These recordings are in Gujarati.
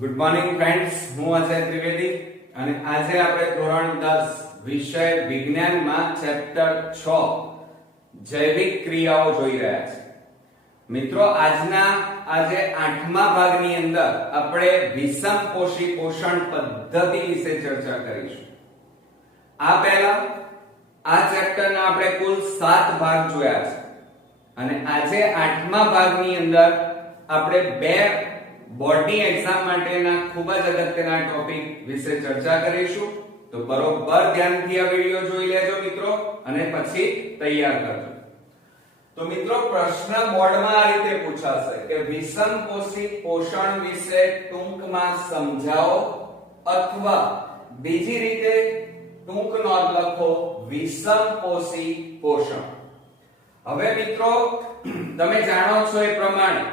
ગુડ મોર્નિંગ ફ્રેન્ડ્સ, હું અજય ત્રિવેદી અને આજે આપણે ધોરણ 10 વિષય વિજ્ઞાનમાં ચેપ્ટર 6 જૈવિક ક્રિયાઓ જોઈ રહ્યા છે. મિત્રો, આજે 8મા ભાગની અંદર આપણે વિષમપોષી પોષણ પદ્ધતિ વિશે ચર્ચા કરીશું. આ પહેલા આ ચેપ્ટરના આપણે કુલ 7 ભાગ જોયા છે અને આજે 8મા ભાગની અંદર આપણે બે બોર્ડની એક્ઝામ માટેના ખૂબ જ અગત્યના ટોપિક વિશે ચર્ચા કરીશું. તો બરોબર ધ્યાનથી આ વિડિયો જોઈ લેજો મિત્રો અને પછી તૈયાર કરજો. તો મિત્રો, પ્રશ્ન બોર્ડમાં આ રીતે પૂછાશે કે વિષમપોષી પોષણ વિશે ટૂંકમાં સમજાવો અથવા બીજી રીતે ટૂંક નોંધ લખો વિષમપોષી પોષણ. હવે મિત્રો, તમે જાણો છો એ પ્રમાણે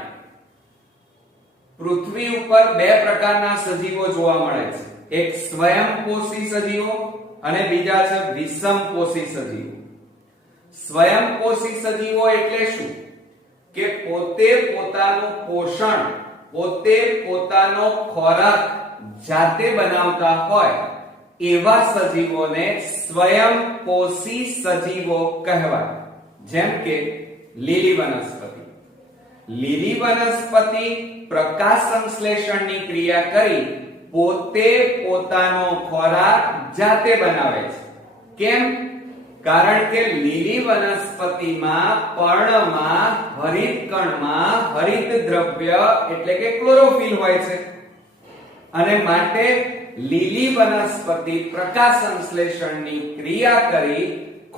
પૃથ્વી ઉપર બે પ્રકારના સજીવો જોવા મળે છે. એક સ્વયંપોષી સજીવો અને બીજા છે વિષમપોષી સજીવો. સ્વયંપોષી સજીવો એટલે શું? કે પોતે પોતાનું પોષણ, પોતે પોતાનો ખોરાક જાતે બનાવતા હોય એવા સજીવોને સ્વયંપોષી સજીવો કહેવાય. જેમ કે લીલી વનસ્પતિ. લીલી વનસ્પતિ પ્રકાશ સંશ્લેષણની ક્રિયા કરી પોતે પોતાનો ખોરાક જાતે બનાવે છે. કેમ? કારણ કે લીલી વનસ્પતિમાં પર્ણમાં હરિત કણમાં હરિત દ્રવ્ય એટલે કે ક્લોરોફિલ હોય છે અને માટે લીલી વનસ્પતિ પ્રકાશ સંશ્લેષણની ક્રિયા કરી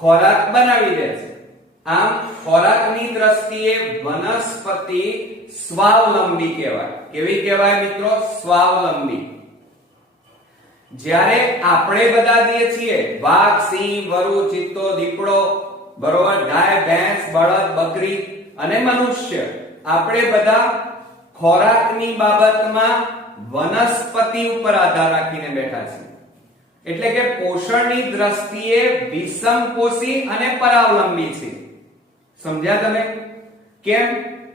ખોરાક બનાવી દે છે. આમ ખોરાકની દ્રષ્ટિએ વનસ્પતિ સ્વાવલંબી કહેવાય. કેવી કહેવાય મિત્રો? સ્વાવલંબી. જ્યારે આપણે બધા જે છીએ વાઘ, સિંહ, વરુ, ચિત્તો, દીપડો, બરોબર, ગાય, ભેંસ, બળદ, બકરી અને મનુષ્ય, આપણે બધા ખોરાકની બાબતમાં વનસ્પતિ ઉપર આધાર રાખીને બેઠા છીએ. એટલે કે પોષણની દ્રષ્ટિએ વિષમપોષી અને પરાવલંબી છે. સમજ્યા તમે? કેમ?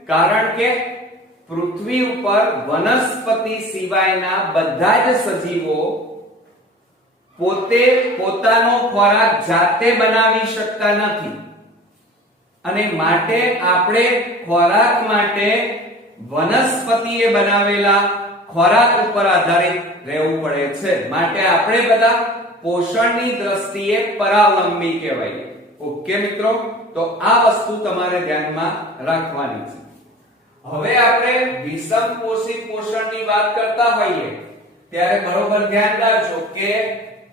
કારણ કે પૃથ્વી ઉપર વનસ્પતિ સિવાયના બધા જ સજીવો પોતે પોતાનો ખોરાક જાતે બનાવી શકતા નથી અને માટે આપણે ખોરાક માટે વનસ્પતિએ બનાવેલા ખોરાક ઉપર આધારિત રહેવું પડે છે. માટે આપણે બધા પોષણની દ્રષ્ટિએ પરાવલંબી કહેવાય. ઓકે મિત્રો, તો આ વસ્તુ તમારે ધ્યાનમાં રાખવાની છે. હવે આપણે વિષમપોષી પોષણની વાત કરતા હોઈએ ત્યારે બરોબર ધ્યાન રાખજો કે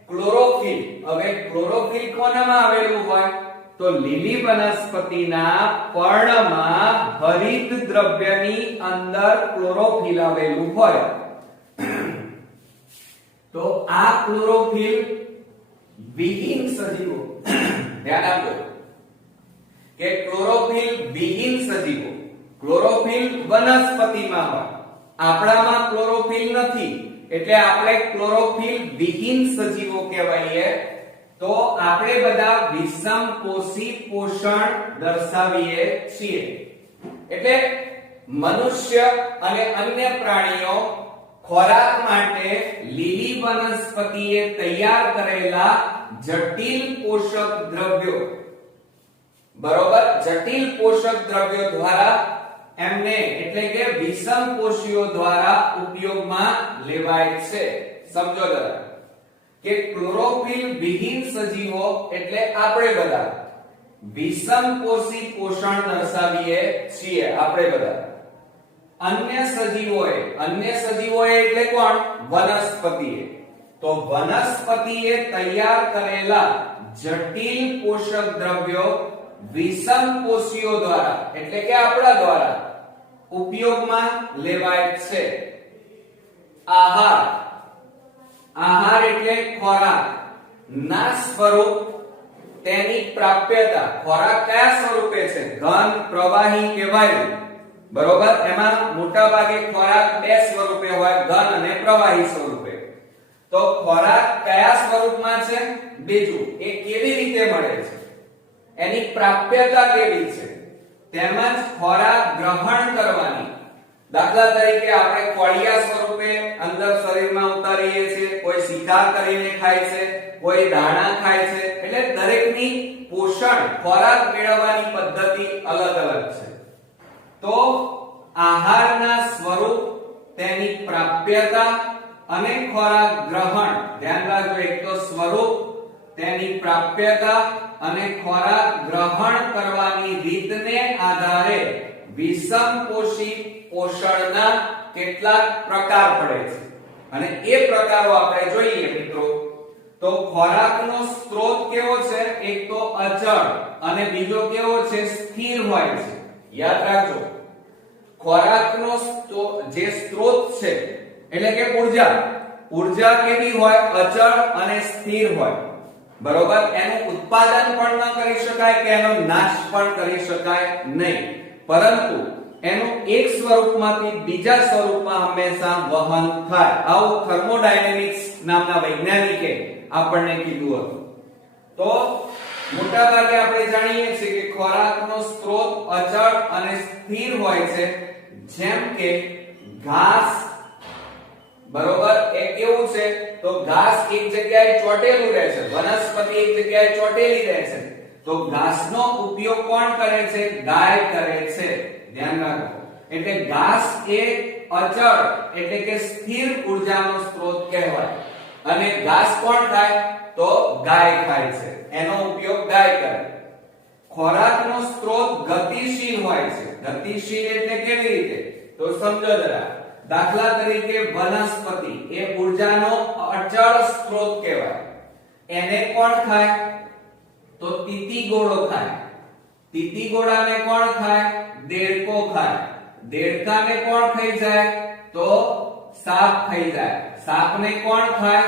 ક્લોરોફિલ. હવે ક્લોરોફિલ કોનામાં આવેલું હોય? તો લીલી વનસ્પતિના પર્ણમાં હરિત દ્રવ્યની અંદર ક્લોરોફિલ આવેલું હોય. તો આ ક્લોરોફિલ વિહીન સજીવો, ધ્યાન આપજો કે ક્લોરોફિલ વિહીન સજીવો, ક્લોરોફિલ વનસ્પતિમાં હોય, આપણામાં ક્લોરોફિલ નથી એટલે આપણે ક્લોરોફિલ વિહીન સજીવો કહેવાઈએ. તો આપણે બધા વિષમપોષી પોષણ દર્શાવીએ છીએ. એટલે મનુષ્ય અને અન્ય પ્રાણીઓ ખોરાક માટે લીલી વનસ્પતિએ તૈયાર કરેલા જટિલ પોષક દ્રવ્યો, બરોબર, જટિલ પોષક દ્રવ્યો દ્વારા એમને એટલે કે વિષમપોષીઓ દ્વારા ઉપયોગમાં લેવાય છે. સમજો જરા કે ક્લોરોફિલ વિહીન સજીવો એટલે આપણે બધા વિષમપોષી પોષણ દર્શાવીએ છીએ. આપણે બધા અન્ય સજીવોએ એટલે કોણ? વનસ્પતિએ. તો વનસ્પતિએ તૈયાર કરેલા જટિલ પોષક દ્રવ્યો વિષમપોષીઓ દ્વારા એટલે કે આપણા દ્વારા ઉપયોગમાં લેવાય છે. આહાર એટલે ખોરાક ના સ્વરૂપ, તેની પ્રાપ્યતા. ખોરાક કયા સ્વરૂપે છે? ઘન, પ્રવાહી કે વાયુ. બરોબર, એમાં મોટા ભાગે ખોરાક બે સ્વરૂપે હોય, ઘન અને પ્રવાહી સ્વરૂપે. તો ખોરાક કયા સ્વરૂપમાં છે? બીજું એ કેવી રીતે મળે છે, એની પ્રાપ્યતા કેવી છે, તેમજ ખોરાક ગ્રહણ કરવાની દાખલા તરીકે આપણે કોળિયા સ્વરૂપે અંદર શરીરમાં ઉતારીએ છીએ, કોઈ શિકાર કરીને ખાય છે, કોઈ દાણા ખાય છે, એટલે દરેકની પોષણ ખોરાક મેળવવાની પદ્ધતિ અલગ અલગ છે. તો આહારના સ્વરૂપ, તેની પ્રાપ્યતા અને ખોરાક ગ્રહણ, ધ્યાન રાખજો, એક તો સ્વરૂપ, તેની પ્રાપ્યતા અને ખોરાક ગ્રહણ કરવાની રીતને આધારે વિષમપોષી પોષણના કેટલાક પ્રકાર પડે છે અને એ પ્રકારો આપણે જોઈએ મિત્રો. તો ખોરાકનો સ્ત્રોત કેવો છે? એક તો અચળ અને બીજો કેવો છે? સ્થિર હોય છે. યાદ રાખજો, ખોરાકનો જે સ્ત્રોત છે એટલે કે ઉર્જા કેવી હોય? અચળ અને સ્થિર હોય. બરોબર. એનું ઉત્પાદન પણ ન કરી શકાય કે એનો નાશ પણ કરી શકાય નહીં, પરંતુ એનું એક સ્વરૂપમાંથી બીજા સ્વરૂપમાં હંમેશા વહન થાય. આવું થર્મોડાયનેમિક્સ નામના વૈજ્ઞાનિકે આપણને કીધું હતું. તો મોટા ભાગે આપણે જાણીએ છીએ કે ખોરાકનો સ્ત્રોત અચળ અને સ્થિર હોય છે, જેમ કે ઘાસ. બરોબર. એ કેવું છે? તો ઘાસ એક જગ્યાએ ચોટેલું રહે છે, વનસ્પતિ એક જગ્યાએ ચોટેલી રહે છે. તો ઘાસનો ઉપયોગ કોણ કરે છે? ગાય કરે છે. ધ્યાન રાખો. એટલે ઘાસ એ અચળ એટલે કે સ્થિર ઉર્જાનો સ્ત્રોત કહેવાય અને ઘાસ કોણ ખાય? તો ગાય ખાય છે. એનો ઉપયોગ ગાય કરે. ખોરાકનો સ્ત્રોત ગતિશીલ હોય છે. ગતિશીલ એટલે કેવી રીતે? તો સમજો જરા. દાખલા તરીકે વનસ્પતિ એ ઉર્જાનો અચળ સ્ત્રોત કહેવાય. એને કોણ ખાય? તો તીતીગોળો ખાય. તીતીગોળાને કોણ ખાય? દેડકો ખાય. દેડકાને કોણ ખાઈ જાય? તો સાપ ખાઈ જાય. સાપને કોણ ખાય?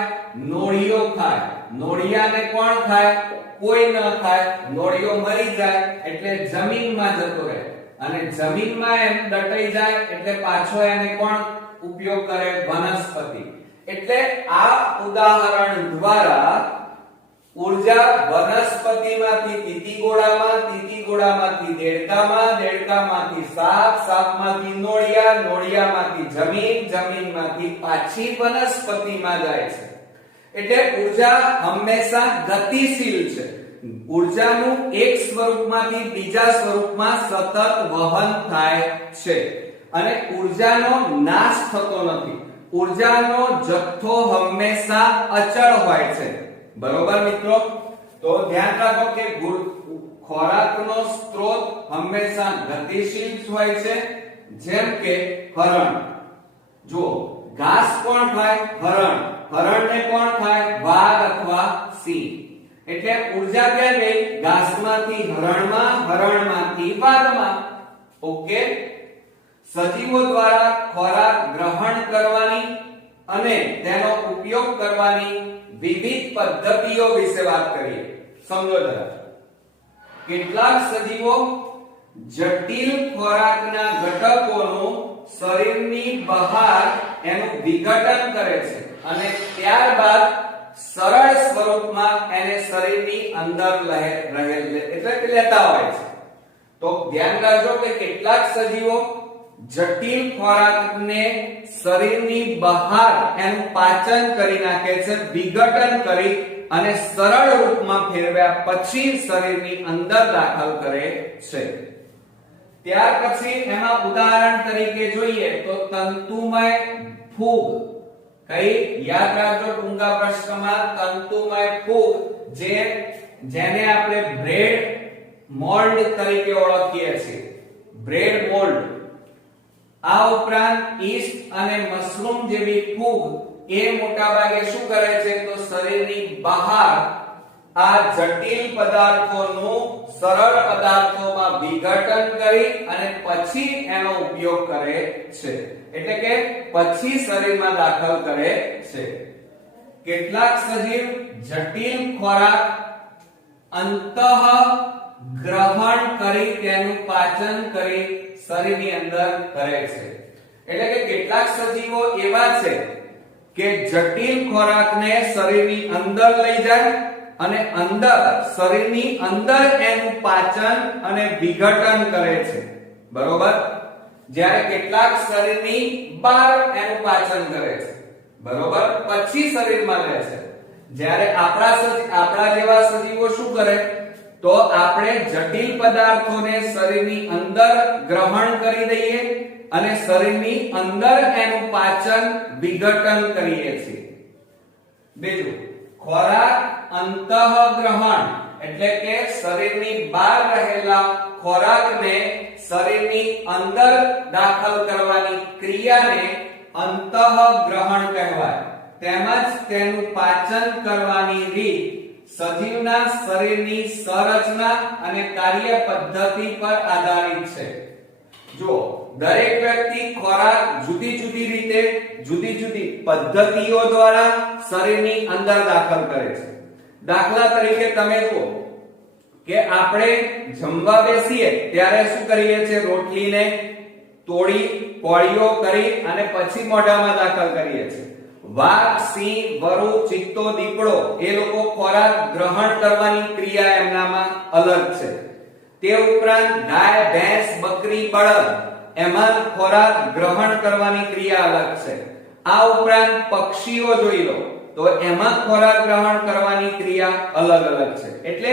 નોળિયો ખાય. નોળિયાને કોણ ખાય? કોઈ ન ખાય. નોળિયો મરી જાય એટલે જમીનમાં જતો રહે અને જમીનમાં એમ દટાઈ જાય એટલે પાછો એને કોણ ઉપયોગ કરે? વનસ્પતિ. એટલે આ ઉદાહરણ દ્વારા ઉર્જા વનસ્પતિમાંથી તીતીગોળામાં, તીતીગોળામાંથી દેડકામાં, દેડકામાંથી સાપ, સાપમાંથી નોળિયા, નોળિયામાંથી જમીન, જમીનમાંથી પાછી વનસ્પતિમાં જાય છે. એટલે ઉર્જા હંમેશા ગતિશીલ છે. ઉર્જાનું એક સ્વરૂપમાંથી બીજા સ્વરૂપમાં સતત વહન થાય છે અને ઉર્જાનો નાશ થતો નથી. ઉર્જાનો જથ્થો હંમેશા અચળ હોય છે. બરોબર મિત્રો. તો ધ્યાન રાખો કે ખોરાકનો સ્ત્રોત હંમેશા ગતિશીલ હોય છે, જેમ કે હરણ. જો ઘાસ કોણ ખાય? હરણ. હરણને કોણ ખાય? વાઘ અથવા સિંહ. એટલે ઉર્જા ક્યાં ગઈ? ઘાસમાંથી હરણમાં, હરણમાંથી વાઘમાં. ઓકે. સજીવો દ્વારા ખોરાક ગ્રહણ કરવાની અને તેનો ઉપયોગ કરવાની વિવિધ પદ્ધતિઓ વિશે વાત કરીએ. સમજો જરા. કેટલાક સજીવો જટિલ ખોરાકના ઘટકોનું શરીરની બહાર એનું વિઘટન કરે છે અને ત્યારબાદ સરળ સ્વરૂપમાં એને શરીરની અંદર લેતા હોય છે. તો ધ્યાન રાખજો કે કેટલાક સજીવો જટિલ ખોરાકને શરીરની બહાર એનું પાચન કરી નાખે છે, વિઘટન કરી અને સરળ રૂપમાં ફેરવ્યા પછી શરીરની અંદર દાખલ કરે છે. ત્યાર પછી એમાં ઉદાહરણ તરીકે જોઈએ તો તંતુમય ફૂગ. કઈ? યાદ રાખજો ટૂંકા પ્રશ્નમાં તંતુમય ફૂગ, જેને આપણે બ્રેડ મોલ્ડ તરીકે ઓળખીએ છીએ. Bread mould. આ ઉપરાંત ઈસ્ટ અને મશરૂમ જેવી ફૂગ એ મોટા ભાગે શું કરે છે? તો શરીરની બહાર આ જટિલ પદાર્થોનું સરળ પદાર્થોમાં વિઘટન કરી અને પછી એનો ઉપયોગ કરે છે. એટલે કે પછી શરીરમાં દાખલ કરે છે. કેટલાક સજીવ જટિલ ખોરાક અંતઃગ્રહણ કરી તેનું પાચન કરી શરીરની અંદર કરે છે. એટલે કે કેટલાક સજીવો એવા છે કે જટિલ ખોરાકને શરીરની અંદર લઈ જાય અને અંદર શરીરની અંદર એનું પાચન અને વિઘટન કરે છે. બરોબર. જ્યારે કેટલાક શરીરની બહાર એનું પાચન કરે છે, બરોબર, પછી શરીરમાં લે છે. જ્યારે આપણા જેવા સજીવો શું કરે, તો આપણે જટિલ પદાર્થોને શરીરની અંદર ગ્રહણ કરી દઈએ અને શરીરની અંદર એનું પાચન વિઘટન કરીએ છીએ. બીજું, ખોરાક અંતઃગ્રહણ એટલે કે શરીરની બહાર રહેલા ખોરાકને શરીરની અંદર દાખલ કરવાની ક્રિયાને અંતઃગ્રહણ કહેવાય. તેમજ તેનું પાચન કરવાની રીત સજીવના શરીરની સંરચના અને કાર્ય પદ્ધતિ પર આધારિત છે. જો દરેક વ્યક્તિ ખોરાક જુદી જુદી રીતે જુદી જુદી પદ્ધતિઓ દ્વારા શરીરની અંદર દાખલ કરે છે. દાખલા તરીકે તમે જુઓ કે આપણે જમવા બેસીએ ત્યારે શું કરીએ છીએ, રોટલીને તોડી કોળીઓ કરી અને પછી મોઢામાં દાખલ કરીએ છીએ. વાઘ, સિંહ, વરુ, ચિત્તો, દીપડો એ લોકો ખોરાક ગ્રહણ કરવાની ક્રિયા એમનામાં અલગ છે. તે ઉપરાંત ગાય, ભેંસ, બકરી, બળદ એમાં ખોરાક ગ્રહણ કરવાની ક્રિયા અલગ છે. આ ઉપરાંત પક્ષીઓ જોઈ લો તો એમાં ખોરાક ગ્રહણ કરવાની ક્રિયા અલગ અલગ છે. એટલે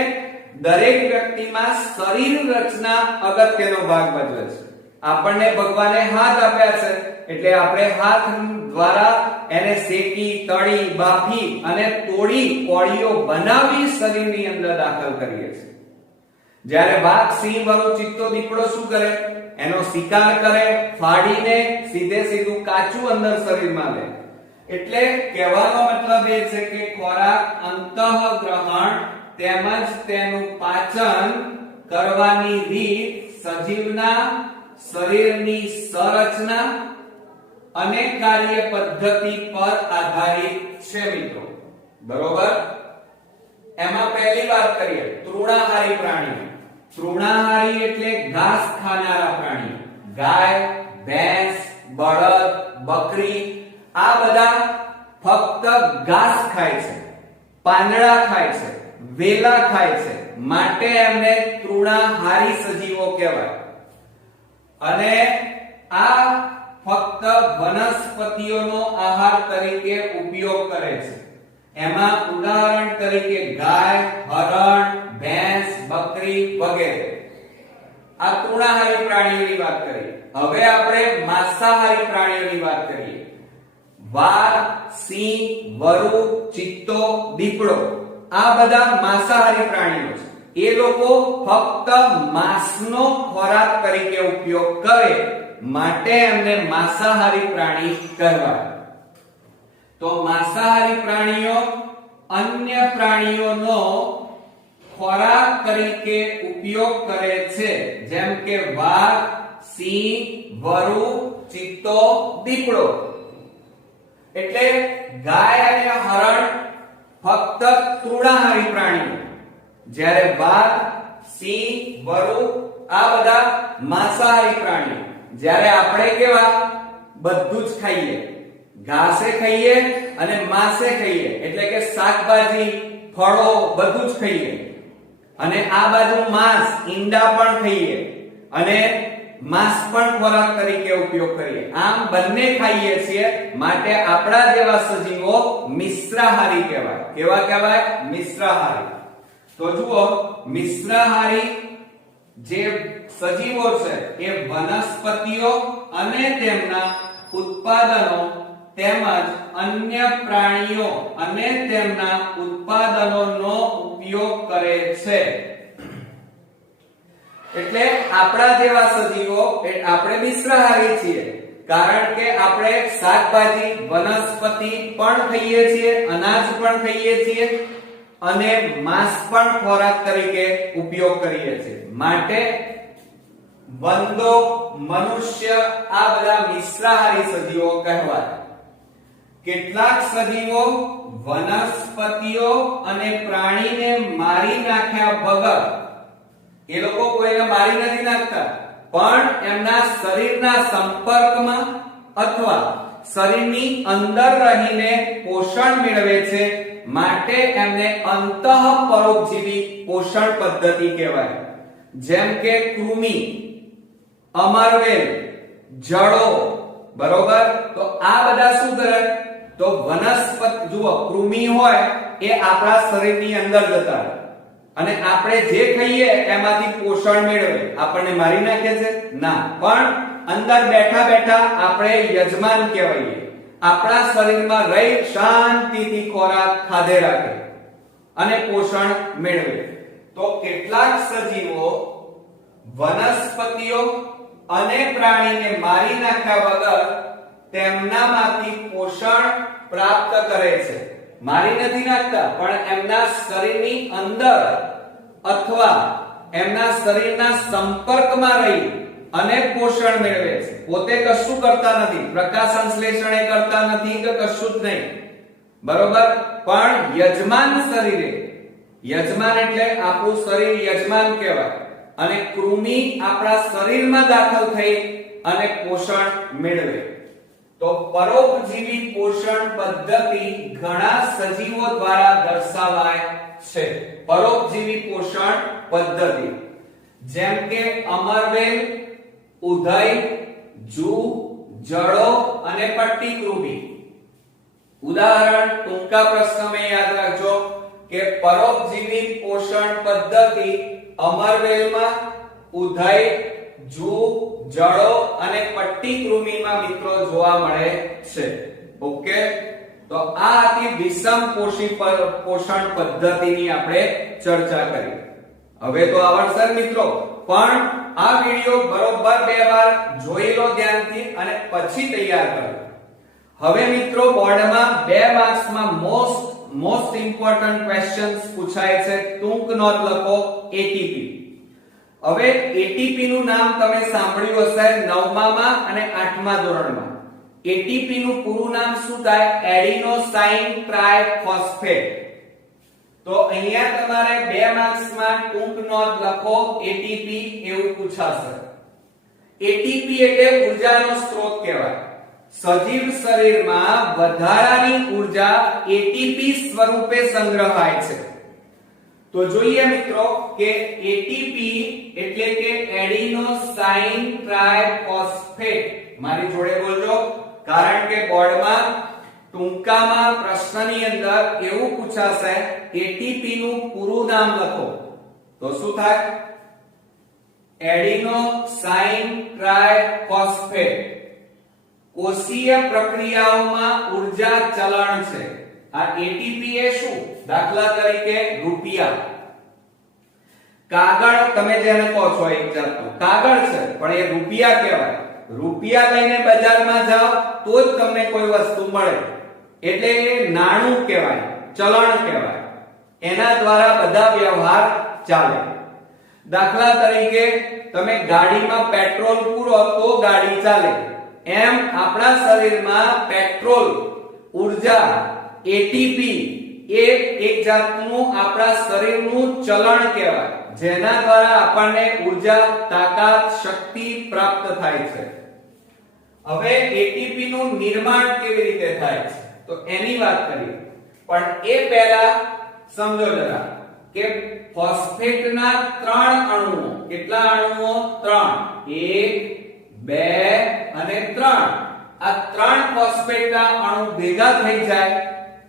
દરેક વ્યક્તિમાં શરીર રચના અગત્યનો ભાગ ભજવે છે. આપણને ભગવાને હાથ આપ્યા છે એટલે આપણે હાથ દ્વારા એને શેકી, તળી, બાફી અને તોડી કોળીઓ બનાવી શરીરની અંદર દાખલ કરીએ છીએ. જ્યારે વાઘ, સિંહ, વરુ, ચિત્તો, દીપડો શું કરે, એનો શિકાર કરે, ફાડીને સીધે સીધું કાચું અંદર શરીરમાં લે. એટલે કહેવાનો મતલબ એ છે કે ખોરાક અંતઃગ્રહણ તેમજ તેનું પાચન કરવાની રીત સજીવના શરીરની સંરચના અને કાર્ય પદ્ધતિ પર આધારિત છે મિત્રો, બરોબર. એમાં પહેલી વાત કરીએ તૃણાહારી પ્રાણીઓ. તૃણાહારી એટલે ઘાસ ખાનારા પ્રાણીઓ. ગાય, ભેંસ, બળદ, બકરી આ બધા ફક્ત ઘાસ ખાય છે, પાંદડા ખાય છે, વેલા ખાય છે, માટે એમને તૃણાહારી સજીવો કહેવાય. અને આ ફક્ત વનસ્પતિઓનો આહાર તરીકે ઉપયોગ કરે છે. એમાં ઉદાહરણ તરીકે ગાય, હરણ, ભેંસ, બકરી વગેરે. આ તૃણાહારી પ્રાણીઓની વાત કરી. હવે આપણે માંસાહારી પ્રાણીઓની વાત કરીએ. વાઘ, સિંહ, વરુ, ચિત્તો, દીપડો આ બધા માંસાહારી પ્રાણીઓ છે. એ લોકો ફક્ત માંસનો ખોરાક તરીકે ઉપયોગ કરે માટે એમને માંસાહારી પ્રાણી કહેવાય. તો માંસાહારી પ્રાણીઓ અન્ય પ્રાણીઓનો ખોરાક તરીકે ઉપયોગ કરે છે, જેમ કે વાઘ, સિંહ, વરુ, ચિત્તો, દીપડો. એટલે ગાય અને હરણ ફક્ત તૃણાહારી પ્રાણીઓ, જ્યારે વાઘ, સિંહ, વરુ આ બધા માંસાહારી પ્રાણીઓ. જ્યારે આપણે કેવા બધું જ ખાઈએ, ઘાસે ખાઈએ અને માંસે ખાઈએ, એટલે કે શાકભાજી, ફળો બધું જ ખાઈએ. અને આ બાજુ માંસ, ઈંડા પણ ખાઈએ અને માંસ પણ ખોરાક તરીકે ઉપયોગ કરીએ. આમ બંને ખાઈએ છીએ માટે આપણા જેવા સજીવો મિશ્રાહારી કહેવાય. કેવા કહેવાય? મિશ્રાહારી. તો જુઓ, મિશ્રાહારી જે સજીવો છે એ વનસ્પતિઓ અને તેમના ઉત્પાદનો તેમજ અન્ય પ્રાણીઓ અને તેમના ઉત્પાદનોનો ઉપયોગ કરે છે. એટલે આપણા જેવા સજીવો આપણે મિશ્રાહારી છીએ, કારણ કે આપણે શાકભાજી, વનસ્પતિ પણ ખાઈએ છીએ, અનાજ પણ ખાઈએ છીએ અને માંસ પણ ખોરાક તરીકે ઉપયોગ કરીએ છીએ. માટે વંદો, મનુષ્ય આ બધા મિશ્રાહારી સજીવો કહેવાય. કેટલાક સજીવો વનસ્પતિઓ અને પ્રાણીને મારી નાખ્યા વગર, એ લોકો કોઈને મારી નથી નાખતા, પણ એમના શરીરના સંપર્કમાં અથવા શરીરની અંદર રહીને પોષણ મેળવે છે, માટે એમને અંતઃપરોપજીવી પોષણ પદ્ધતિ કહેવાય. જેમ કે કૃમિ, અમરવેલ, જડો, બરોબર. તો આ બધા શું કરે? તો વનસ્પતિ, જુઓ કૃમિ હોય એ આપણા શરીરની અંદર જતા રહે અને આપણે જે ખાઈએ એમાંથી પોષણ મેળવે. આપણને મારી નાખે છે? ના, પણ અંદર બેઠા બેઠા આપણે યજમાન કહેવાઈએ. આપણા શરીરમાં રહી શાંતિથી ખોરાક ખાધે રાખે અને પોષણ મેળવે. તો કેટલાક સજીવો વનસ્પતિઓ અને પ્રાણીને મારી નાખ્યા વગર તેમનામાંથી પોષણ પ્રાપ્ત કરે છે. મારી નથી નાખતા, પણ એમના શરીરની અંદર અથવા એમના શરીરના સંપર્કમાં રહી અને પોષણ મેળવે છે. પોતે કશું કરતા નથી, પ્રકાશ સંશ્લેષણ એ કરતા નથી કે કશું જ નહીં, બરોબર. પણ યજમાન શરીરે, યજમાન એટલે આપણું શરીર યજમાન કહેવાય, અને કૃમિ આપણા શરીરમાં દાખલ થઈ અને પોષણ મેળવે. તો પરોપજીવી પોષણ પદ્ધતિ ઘણા સજીવો દ્વારા દર્શાવાય છે. પરોપજીવી પોષણ પદ્ધતિ જેમ કે અમરવેલ, ઉધઈ, જૂ, જડો અને પટ્ટીકૃમિ. ઉદાહરણ ટૂંકા પ્રશ્નમાં યાદ રાખજો કે પરોપજીવી પોષણ પદ્ધતિ અમરવેલમાં, ઉધઈ, જૂ, જડો અને પટ્ટીકૃમિમાં મિત્રો જોવા મળે છે. ઓકે, તો આ હતી વિષમ પોષણ પદ્ધતિની આપણે ચર્ચા કરી. હવે તો આવડશે મિત્રો, પણ આ વિડિયો બરોબર 2 વાર જોઈ લો ધ્યાનથી અને પછી તૈયાર કરો. હવે મિત્રો બોર્ડમાં 2 માર્ક્સમાં મોસ્ટ ઇમ્પોર્ટન્ટ ક્વેશ્ચન્સ પૂછાય છે. ટૂંક નોંધ લખો. એટીપી. હવે એટીપી નું નામ તમે સાંભળ્યું હશે 9મા અને 8મા ધોરણમાં. એટીપી નું પૂરું નામ શું થાય? Adenosine triphosphate. તો અહીંયા તમારે 2 માર્ક્સમાં ટૂંક નોંધ લખો એટીપી એવું પૂછાશે. એટીપી એટલે ઊર્જાનો સ્ત્રોત કહેવાય. સજીવ શરીરમાં વધારાની ઊર્જા એટીપી સ્વરૂપે સંગ્રહાય છે. તો જોઈએ મિત્રો કે એટીપી એટલે કે એડિનોસાઇન ટ્રાઇફોસ્ફેટ. મારી જોડે બોલજો, કારણ કે બોર્ડમાં ટૂંકામાં પ્રશ્નની અંદર એવું પૂછાશે એટીપી નું પૂરું નામ લખો. તો શું થાય? Adenosine triphosphate. કોષીય પ્રક્રિયાઓમાં ઊર્જા ચલણ છે. આ એટીપી એ શું? દાખલા તરીકે રૂપિયા. કાગળ તમે જેને કહો છો એક જાતનું કાગળ છે, પણ એ રૂપિયા કહેવાય. રૂપિયા લઈને બજારમાં જાઓ તો જ તમને કોઈ વસ્તુ મળે, એટલે એ નાણું કહેવાય, ચલણ કહેવાય. એના દ્વારા બધા વ્યવહાર ચાલે. દાખલા તરીકે તમે ગાડીમાં પેટ્રોલ પૂરો તો ગાડી ચાલે. એમ આપણા શરીરમાં પેટ્રોલ, ઊર્જા, એટીપી એ એક જાતનું આપણા શરીરનું ચલણ કહેવાય, જેના દ્વારા આપણને ઊર્જા, તાકાત, શક્તિ પ્રાપ્ત થાય છે. હવે એટીપી નું નિર્માણ કેવી રીતે થાય છે તો એની વાત કરીએ. પણ એ પહેલા સમજો જરા કે ફોસ્ફેટના 3 અણુઓ, કેટલા અણુઓ? 3, 1, 2 અને 3. આ 3 ફોસ્ફેટના અણુ ભેગા થઈ જાય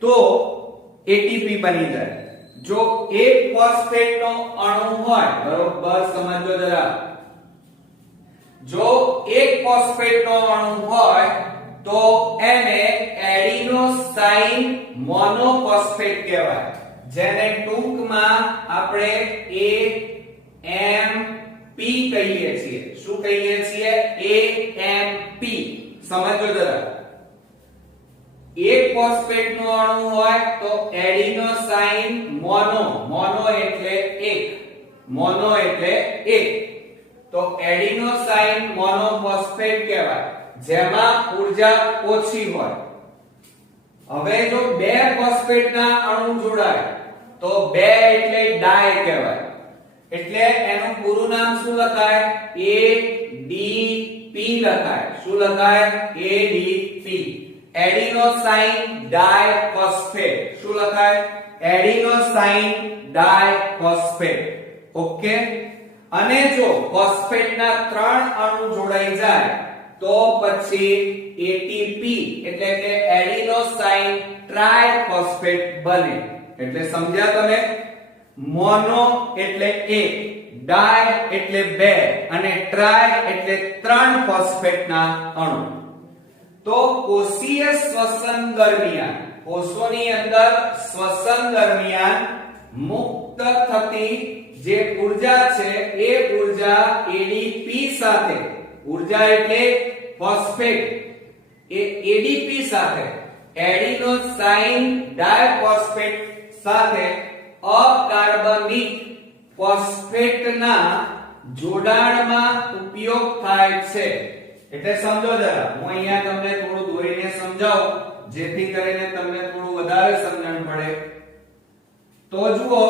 તો એટીપી બની જાય. જો એક ફોસ્ફેટનો અણુ હોય, બરોબર સમજો જરા, જો એક ફોસ્ફેટનો અણુ હોય તો એને એડિનોસાઇન મોનોફોસ્ફેટ કહેવાય, જેને ટૂંકમાં આપણે AMP કહીએ છીએ. શું કહીએ છીએ? AMP. સમજો જરા, એક ફોસ્ફેટનો અણુ હોય તો એડિનોસાઇન મોનો એટલે એક, મોનો એટલે એક, તો એડિનોસાઇન મોનોફોસ્ફેટ કહેવાય, જેમાં ઊર્જા ઓછી હોય. હવે જો 2 ફોસ્ફેટના અણુ જોડાય તો 2 એટલે ડાય કહેવાય. એટલે એનું પૂરું નામ શું લખાય? ADP લખાય. શું લખાય? ADP. એડિનોસાઇન ડાયફોસ્ફેટ. શું લખાય? એડિનોસાઇન ડાયફોસ્ફેટ. ઓકે. અને જો ફોસ્ફેટના 3 અણુ જોડાઈ જાય તો પછી ATP એટલે કે એડિનોસાઇન ટ્રાઇફોસ્ફેટ બને. એટલે સમજ્યા તમે? મોનો એટલે એક, ડાય એટલે બે અને ટ્રાય એટલે ત્રણ ફોસ્ફેટના અણુ. તો કોષીય શ્વસન દરમિયાન, કોષોની અંદર શ્વસન દરમિયાન મુક્ત થતી જે ઊર્જા છે એ ઊર્જા ADP સાથે, ઊર્જા એટલે ફોસ્ફેટ, એ ADP સાથે એડિનોસાઇન ડાયફોસ્ફેટ સાથે અકાર્બનિક ફોસ્ફેટના જોડાણમાં ઉપયોગ થાય છે. એટલે સમજો જરા, હું અહીંયા તમને થોડું દોરીને સમજાવું જેથી કરીને તમને થોડું વધારે સમજણ પડે. તો જુઓ,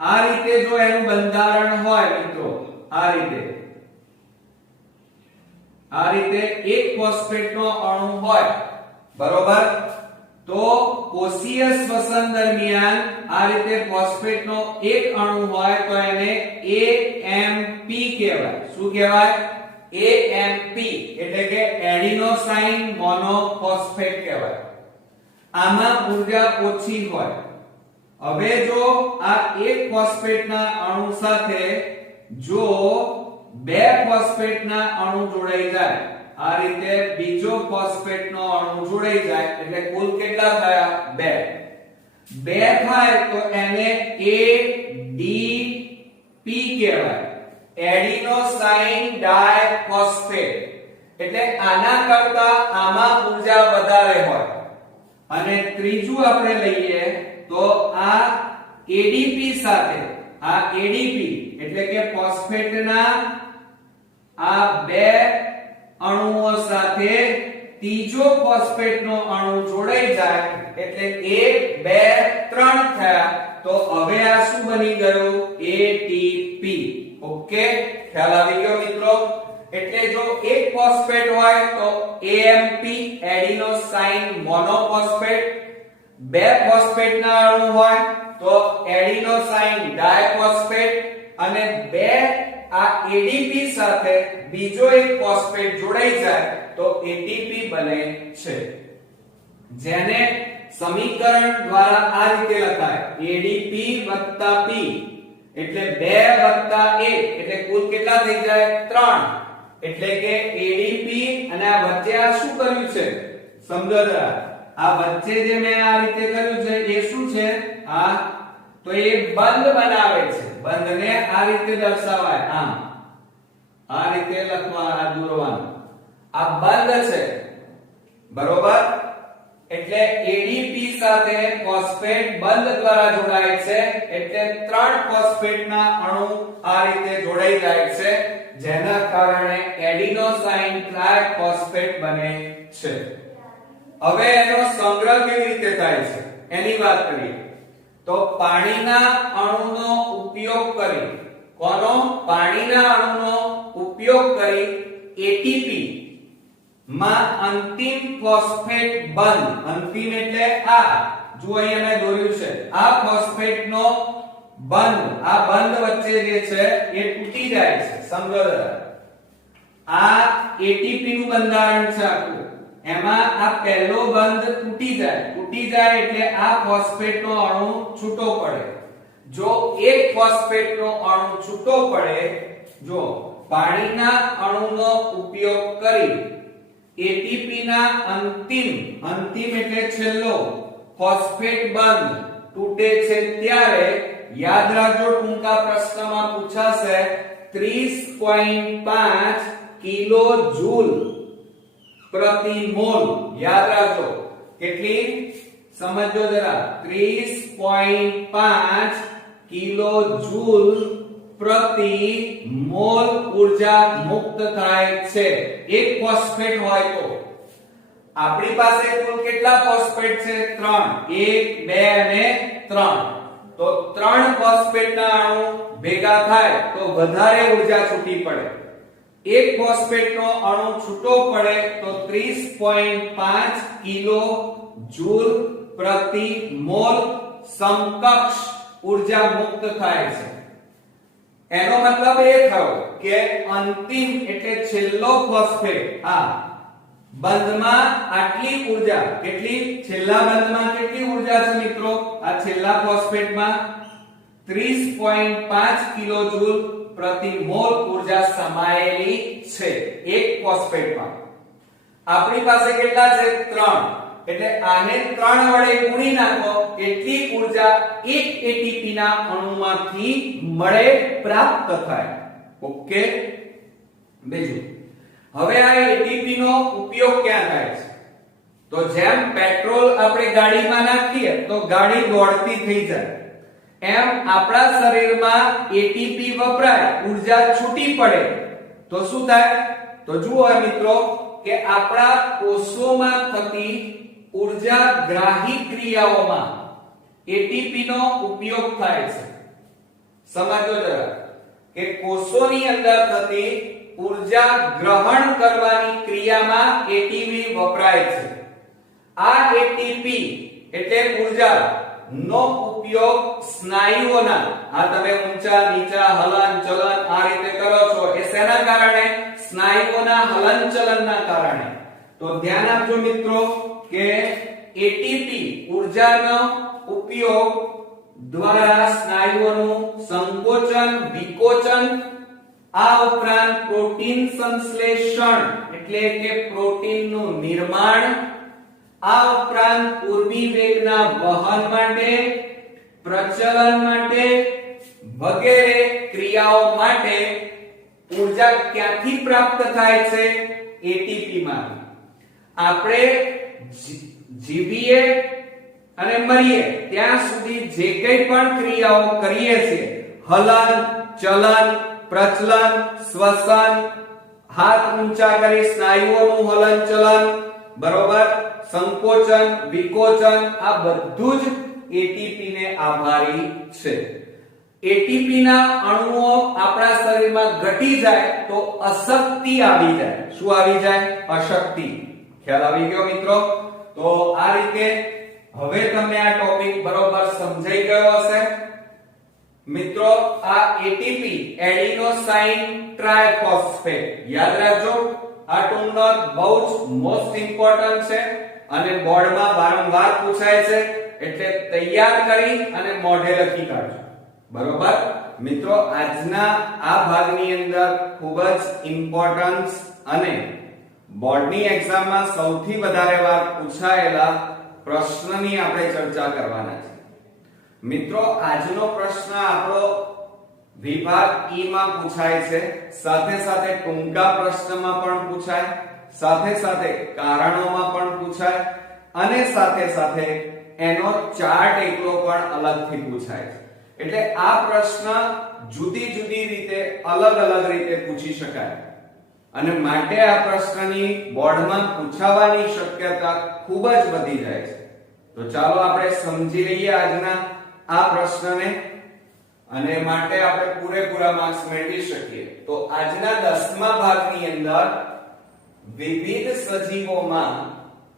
આ રીતે જો એનું બંધારણ હોય મિત્રો, આ રીતે એક ફોસ્ફેટનો અણુ હોય, બરોબર, તો કોષીય શ્વસન દરમિયાન આ રીતે ફોસ્ફેટનો એક અણુ હોય તો એને AMP કહેવાય. શું કહેવાય? AMP એટલે કે એડિનોસાઇન મોનોફોસ્ફેટ કહેવાય. આમાં ઊર્જા ઓછી હોય. હવે જો આ એક ફોસ્ફેટના અણુ સાથે જો બે ફોસ્ફેટના અણુ જોડાઈ જાય, આ રીતે બીજો ફોસ્ફેટનો અણુ જોડાઈ જાય એટલે કુલ કેટલા થયા? બે. બે થાય તો એને ADP કહેવાય, એડિનોસાઇન ડાયફોસ્ફેટ. એટલે આના કરતા આમાં ઊર્જા વધારે હોય. અને ત્રીજું આપણે લઈએ તો આ ADP સાથે, આ ADP એટલે કે ફોસ્ફેટના આ બે અણુઓ સાથે ત્રીજો ફોસ્ફેટનો અણુ જોડાઈ જાય એટલે 1 2 3 થયા. તો હવે આ શું બની ગયું? ATP. ઓકે, ખ્યાલ આવી ગયો મિત્રો? એટલે જો એક ફોસ્ફેટ હોય તો AMP એડિનોસાઇન મોનોફોસ્ફેટ, બે ફોસ્ફેટના અણુ હોય તો એડિનોસાઇન ડાયફોસ્ફેટ, અને બે આ ADP સાથે બીજો એક ફોસ્ફેટ જોડાઈ જાય તો ATP બને છે. જેને સમીકરણ દ્વારા આ રીતે લખાય: ADP + P એટલે 2 + 1 એટલે કુલ કેટલા થઈ જાય? 3. એટલે કે ADP અને આ વચ્ચે આ શું કર્યું છે સમજો જરા. આ વચ્ચે જે મેં આ રીતે કર્યું છે એ શું છે? આ તો એ બંધ બનાવે છે. બંધને આ રીતે દર્શાવાય, આમ આ રીતે લખવા, આ દોરવાનું. આ બંધ છે, બરોબર? એટલે ADP સાથે ફોસ્ફેટ બંધ દ્વારા જોડાય છે એટલે 3 ફોસ્ફેટના અણુ આ રીતે જોડાઈ જાય છે, જેના કારણે એડિનોસાઇન ટ્રાઇફોસ્ફેટ બને છે. હવે એનો સંગ્રહ કેવી રીતે થાય છે એની વાત કરીએ. તો પાણીના અણુનો ઉપયોગ કરી, કોનો? પાણીના અણુનો ઉપયોગ કરી ATP માં અંતિમ ફોસ્ફેટ બંધ, અંતિમ એટલે આ જો અહીંયા મેં દોર્યું છે, આ ફોસ્ફેટનો બંધ, આ બંધ વચ્ચે જે છે એ તૂટી જાય છે. સમજો જરા, આ ATP નું બંધારણ છે આખું, એમાં આ પહેલો બંધ તૂટી જાય એટલે આ ફોસ્ફેટનો અણુ છૂટો પડે. જો એક ફોસ્ફેટનો અણુ છૂટો પડે, જો પાણીના અણુનો ઉપયોગ કરી ATP ના અંતિમ એટલે છેલ્લો ફોસ્ફેટ બંધ તૂટે છે ત્યારે યાદ રાખજો, ટૂંકા પ્રશ્નમાં પૂછાશે 30.5 કિલો જૂલ પ્રતિ મોલ. યાદ રાખજો કેટલી? સમજો જરા, 30.5 કિલો જૂલ પ્રતિ મોલ ઊર્જા મુક્ત થાય છે એક ફોસ્ફેટ હોય તો. આપણી પાસે કુલ કેટલા ફોસ્ફેટ છે? 3. 1 2 અને 3. તો 3 ફોસ્ફેટના અણુ ભેગા થાય તો વધારે ઊર્જા છૂટી પડે. એક ફોસ્ફેટનો અણુ છૂટો પડે તો 30.5 કિલો જૂલ પ્રતિ મોલ સમકક્ષ ઊર્જા મુક્ત થાય છે. એનો મતલબ એ થયો કે અંતિમ એટલે છેલ્લો ફોસ્ફેટ બંધમાં આટલી ઊર્જા, કેટલી છેલ્લા બંધમાં કેટલી ઊર્જા છે મિત્રો? આ છેલ્લા ફોસ્ફેટમાં 30.5 કિલોજૂલ પ્રતિ મોલ ઊર્જા સમાયેલી છે એક ફોસ્ફેટમાં. આપણી પાસે કેટલા છે? 3. એટલે આને 3 વડે ગુણી નાખો એટલી ઊર્જા એક એટીપી ના અણુમાંથી મળે, પ્રાપ્ત થાય. ઓકે. બીજું, હવે આ એટીપી નો ઉપયોગ ક્યાં થાય છે? તો જેમ પેટ્રોલ આપણે ગાડીમાં નાખીએ તો ગાડી દોડતી થઈ જાય, એમ આપણા શરીરમાં એટીપી વપરાય, ઊર્જા છૂટી પડે તો શું થાય? તો જુઓ મિત્રો કે આપણા કોષોમાં થતી ઊર્જા ગ્રાહી ક્રિયાઓમાં એટીપી નો ઉપયોગ થાય છે. સમજો જરા કે કોષોની અંદર થતી ઊર્જા ગ્રહણ કરવાની ક્રિયામાં એટીપી વપરાય છે. આ એટીપી એટલે ઊર્જા નો ઉપયોગ સ્નાયુઓના, આ તમે ઊંચા નીચા હલન ચલન આ રીતે કરો છો, એ શેના કારણે? સ્નાયુઓના હલનચલનના કારણે. તો ધ્યાન આપજો મિત્રો કે એટીપી ઊર્જાનો ઉપયોગ દ્વારા સ્નાયુઓનું સંકોચન, વિકોચન, આ ઉપરાંત પ્રોટીન સંશ્લેષણ એટલે કે પ્રોટીનનું નિર્માણ, આ ઉપરાંત ઉર્મી વેગના વહન માટે, પ્રચલન માટે વગેરે ક્રિયાઓ માટે ઊર્જા ક્યાંથી પ્રાપ્ત થાય છે? એટીપી માંથી. આપણે જીવીએ અને મરીએ ત્યાં સુધી જે કંઈ પણ ક્રિયાઓ કરીએ છીએ, હલન ચલન, પ્રચલન, શ્વસન, હાથ ઊંચા કરી સ્નાયુઓનું હલનચલન, બરોબર, સંકોચન, વિકોચન, આ બધું જ એટીપી ને આભારી છે. એટીપી ના અણુઓ આપણા શરીરમાં ઘટી જાય તો અશક્તિ આવી જાય. શું આવી જાય? અશક્તિ. ખ્યાલ આવી ગયો મિત્રો? તો આ રીતે હવે તમને આ ટોપિક બરોબર સમજાઈ ગયો હશે. મિત્રો આ એટીપી એડિનોસાઇન ટ્રાઇફોસ્ફેટ યાદ રાખજો. આ ટર્મ બહુ જ મોસ્ટ ઇમ્પોર્ટન્ટ છે અને બોર્ડમાં વારંવાર પૂછાય છે, એટલે તૈયાર કરી અને મોઢે લખી કાઢજો. બરોબર મિત્રો, આજના આ ભાગની અંદર ખૂબ જ ઇમ્પોર્ટન્સ અને બોર્ડની એક્ઝામમાં સૌથી વધારે વાર પૂછાયેલા પ્રશ્નની આપણે ચર્ચા કરવાના છે. મિત્રો આજનો પ્રશ્ન આપણો વિભાગ ઈ માં પૂછાય છે, સાથે સાથે ટૂંકા પ્રશ્નમાં પણ પૂછાય, સાથે સાથે કારણોમાં પણ પૂછાય અને સાથે સાથે એનો ચાર્ટ એકલો પણ અલગથી પૂછાય છે. એટલે આ પ્રશ્ન જુદી જુદી રીતે અલગ અલગ રીતે પૂછી શકાય અને માટે આ પ્રશ્નની બોર્ડમાં પૂછાવાની શક્યતા ખૂબ જ વધી જાય છે. તો ચાલો આપણે સમજી લઈએ આજના આ પ્રશ્નને અને માટે આપણે પૂરેપૂરા માર્ક્સ મેળવી શકીએ. તો આજના 10મા ભાગની અંદર વિવિધ સજીવોમાં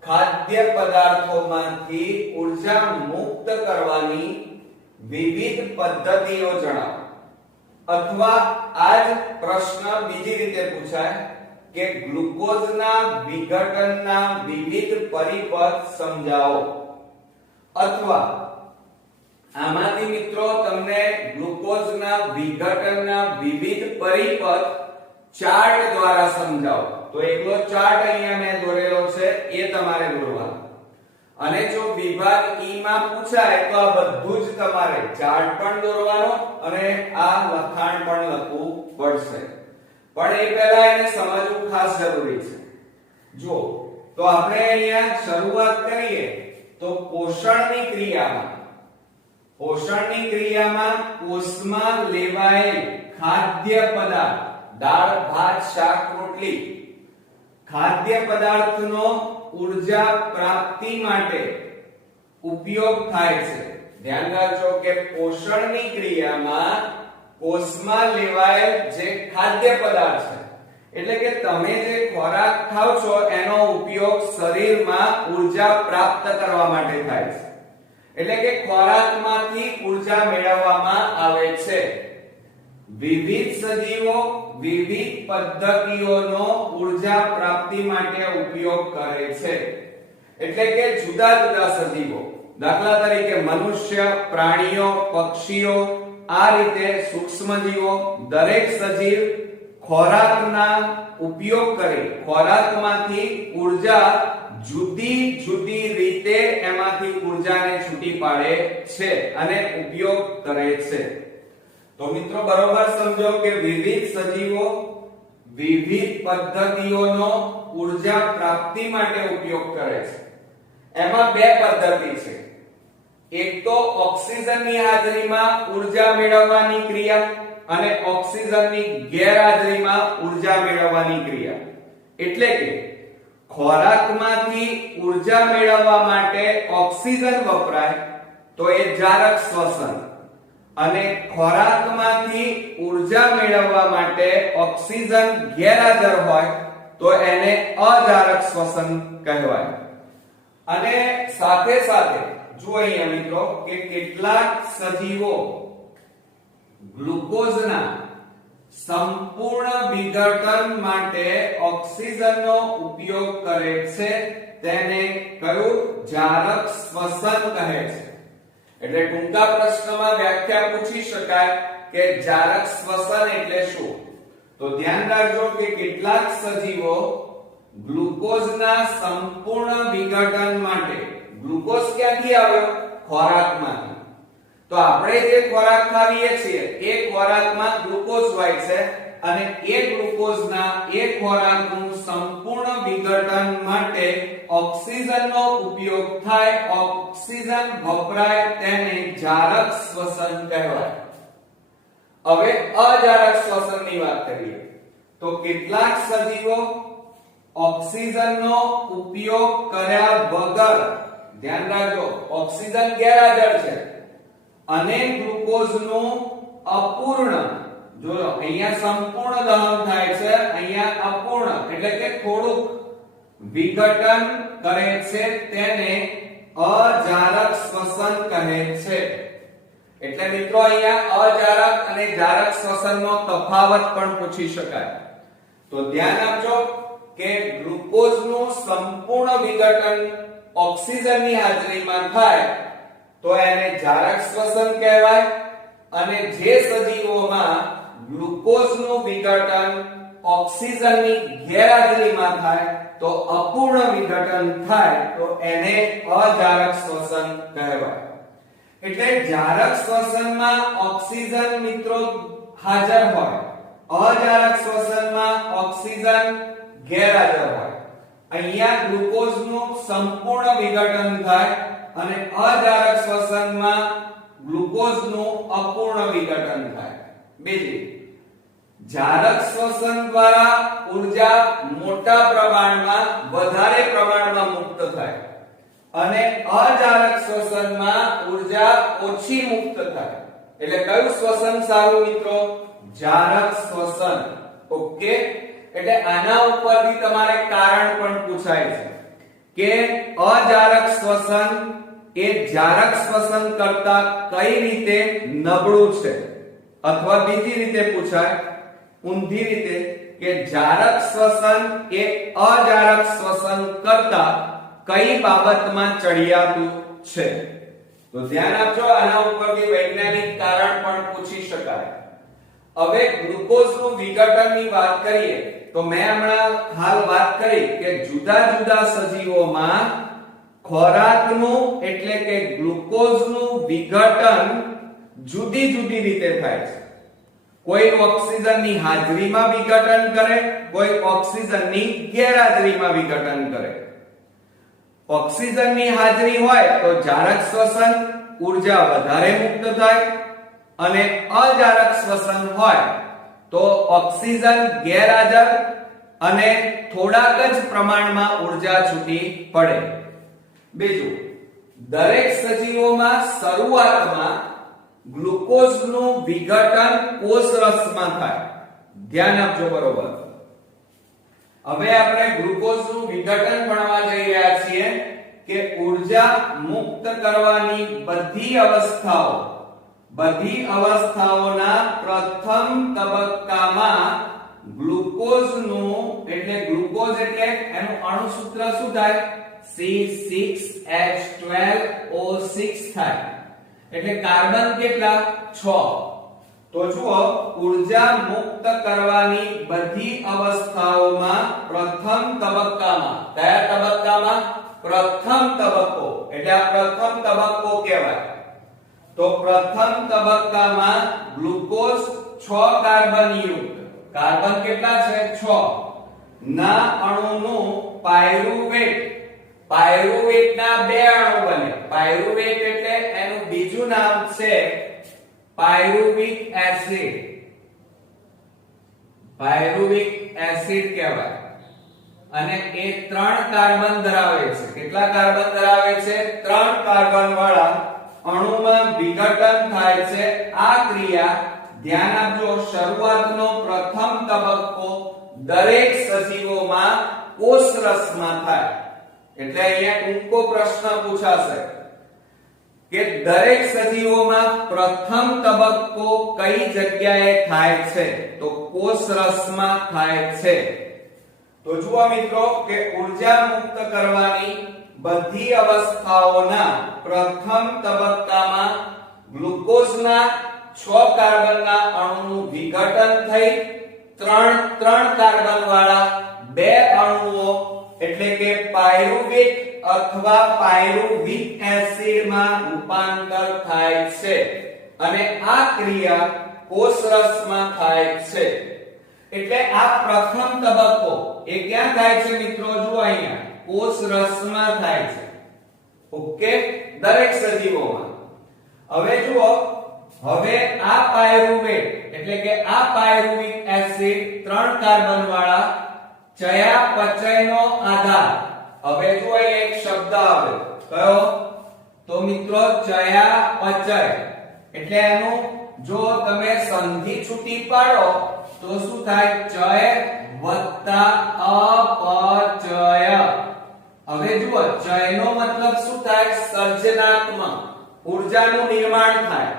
ખાદ્ય પદાર્થોમાંથી ઊર્જા મુક્ત કરવાની વિવિધ પદ્ધતિઓ જણાવો. અથવા આજ પ્રશ્ન બીજી રીતે પૂછાય કે ગ્લુકોઝના વિઘટનના વિવિધ પરિપથ સમજાવો. અથવા આમાંથી મિત્રો તમને ગ્લુકોઝના વિઘટનના વિવિધ પરિપથ ચાર્ટ દ્વારા સમજાવો. તો એકલો ચાર્ટ અહીંયા મેં દોરેલો છે, એ તમારે દોરવાનો. અને જો વિભાગ ઈ માં પૂછાય તો આ બધું જ તમારે ચાર્ટ પણ દોરવાનો અને આ લખાણ પણ લખવું પડશે. પણ એ પહેલા એને સમજવું ખાસ જરૂરી છે. જો તો આપણે અહીંયા શરૂઆત કરીએ તો પોષણની ક્રિયામાં કોષમાં લેવાયેલ ખાદ્ય પદાર્થ, દાળ ભાત શાક રોટલી, ખાદ્ય પદાર્થનો ઊર્જા પ્રાપ્તિ માટે ઉપયોગ થાય છે. ધ્યાન રાખજો કે પોષણની ક્રિયામાં કોષમાં લેવાયેલ જે ખાદ્ય પદાર્થ છે, એટલે કે તમે જે ખોરાક ખાવ છો એનો ઉપયોગ શરીરમાં ઊર્જા પ્રાપ્ત કરવા માટે થાય છે. એટલે કે ખોરાકમાંથી ઊર્જા મેળવવામાં આવે છે. વિવિધ સજીવો વિવિધ પદ્ધતિઓનો ઉર્જા પ્રાપ્તિ માટે ઉપયોગ કરે છે. એટલે કે જુદા જુદા સજીવો, દાખલા તરીકે મનુષ્ય, પ્રાણીઓ, પક્ષીઓ, આ રીતે સૂક્ષ્મજીવો, દરેક સજીવ ખોરાકના ઉપયોગ કરી ખોરાકમાંથી ઉર્જા જુદી જુદી રીતે એમાંથી ઉર્જાને છૂટી પાડે છે અને ઉપયોગ કરે છે. તો મિત્રો બરોબર સમજો કે વિવિધ સજીવો વિવિધ પદ્ધતિઓનો ઉર્જા પ્રાપ્તિ માટે ઉપયોગ કરે છે. એમાં બે પદ્ધતિ છે. એક તો ઓક્સિજનની હાજરીમાં ઉર્જા મેળવવાની ક્રિયા અને ઓક્સિજનની ગેરહાજરીમાં ઉર્જા મેળવવાની ક્રિયા. એટલે કે ખોરાકમાંથી ઉર્જા મેળવવા માટે ઓક્સિજન વપરાય તો એ જારક શ્વસન, અને ખોરાકમાંથી ઉર્જા મેળવવા માટે ઓક્સિજન ગેરહાજર હોય તો એને અજારક શ્વસન કહેવાય. અને સાથે સાથે જુઓ અહીંયા મિત્રો કે કેટલાક સજીવો ગ્લુકોઝના સંપૂર્ણ વિઘટન માટે ઓક્સિજનનો ઉપયોગ કરે છે. તેને કયું જારક શ્વસન કહે છે. એટલે ટૂંકા પ્રશ્નમાં વ્યાખ્યા પૂછી શકાય કે જારક શ્વસન એટલે શું? તો ધ્યાન રાખજો કે કેટલાક સજીવો ગ્લુકોઝના સંપૂર્ણ વિઘટન માટે, ગ્લુકોઝ ક્યાંથી આવ્યો? ખોરાકમાંથી. તો આપણે જે ખોરાક ખાઈએ છીએ એ ખોરાકમાં ગ્લુકોઝ હોય છે અને એ ગ્લુકોઝના એ ખોરાકનું સંપૂર્ણ વિઘટન માટે ઓક્સિજનનો ઉપયોગ થાય, ઓક્સિજન વપરાય, તેને જારક શ્વસન કહેવાય. હવે અજારક શ્વસનની વાત કરીએ તો કેટલાક સજીવો ઓક્સિજનનો ઉપયોગ કર્યા વગર, ધ્યાન રાખજો ઓક્સિજન ગેરહાજર છે અને ગ્લુકોઝનું અપૂર્ણ, જો અહીંયા સંપૂર્ણ દહન થાય છે, અહીંયા અપૂર્ણ એટલે કે થોડુંક વિઘટન કરે છે, તેને અજારક શ્વસન કહે છે. એટલે મિત્રો અહીંયા અજારક અને જારક શ્વસનનો તફાવત પણ પૂછી શકાય. તો ધ્યાન આપજો કે ગ્લુકોઝનું સંપૂર્ણ વિઘટન ઓક્સિજનની હાજરીમાં થાય તો એને જારક શ્વસન કહેવાય, અને જે સજીવોમાં ગ્લુકોઝનું વિઘટન ઓક્સિજનની ગેરહાજરીમાં થાય તો અપૂર્ણ વિઘટન થાય તો એને અજારક શ્વસન કહેવાય. એટલે જારક શ્વસનમાં ઓક્સિજન મિત્રો હાજર હોય, અજારક શ્વસનમાં ઓક્સિજન ગેરહાજર હોય. અહીંયા ગ્લુકોઝનું સંપૂર્ણ વિઘટન થાય અને અજારક શ્વસનમાં ગ્લુકોઝનું અપૂર્ણ વિઘટન થાય. બીજી, જારક શ્વસન દ્વારા ઉર્જા મોટા પ્રમાણમાં, વધારે પ્રમાણમાં મુક્ત થાય અને અજારક શ્વસનમાં ઉર્જા ઓછી મુક્ત થાય. એટલે કયું શ્વસન સારું મિત્રો? જારક શ્વસન. ઓકે, એટલે આના ઉપરથી તમારે કારણ પણ પૂછાય છે કે અજારક શ્વસન એ જારક શ્વસન કરતા કઈ રીતે નબળું છે, અથવા બીજી રીતે પૂછાય ઊંધી રીતે કે જારક શ્વસન એ અજારક શ્વસન કરતા કઈ બાબતમાં ચડિયાતું છે. તો ધ્યાન આપજો, આના ઉપરથી વૈજ્ઞાનિક કારણ પણ પૂછી શકાય. હવે ગ્લુકોઝનું વિઘટનની વાત કરીએ તો મેં હમણાં હાલ વાત કરી કે જુદા જુદા સજીવોમાં ખોરાકનું એટલે કે ગ્લુકોઝનું વિઘટન જુદી જુદી રીતે થાય છે. કોઈ ઓક્સિજનની હાજરીમાં વિઘટન કરે, કોઈ ઓક્સિજનની ગેરહાજરીમાં વિઘટન કરે. ઓક્સિજનની હાજરી હોય તો જારક શ્વસન, ઉર્જા વધારે મુક્ત થાય, અને અજારક શ્વસન હોય તો ઓક્સિજન ગેરહાજર અને થોડાક જ પ્રમાણમાં ઉર્જા છૂટી પડે. બીજું, દરેક સજીવોમાં શરૂઆતમાં ગ્લુકોઝનું વિઘટન કોષરસમાં થાય. ધ્યાન આપજો બરોબર. હવે આપણે ગ્લુકોઝનું વિઘટન ભણવા જઈ રહ્યા છીએ કે ઉર્જા મુક્ત કરવાની બધી અવસ્થાઓ બધી અવસ્થાઓના પ્રથમ તબક્કામાં ગ્લુકોઝનું એટલે ગ્લુકોઝ એટલે એનું અણુ સૂત્ર શું થાય C6H12O6 થાય એટલે કાર્બન કેટલા 6 તો જુઓ ઊર્જા મુક્ત કરવાની બધી અવસ્થાઓમાં પ્રથમ તબક્કામાં કયા તબક્કામાં પ્રથમ તબક્કો એટલે આ પ્રથમ તબક્કો કહેવાય તો પ્રથમ તબક્કામાં ગ્લુકોઝ 6 કાર્બન યુક્ત કાર્બન કેટલા છે 6 ના અણુનું પાયરુવેટ ના બે અણુ બને પાયરુવેટ એટલે એનું બીજું નામ છે પાયરુવિક એસિડ કહેવાય અને એ 3 કાર્બન ધરાવે છે કેટલા કાર્બન ધરાવે છે 3 કાર્બન વાળા અણુમાં વિઘટન થાય છે આ ક્રિયા ધ્યાન આપજો શરૂઆતનો પ્રથમ તબક્કો દરેક સજીવોમાં કોષરસમાં થાય એટલે અહીંયા ટૂંકો પ્રશ્ન પૂછાશે કે દરેક સજીવોમાં પ્રથમ તબક્કો કઈ જગ્યાએ થાય છે તો કોષરસમાં થાય છે તો જુઓ મિત્રો કે ઊર્જા મુક્ત કરવાની બધી અવસ્થાઓના પ્રથમ તબક્કામાં ગ્લુકોઝના 6 કાર્બનના અણુનું વિઘટન થઈ 3 કાર્બન વાળા બે અણુઓ એટલે કે પાયરુવેટ અથવા પાયરુવિક એસિડમાં રૂપાંતર થાય છે અને આ ક્રિયા કોષરસમાં થાય છે એટલે આ પ્રથમ તબક્કો એ ક્યાં થાય છે મિત્રો જુઓ અહીંયા કોષરસમાં થાય છે ઓકે દરેક સજીવોમાં હવે જુઓ હવે આ પાયરુવેટ એટલે કે આ પાયરુવિક એસિડ 3 કાર્બન વાળા ચયાપચયનો આધાર હવે જો એક શબ્દ આવે કયો તો મિત્રો ચયાપચય એટલે એનું જો તમે સંધિ છૂટી પાડો તો શું થાય ચય વત્તા અપચય હવે જુઓ ચયનો મતલબ શું થાય સર્જનાત્મક ઊર્જાનું નિર્માણ થાય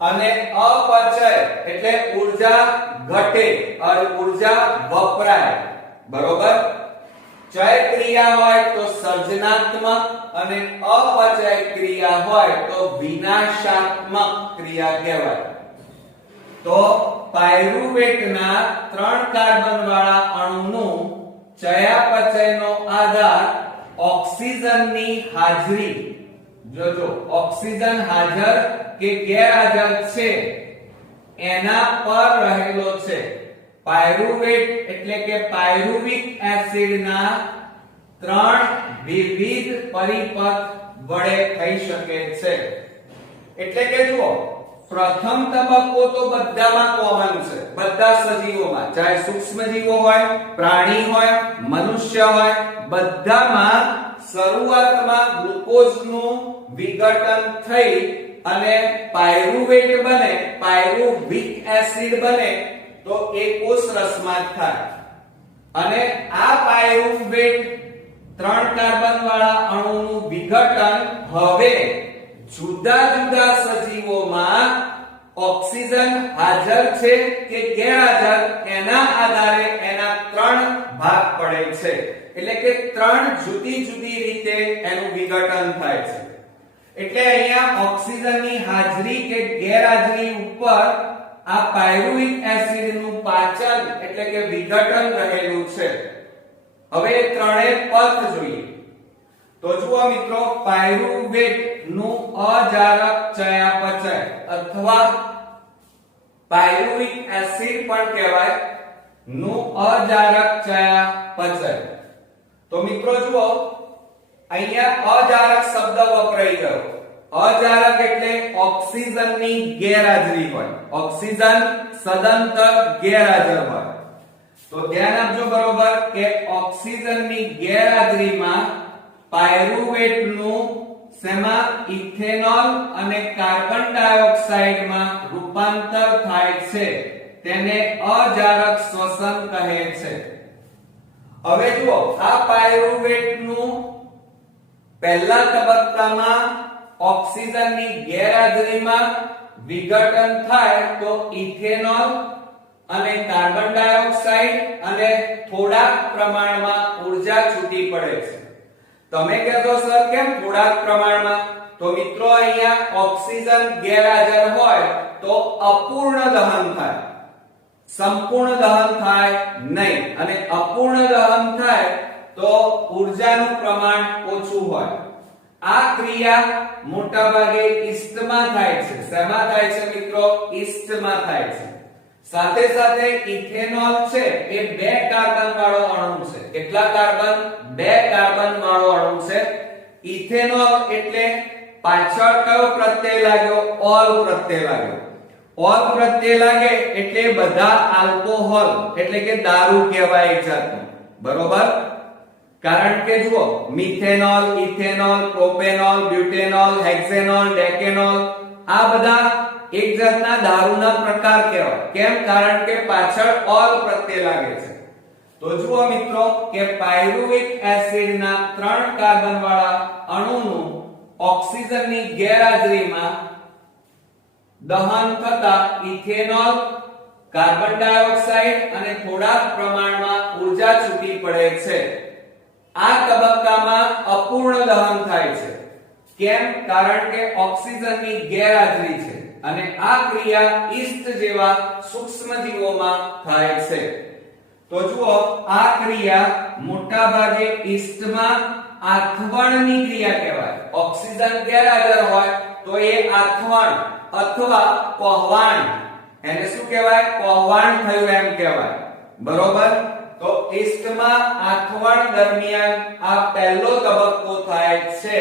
અને અપચય એટલે ઊર્જા ઘટે અને ઊર્જા વપરાય બરોબર ચય ક્રિયા હોય તો સર્જનાત્મક અને અપચય ક્રિયા હોય તો વિનાશાત્મક ક્રિયા કહેવાય તો પાયરુવેટના 3 કાર્બન વાળા અણુનું ચયાપચયનો આધાર ઓક્સિજનની હાજરી જોજો ઓક્સિજન હાજર કે ગેરહાજર છે એના પર રહેલો છે પાયરુવેટ એટલે કે પાયરુવિક એસિડના 3 વિવિધ પરિપથ વડે થઈ શકે છે એટલે કે જુઓ પ્રથમ તબક્કો તો બધામાં કોમન છે બધા સજીવોમાં ચાહે સૂક્ષ્મજીવો હોય પ્રાણી હોય મનુષ્ય હોય બધામાં શરૂઆતમાં ગ્લુકોઝનું વિઘટન થઈ અને પાયરુવેટ બને પાયરુવિક એસિડ બને તો એ કોષરસમાં થાય અને આ પાયરુવેટ 3 કાર્બન વાળા અણુનું વિઘટન હવે જુદા જુદા સજીવોમાં ઓક્સિજન હાજર છે કે ગેરહાજર એના આધારે એના 3 ભાગ પડે છે એટલે કે 3 જુદી જુદી રીતે એનું વિઘટન થાય છે એટલે અહીંયા ઓક્સિજનની હાજરી કે ગેરહાજરી ઉપર આ પાયરુવિક એસિડનું પાચન એટલે કે વિઘટન રહેલું છે હવે ત્રણેય પથ જોઈએ તો જુઓ મિત્રો પાયરુવેટ નું અજારક ચયાપચય અથવા પાયરુવિક એસિડ પણ કહેવાય નું અજારક ચયાપચય તો મિત્રો જુઓ અહીંયા અજારક શબ્દ વપરાઈ ગયો અજારક એટલે ઓક્સિજનની ગેરહાજરી હોય ઓક્સિજન સદંતર ગેરહાજર હોય તો ધ્યાન આપજો બરોબર કે ઓક્સિજનની ગેરહાજરીમાં પાયરુવેટનું શેમાં ઇથેનોલ અને કાર્બન ડાયોક્સાઇડમાં રૂપાંતર થાય છે તેને અજારક શ્વસન કહે છે હવે જુઓ આ પાયરુવેટનું પહેલા તબક્કામાં ઓક્સિજનની ગેરહાજરીમાં વિઘટન થાય તો ઇથેનોલ અને કાર્બન ડાયોક્સાઇડ અને થોડાક પ્રમાણમાં ઊર્જા છૂટી પડે છે. તમે કહેશો સર કેમ થોડાક પ્રમાણમાં? તો મિત્રો અહીંયા ઓક્સિજન ગેરહાજર હોય તો અપૂર્ણ દહન થાય, સંપૂર્ણ દહન થાય નહીં. અને અપૂર્ણ દહન થાય તો ઊર્જાનું પ્રમાણ ઓછું હોય. આ ક્રિયા મોટા ભાગે ઈસ્ટમાં થાય છે. શેમાં થાય છે મિત્રો? ઈસ્ટમાં થાય છે. સાથે સાથે ઇથેનોલ છે એ 2 કાર્બન વાળો અણુ છે. કેટલા કાર્બન? 2 કાર્બન વાળો અણુ છે. ઇથેનોલ એટલે પાછળ કયો પ્રત્યય લાગ્યો? ઓલ પ્રત્યય લાગ્યો. ઓલ પ્રત્યય લાગે એટલે બધા આલ્કોહોલ એટલે કે દારૂ કહેવાય એક જાતનું. બરોબર? કારણ કે જુઓ મિથેનોલ, ઇથેનોલ, પ્રોપેનોલ, બ્યુટેનોલ, હેક્સેનોલ, ડેકેનોલ આ બધા એક જાતના દારૂના પ્રકાર કહેવાય. કેમ? કારણ કે પાછળ ઓલ પ્રત્યય લાગે છે. તો જુઓ મિત્રો કે પાયરુવિક એસિડના 3 કાર્બન વાળા અણુનું ઓક્સિજનની ગેરહાજરીમાં દહન થતા ઇથેનોલ, કાર્બન ડાયોક્સાઇડ અને થોડાક પ્રમાણમાં ઊર્જા છૂટી પડે છે. આ તબક્કામાં અપૂર્ણ દહન થાય છે. કેમ? કારણ કે ઓક્સિજનની ગેરહાજરી છે અને આ ક્રિયા ઈસ્ટ જેવા સૂક્ષ્મ જીવોમાં થાય છે. તો જુઓ આ ક્રિયા મોટા ભાગે ઈસ્ટમાં આથવણની ક્રિયા કહેવાય. ઓક્સિજન ગેરહાજર હોય તો એ આથવણ અથવા કોહવાણ, એને શું કહેવાય? કોહવાણ થયું એમ કહેવાય. બરોબર? તો ઈસ્ટમાં આથવણ દરમિયાન આ પહેલો તબક્કો થાય છે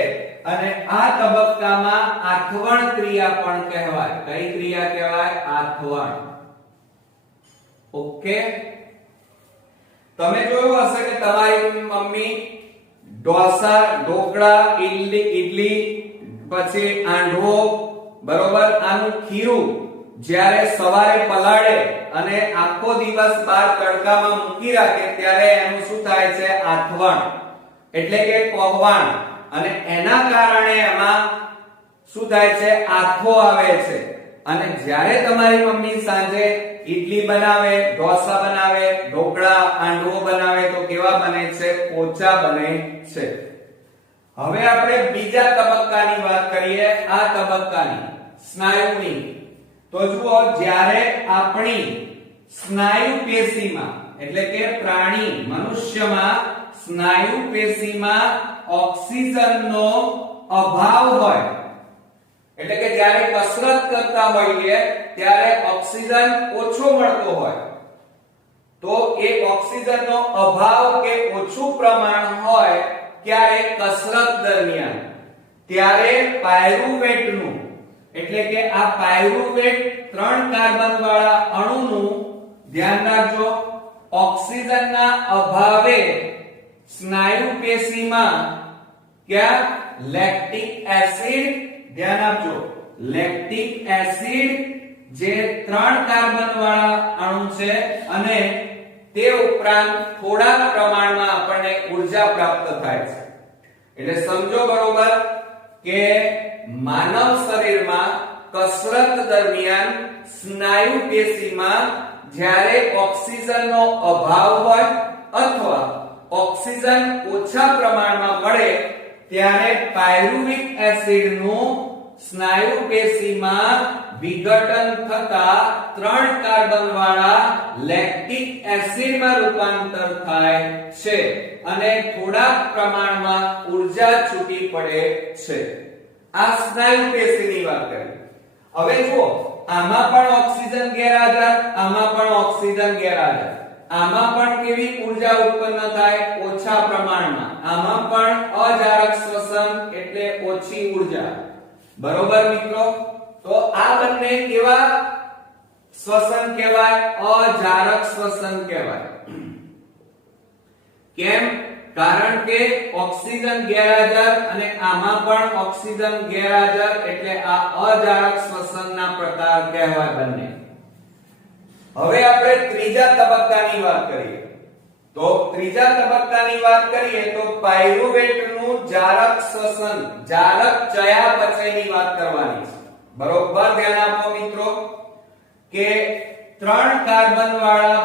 અને આ તબક્કામાં આથવણ ક્રિયા પણ કહેવાય. કઈ ક્રિયા કહેવાય? આથવણ. ઓકે, તમે જોયું હશે કે તમારી મમ્મી ઢોસા, ઢોકળા, ઈડલી પછી આંધળો, બરોબર, આનું ખીરું જ્યારે સવારે પલાળે અને આખો દિવસ બહાર તડકામાં મૂકી રાખે ત્યારે એનું શું થાય છે? આથવણ એટલે કે કોહવાણ. અને એના કારણે એમાં શું થાય છે? આથો આવે છે. અને જ્યારે તમારી મમ્મી સાંજે ઈડલી બનાવે, ઢોસા બનાવે, ઢોકળા, આંડવો બનાવે તો કેવા બને છે? પોચા બને છે. હવે આપણે બીજા તબક્કાની વાત કરીએ. આ તબક્કાની સ્નાયુની. તો જુઓ જ્યારે આપણી સ્નાયુ પેશીમાં એટલે કે પ્રાણી મનુષ્યમાં સ્નાયુ પેશીમાં ઓક્સિજનનો અભાવ હોય એટલે કે જ્યારે કસરત કરતા હોઈએ ત્યારે ઓક્સિજન ઓછો મળતો હોય તો એ ઓક્સિજનનો અભાવ કે ઓછું પ્રમાણ હોય ત્યારે કસરત દરમિયાન ત્યારે પાયરુવેટનું એટલે કે આ પાયરુવેટ 3 કાર્બન વાળા અણુનું ધ્યાન રાખજો ઓક્સિજનના અભાવે સ્નાયુ પેશીમાં ક્યાં લેક્ટિક એસિડ ધ્યાન આપજો લેક્ટિક એસિડ જે 3 કાર્બન વાળા અણુ છે અને તે ઉપરાંત થોડા પ્રમાણમાં આપણને ઊર્જા પ્રાપ્ત થાય છે એટલે સમજો બરોબર કે માનવ શરીરમાં કસરત દરમિયાન સ્નાયુ પેશીમાં જ્યારે ઓક્સિજનનો અભાવ હોય અથવા ઓક્સિજન ઓછા પ્રમાણમાં મળે ત્યારે પાયરુવિક એસિડનું સ્નાયુ પેશીમાં વિઘટન થતા 3 કાર્બન વાળા લેક્ટિક એસિડમાં રૂપાંતર થાય છે અને થોડા પ્રમાણમાં ઊર્જા છૂટી પડે છે. આ સ્નાયુ પેશીની વાત કરી. હવે જુઓ આમાં પણ ઓક્સિજન ગેરહાજર, આમાં પણ ઓક્સિજન ગેરહાજર. આમાં પણ કેવી ઊર્જા ઉત્પન્ન થાય? ઓછા પ્રમાણમાં. આમાં પણ અજારક શ્વસન એટલે ઓછી ઊર્જા. બરોબર મિત્રો? તો આ બંને કેવા શ્વસન કહેવાય? અજારક શ્વસન કહેવાય. કેમ? કારણ કે ઓક્સિજન ગેરહાજર અને આમાં પણ ઓક્સિજન ગેરહાજર એટલે આ અજારક શ્વસનના પ્રકાર કહેવાય બંને. હવે આપણે ત્રીજા તબક્કાની વાત કરીએ. તો ત્રીજા તબક્કાની વાત કરીએ તો પાયરુવેટનું જારક શ્વસન, જારક ચયાપચયની વાત કરવાની છે. બરોબર ધ્યાન આપો મિત્રો કે 3 કાર્બન વાળા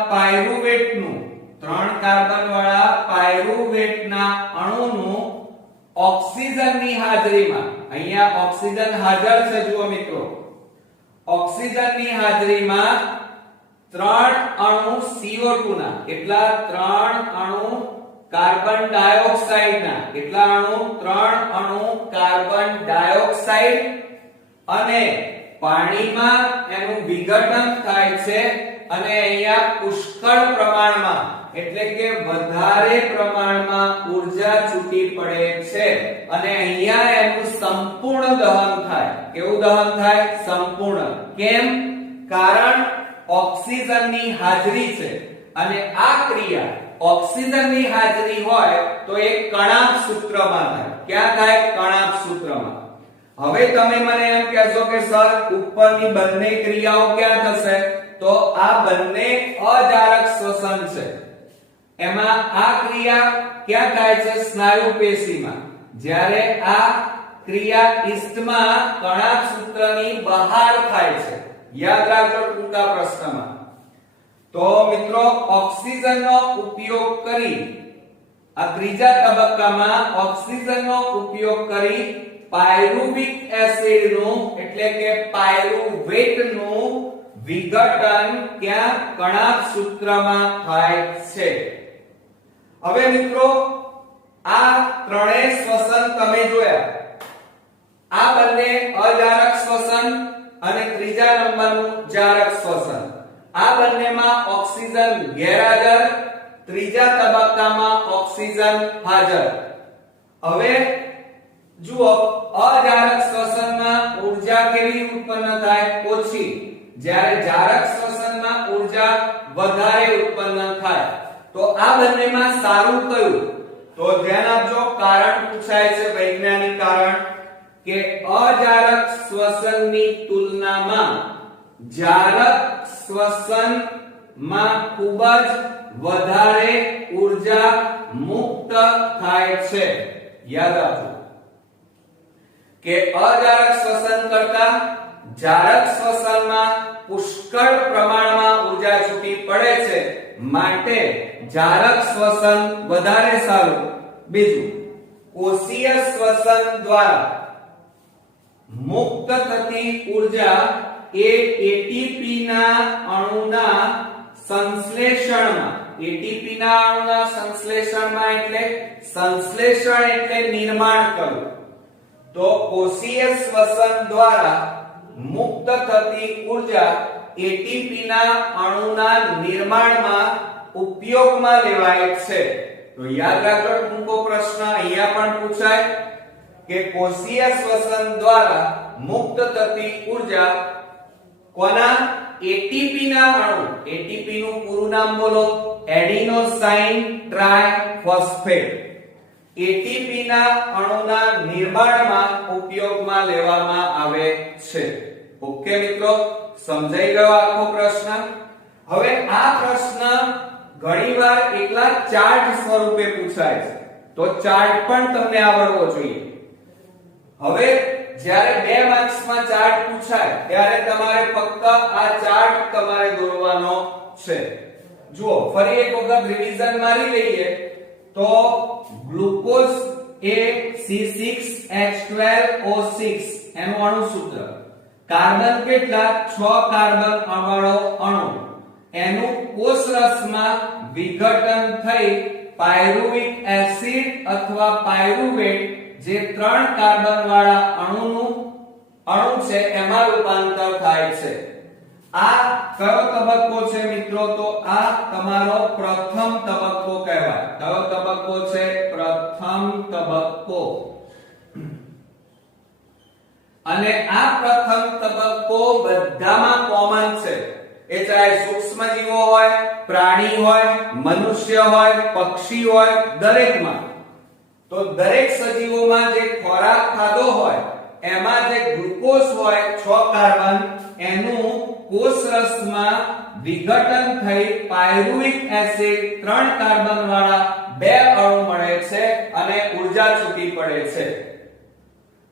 પાયરુવેટના અણુનું ઓક્સિજનની હાજરીમાં, અહીંયા ઓક્સિજન હાજર છે, જુઓ મિત્રો, ઓક્સિજનની હાજરીમાં 3 અણુ CO2 ના, કેટલા 3 અણુ કાર્બન ડાયોક્સાઇડના, કેટલા અણુ 3 અણુ કાર્બન ડાયોક્સાઇડ અને પાણીમાં એનું વિઘટન થાય છે અને અહીંયા પુષ્કળ પ્રમાણમાં એટલે કે વધારે પ્રમાણમાં ઊર્જા છૂટી પડે છે અને અહીંયા એનું સંપૂર્ણ દહન થાય. કેવું દહન થાય? સંપૂર્ણ. કેમ? કારણ ઓક્સિજનની હાજરી છે અને આ ક્રિયા ઓક્સિજનની હાજરી હોય તો એ કણાભ સૂત્રમાં થાય. ક્યાં થાય? કણાભ સૂત્રમાં. હવે તમે મને એમ કહેશો કે સર ઉપરની બંને ક્રિયાઓ ક્યાં થશે? તો આ બંને અજારક શ્વસન છે. એમાં આ ક્રિયા ક્યાં થાય છે? સ્નાયુ પેશીમાં. જ્યારે આ ક્રિયા ઈસ્ટમાં કણાભ સૂત્રની બહાર થાય છે. યાદ રાખજો ટૂંકા પ્રશ્નમાં. તો મિત્રો ઓક્સિજનનો ઉપયોગ કરી આ ત્રીજા તબક્કામાં ઓક્સિજનનો ઉપયોગ કરી પાયરુવિક એસિડનું એટલે કે પાયરુવેટનું વિઘટન ક્યાં? કણાભ સૂત્રમાં થાય છે. હવે મિત્રો આ ત્રણેય શ્વસન તમે જોયા. આ બંને અજારક શ્વસન અને ત્રીજા નંબરનું જારક શ્વસન. આ બંનેમાં ઓક્સિજન ગેરહાજર, ત્રીજા તબક્કામાં ઓક્સિજન હાજર. હવે જુઓ, અજારક શ્વસનમાં ઊર્જા કેવી ઉત્પન્ન થાય? ઓછી. જ્યારે જારક શ્વસનમાં ઊર્જા વધારે ઉત્પન્ન થાય. તો આ બંનેમાં સારું કયું? તો ધ્યાન આપજો, કારણ પૂછાય છે, વૈજ્ઞાનિક કારણ કે અજારક શ્વસનની તુલનામાં જારક શ્વસનમાં ખૂબ જ વધારે ઊર્જા મુક્ત થાય છે. યાદ રાખજો કે અજારક શ્વસન કરતા જારક શ્વસનમાં પુષ્કળ પ્રમાણમાં ઊર્જા છૂટી પડે છે, માટે જારક શ્વસન વધારે સારું. બીજું, કોષીય શ્વસન દ્વારા મુક્ત થતી ઊર્જા એ એટીપી ના અણુના સંશ્લેષણમાં, એટીપી ના અણુના સંશ્લેષણમાં એટલે સંશ્લેષણ એટલે નિર્માણ કરવું. તો કોષીય શ્વસન દ્વારા મુક્ત થતી ઊર્જા એટીપી ના અણુના નિર્માણમાં ઉપયોગમાં લેવાય છે. તો યાદ રાખો ટૂંકો પ્રશ્ન અહીંયા પણ પૂછાય કે કોષીય શ્વસન દ્વારા મુક્ત થતી ઊર્જા કોના? એટીપી ના અણુ. એટીપી નું પૂરું નામ બોલો? Adenosine triphosphate. એટીપી ના અણુના નિર્માણમાં ઉપયોગમાં લેવામાં આવે છે. ઓકે મિત્રો, સમજાઈ ગયો આખો પ્રશ્ન? હવે આ પ્રશ્ન ઘણીવાર એકલા ચાર્ટ સ્વરૂપે પૂછાય છે, તો ચાર્ટ પણ તમને આવડવો જોઈએ. હવે જ્યારે 2 માર્ક્સમાં ચાર્ટ પૂછાય ત્યારે તમારે ફક્ત આ ચાર્ટ તમારે દોરવાનો છે. જુઓ, ફરી એક વખત રિવિઝન મારી લઈએ તો ગ્લુકોઝ એ C6H12O6 એનું અણુ સૂત્ર. કાર્બન કેટલા? 6 કાર્બન વાળો અણુ. એનું કોષરસમાં વિઘટન થઈ પાયરુવિક એસિડ અથવા પાયરુવેટ જે 3 કાર્બન વાળા અણુ છે એમાં રૂપાંતર થાય છે. આ કયો તબક્કો છે મિત્રો? તો આ તમારો પ્રથમ તબક્કો કહેવાય. કયો તબક્કો છે? પ્રથમ તબક્કો. અને આ પ્રથમ તબક્કો બધામાં કોમન છે. એ ચાહે સૂક્ષ્મ જીવો હોય, પ્રાણી હોય, મનુષ્ય હોય, પક્ષી હોય, દરેકમાં. તો દરેક સજીવોમાં જે ખોરાક ખાધો હોય એમાં જે ગ્લુકોઝ હોય 6 કાર્બન, એનું કોષરસમાં વિઘટન થઈ પાયરુવિક એસિડ 3 કાર્બન વાળા 2 અણુ મળે છે અને ઊર્જા છૂટી પડે છે.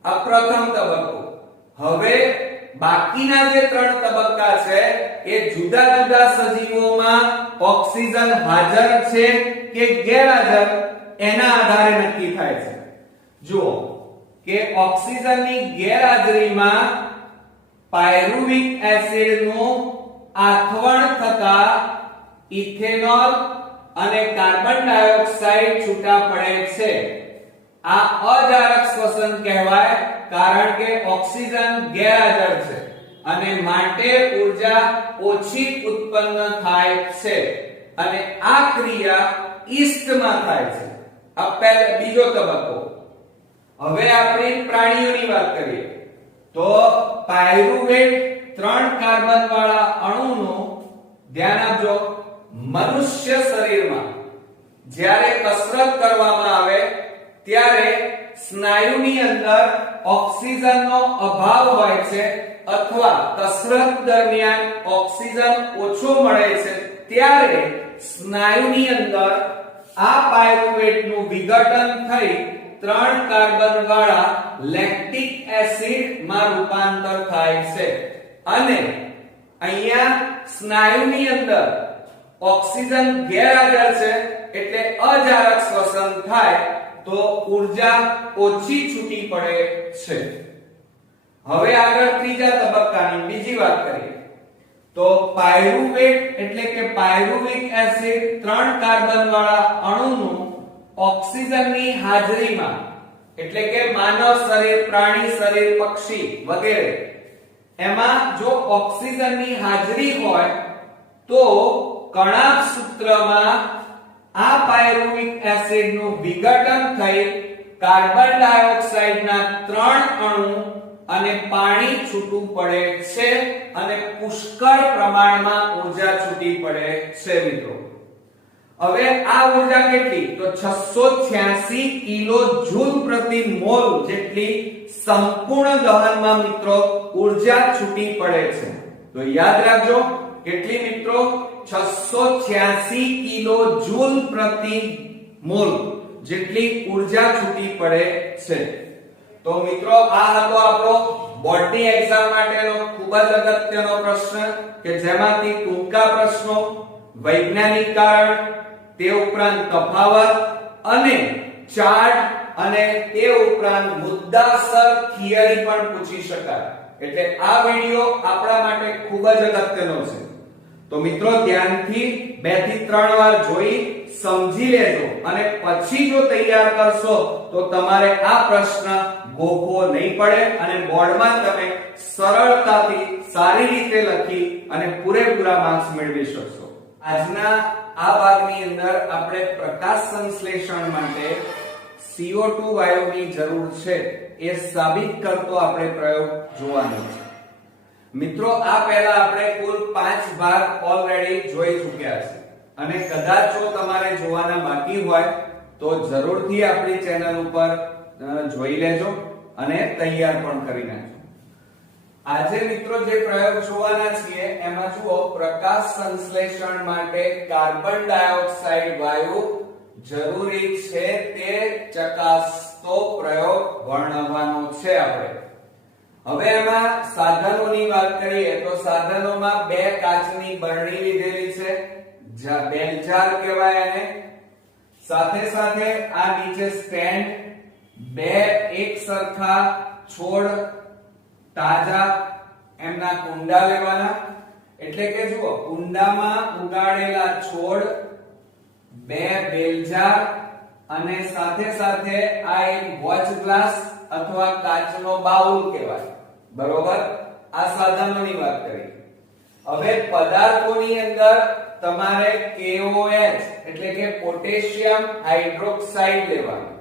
આ પ્રથમ તબક્કો. હવે બાકીના જે 3 તબક્કા છે એ જુદા જુદા સજીવોમાં ઓક્સિજન હાજર છે કે ગેરહાજર એના આધારે નક્કી થાય છે. જુઓ કે ઓક્સિજનની ગેરહાજરીમાં પાયરુવિક એસિડનું આથવણ થતા ઇથેનોલ અને કાર્બન ડાયોક્સાઇડ છૂટા પડે છે. આ અજારક શ્વસન કહેવાય કારણ કે ઓક્સિજન ગેરહાજર છે અને માટે ઊર્જા ઓછી ઉત્પન્ન થાય છે અને આ ક્રિયા ઈસ્ટમાં થાય છે. આ પહેલો બીજો તબક્કો. હવે આપણે પ્રાણીઓની વાત કરીએ તો પાયરુવેટ 3 કાર્બન વાળા અણુનું ધ્યાન આપજો. મનુષ્ય શરીરમાં જ્યારે કસરત કરવામાં આવે ત્યારે સ્નાયુની અંદર ઓક્સિજનનો અભાવ હોય છે અથવા કસરત દરમિયાન ઓક્સિજન ઓછો મળે છે ત્યારે સ્નાયુની અંદર આ પાયરુવેટનું વિઘટન થઈ 3 કાર્બન વાળા લેક્ટિક એસિડ માં રૂપાંતર થાય છે અને અહીંયા સ્નાયુની અંદર ઓક્સિજન ગેરહાજર છે એટલે અજારક શ્વસન થાય તો ઊર્જા ઓછી છૂટી પડે છે. હવે આગળ ત્રીજા તબક્કાની બીજી વાત કરીએ તો પાયરુવેટ એટલે કે પાયરુવિક એસિડ 3 કાર્બન વાળા અણુનું ઓક્સિજનની હાજરીમાં એટલે કે માનવ શરીર, પ્રાણી શરીર, પક્ષી વગેરે એમાં જો ઓક્સિજનની હાજરી હોય તો કણાભ સૂત્રમાં આ પાયરુવિક એસિડનું વિઘટન થઈ કાર્બન ડાયોક્સાઇડના 3 અણુ અને પાણી છૂટું પડે છે અને પુષ્કળ પ્રમાણમાં ઊર્જા છૂટી પડે છે મિત્રો. હવે આ ઊર્જા કેટલી તો 686 કિલો જૂલ પ્રતિ મોલ જેટલી સંપૂર્ણ દહનમાં મિત્રો ઊર્જા છૂટી પડે છે. તો યાદ રાખજો કેટલી મિત્રો 686 કિલો જૂલ પ્રતિ મોલ જેટલી ઊર્જા છૂટી પડે છે. તો મિત્રો આ હતો આપણો બોર્ડની એક્ઝામ માટેનો ખૂબ જ અગત્યનો પ્રશ્ન કે જેમાંથી ટૂંકા પ્રશ્નો, વૈજ્ઞાનિક કારણ, તે ઉપરાંત તફાવત અને ચાર્ટ અને તે ઉપરાંત મુદ્દાસર થિયરી પણ પૂછી શકાય. એટલે આ વિડિયો આપણા માટે ખૂબ જ અગત્યનો છે. તો મિત્રો ધ્યાનથી 2 થી 3 વાર જોઈ સમજી લેજો અને પછી જો તૈયાર કરશો તો તમારે આ પ્રશ્ન ગોખવો નહીં પડે અને બોર્ડમાં તમે સરળતાથી સારી રીતે લખી અને પૂરેપૂરા માર્ક્સ મેળવી શકશો. આજના આ ભાગની અંદર આપણે પ્રકાશ સંશ્લેષણ માટે CO2 વાયુની જરૂર છે એ સાબિત કરતો આપણે પ્રયોગ જોવાનો છે. મિત્રો આ પહેલા આપણે કુલ 5 ભાગ ઓલરેડી જોઈ ચૂક્યા છે અને કદાચ જો તમારે જોવાના બાકી હોય તો જરૂરથી આપણી ચેનલ ઉપર જોઈ લેજો અને તૈયાર પણ કરી નાખજો. આજે મિત્રો જે પ્રયોગ જોવાના છીએ એમાં જુઓ પ્રકાશ સંશ્લેષણ માટે કાર્બન ડાયોક્સાઇડ વાયુ જરૂરી છે તે ચકાસતો પ્રયોગ વર્ણવવાનો છે આપણે. હવે એમાં સાધનોની વાત કરીએ તો સાધનોમાં 2 કાચની બરણી લીધેલી છે, બેલચાર કહેવાય એને. સાથે સાથે આ નીચે સ્ટેન્ડ, 2 એક સરખા છોડ તાજા એમના કુંડા લેવાના. એટલે કે જુઓ કુંડામાં ઉગાડેલા છોડ, 2 બેલજાર અને સાથે સાથે આ એક વોચ ગ્લાસ અથવા કાચનો બાઉલ કહેવાય. બરોબર, આ સાધનોની વાત કરી. હવે પદાર્થોની અંદર તમારે KOH એટલે કે પોટેશિયમ હાઇડ્રોક્સાઇડ લેવાનું.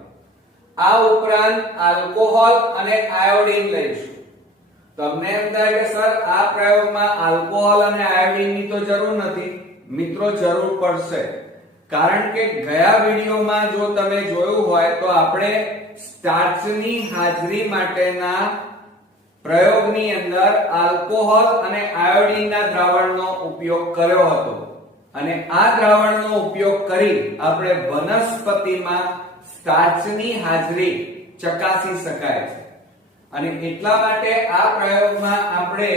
આ ઉપરાંત આલ્કોહોલ અને આયોડીન લઈશું. તમને એમ થાય કે સર આ પ્રયોગમાં આલ્કોહોલ અને આયોડીનની તો જરૂર નથી. મિત્રો જરૂર પડશે, કારણ કે ગયા વિડિયોમાં જો તમે જોયું હોય તો આપણે સ્ટાર્ચની હાજરી માટેના પ્રયોગની અંદર આલ્કોહોલ અને આયોડીનના દ્રાવણનો ઉપયોગ કર્યો હતો અને આ દ્રાવણનો ઉપયોગ કરી આપણે વનસ્પતિમાં સ્ટાર્ચની હાજરી ચકાસી શકાય છે. અને એટલા માટે આ પ્રયોગમાં આપણે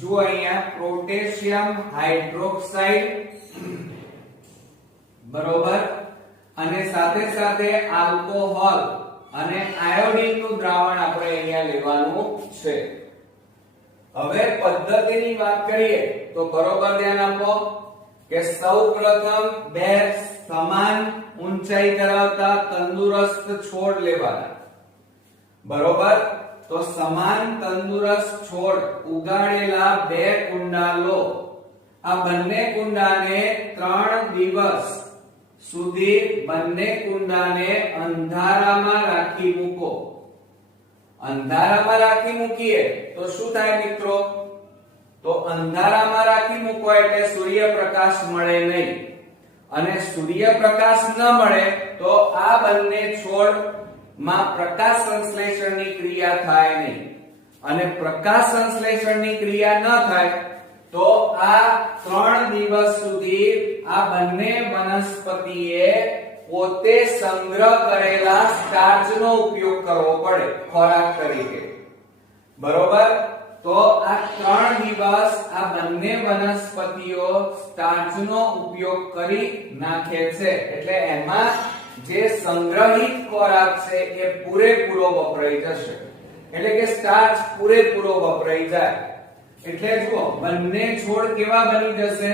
જો અહીંયા પોટેશિયમ હાઇડ્રોક્સાઇડ બરોબર અને સાથે સાથે આલ્કોહોલ અને આયોડિન નું દ્રાવણ આપણે અહીંયા લેવાનું છે. હવે પદ્ધતિની વાત કરીએ તો બરોબર ધ્યાન આપો કે સૌપ્રથમ બે સમાન ઊંચાઈ ધરાવતા તંદુરસ્ત છોડ લેવાના. બરોબર, તો સમાન તંદુરસ્ત છોડ ઉગાડેલા બે કુંડા લો. આ બંને કુંડાને 3 દિવસ સુધી બંને કુંડાને અંધારામાં રાખી મૂકો. અંધારામાં રાખી મૂકીએ તો શું થાય મિત્રો? તો અંધારામાં રાખી મૂકો એટલે સૂર્યપ્રકાશ મળે નહીં, અને સૂર્યપ્રકાશ ન મળે તો આ બંને છોડ માં પ્રકાશ સંશ્લેષણની ક્રિયા થાય નહીં, અને પ્રકાશ સંશ્લેષણની ક્રિયા ન થાય તો આ 3 દિવસ સુધી આ બંને વનસ્પતિએ પોતે સંગ્રહ કરેલા સ્ટાર્ચનો ઉપયોગ કરવો પડે ખોરાક તરીકે. બરોબર, તો આ 3 દિવસ આ બંને વનસ્પતિઓ સ્ટાર્ચનો ઉપયોગ કરી નાખે છે, એટલે એમાં જે સંગ્રહિત ખોરાક છે એ પૂરેપૂરો વપરાઈ જશે, એટલે કે સ્ટાર્ચ પૂરેપૂરો વપરાઈ જાય. એટલે જુઓ બંને છોડ કેવા બની જશે?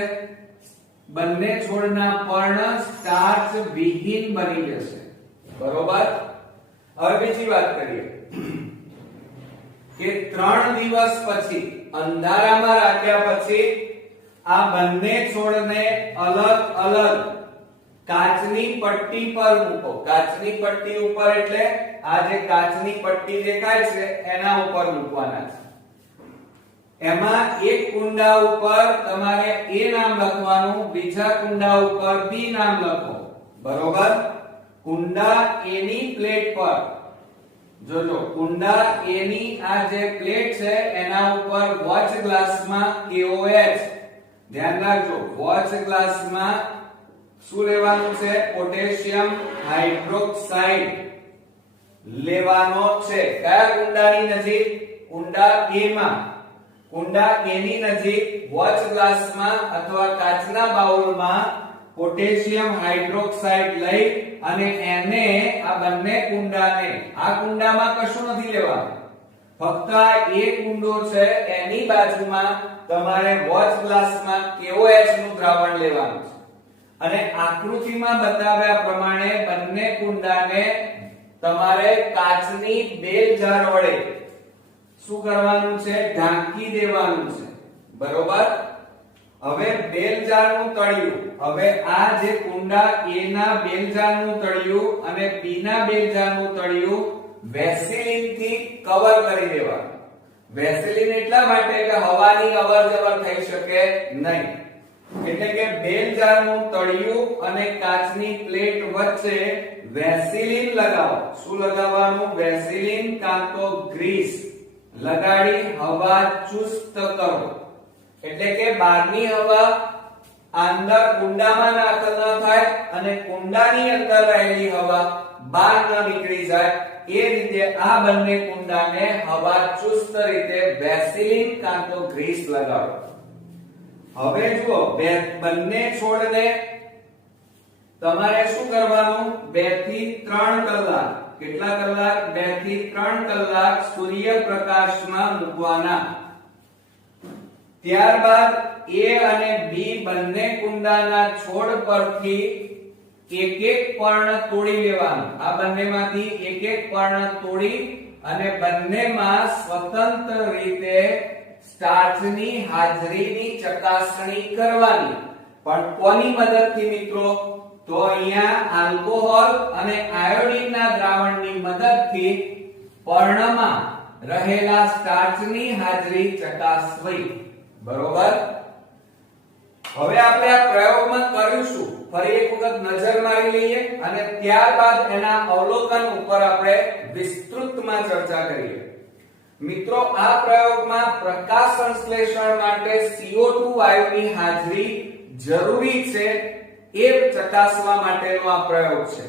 બંને છોડના પર્ણ સ્ટાર્ચ વિહીન બની જશે. બરોબર, હવે બીજી વાત કરીએ કે 3 દિવસ પછી અંધારામાં રાખ્યા પછી આ બંને છોડને અલગ અલગ કાચની પટ્ટી પર મૂકો. કાચની પટ્ટી ઉપર એટલે આ જે કાચની પટ્ટી દેખાય છે એના ઉપર મૂકવાના છે. એમાં એક કુંડા ઉપર તમારે A નામ લખવાનું, બીજા કુંડા ઉપર B નામ લખો. બરોબર, કુંડા A ની પ્લેટ પર જોજો, કુંડા A ની આ જે પ્લેટ છે એના ઉપર વોચ ગ્લાસમાં KOH ધ્યાન રાખજો. વોચ ગ્લાસમાં શું લેવાનું છે? પોટેશિયમ હાઇડ્રોક્સાઇડ લેવાનો છે. કયા કુંડાની નજીક? કુંડા A માં. કુંડા A ની નજીક વોચ ગ્લાસમાં અથવા કાચના બાઉલમાં પોટેશિયમ હાઇડ્રોક્સાઇડ લઈ અને એને આ બંને કુંડાને, આ કુંડામાં કશું નથી લેવાનું, ફક્ત આ એક કુંડો છે એની બાજુમાં તમારે વોચ ગ્લાસમાં KOH નું દ્રાવણ લેવાનું છે, અને આકૃતિમાં બતાવ્યા પ્રમાણે બંને કુંડાને તમારે કાચની બેલ જાર વડે શું કરવાનું છે? ઢાંકી દેવાનું છે. બરોબર, હવે બેલજારનું તળિયું, હવે આ જે કુંડા A ના બેલજારનું તળિયું અને B ના બેલજારનું તળિયું વેસેલિન થી કવર કરી દેવાનું. વેસેલિન એટલા માટે કે હવાની અવરજવર થઈ શકે નહીં, એટલે કે બેલજારનું તળિયું અને કાચની પ્લેટ વચ્ચે વેસેલિન લગાવો. શું લગાવવાનું? વેસેલિન કાં તો ગ્રીસ લગાડી હવા ચુસ્ત કરો, એટલે કે બહારની હવા અંદર કુંડામાં દાખલ ન થાય અને કુંડાની અંદર રહેલી હવા બહાર ન નીકળી જાય. એ રીતે આ બંને કુંડાને હવા ચુસ્ત રીતે વેસેલિન કાં તો ગ્રીસ લગાવો. હવે જુઓ બંને છોડને તમારે શું કરવાનું? 2 થી 3 કલાક. કેટલા કલાક? 2 થી 3 કલાક સૂર્યપ્રકાશમાં મૂકવાના. ત્યારબાદ A અને B બંને કુંડાના છોડ પરથી એક એક પર્ણ તોડી લેવાનું. આ બંનેમાંથી એક એક પર્ણ તોડી અને બંનેમાં સ્વતંત્ર રીતે સ્ટાર્ચની હાજરીની ચકાસણી કરવાની. પણ કોની મદદથી મિત્રો? તો અહીંયા આલ્કોહોલ અને આયોડિનના દ્રાવણની મદદથી પર્ણમાં રહેલા સ્ટાર્ચની હાજરી ચકાસવી. બરોબર, હવે આપણે આ પ્રયોગમાં કરીશું. ફરી એક વખત નજર મારી લઈએ અને ત્યારબાદ એના અવલોકન ઉપર આપણે વિસ્તૃતમાં ચર્ચા કરીએ. મિત્રો, આ પ્રયોગમાં પ્રકાશ સંશ્લેષણ માટે CO2 વાયુની હાજરી જરૂરી છે એ ચકાસવા માટેનો આ પ્રયોગ છે.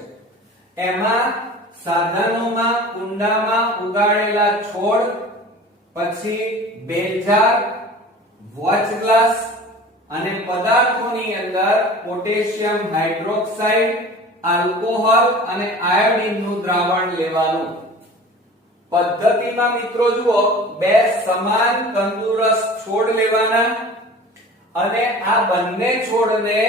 એમાં સાધનોમાં કુંડામાં ઉગાડેલા છોડ, પછી બેલજાર, વોચ ગ્લાસ અને પદાર્થોની અંદર પોટેશિયમ હાઇડ્રોક્સાઇડ, આલ્કોહોલ અને આયોડિનનું દ્રાવણ લેવાનું. પદ્ધતિમાં મિત્રો જુઓ, બે સમાન તંદુરસ્ત છોડ લેવાના અને આ બંને છોડને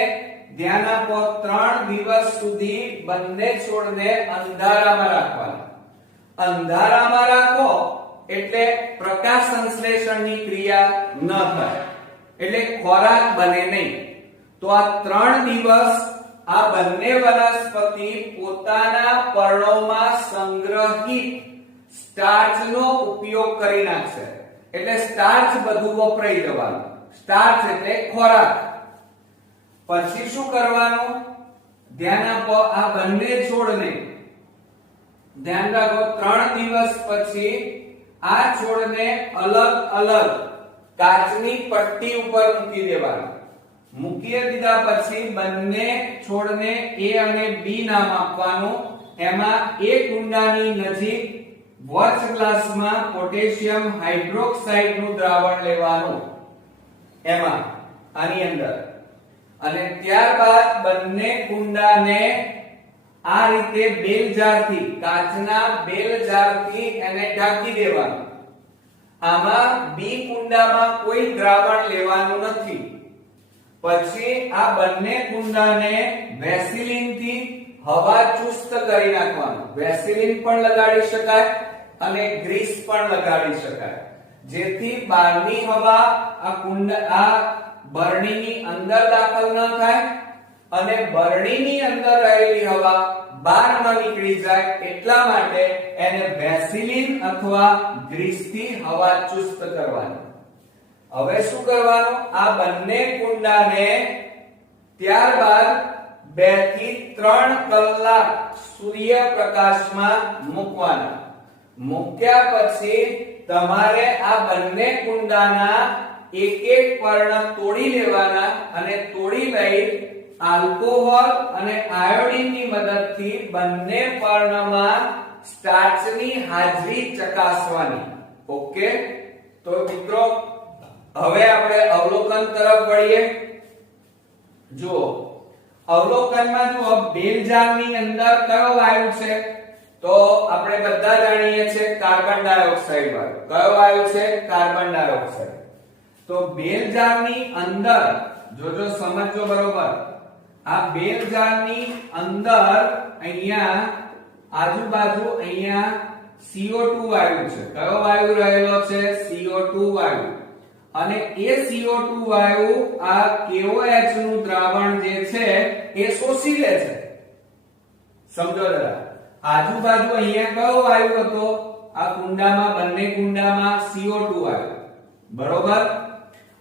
ધ્યાન આપો 3 દિવસ સુધી બંને છોડને અંધારામાં રાખવાના. અંધારામાં રાખો એટલે પ્રકાશ સંશ્લેષણની ક્રિયા ન થાય, એટલે ખોરાક બને નહીં. તો આ 3 દિવસ આ બંને વનસ્પતિ પોતાના પર્ણોમાં સંગ્રહિત સ્ટાર્ચનો ઉપયોગ કરી નાખશે. એટલે સ્ટાર્ચ બધું વપરાઈ જવાનું. સ્ટાર્ચ એટલે ખોરાક. પછી શું કરવાનું? ધ્યાન આપો, આ બંને છોડને ધ્યાન રાખો 3 દિવસ પછી આ છોડને અલગ અલગ કાચની પટ્ટી ઉપર મૂકી દેવાના. મૂકી દીધા પછી બંને છોડને A અને B નામ આપવાનું. એમાં એક કુંડાની નજીક વોચ ગ્લાસમાં પોટેશિયમ હાઇડ્રોક્સાઇડ નું દ્રાવણ લેવાનું, એમાં આની અંદર. અને ત્યારબાદ બંને કુંડાને આ રીતે બેલજારથી, કાચના બેલજારથી એને ઢાંકી દેવાનું. આમાં બી કુંડામાં કોઈ દ્રાવણ લેવાનું નથી. પછી આ બંને કુંડાને વેસલિનથી હવા ચુસ્ત કરી નાખવાનું. વેસલિન પણ લગાડી શકાય અને ગ્રીસ પણ લગાડી શકાય, જેથી બહારની હવા આ બરણીની અંદર દાખલ ન થાય અને બરણીની અંદર રહેલી હવા બહાર ન નીકળી જાય. એટલા માટે એને વેસલિન અથવા ગ્રીસથી હવા ચુસ્ત કરવાની. હવે શું કરવાનું? આ બંને કુંડાને ત્યારબાદ 2 થી 3 કલાક સૂર્યપ્રકાશમાં મૂકવાના. મૂક્યા પછી તમારે આ બંને કુંડાના એક એક પર્ણ તોડી લેવાના અને તોડી લઈ આલ્કોહોલ અને આયોડિનની મદદથી બંને પર્ણમાં સ્ટાર્ચની હાજરી ચકાસવાની. ઓકે, તો મિત્રો હવે આપણે અવલોકન તરફ વળીએ. જુઓ, અવલોકનમાં જુઓ, બેલજારની અંદર કયો વાયુ છે? તો આપણે બધા જાણીએ છીએ કાર્બન ડાયોક્સાઇડ વાળું. કયો વાયુ છે? Carbon dioxide. તો બેલજારની અંદર જોજો, સમજો બરોબર. આ બેલજારની અંદર અહીંયા આજુબાજુ અહીંયા CO2 વાયુ છે. કયો વાયુ રહેલો છે? CO2 વાયુ. અને એ CO2 વાયુ આ KOH નું દ્રાવણ જે છે એ શોષી લે છે. સમજો જરા. આજુબાજુ અહીંયા કયો વાયુ હતો? આ કુંડામાં, બંને કુંડામાં CO2 વાયુ, બરોબર.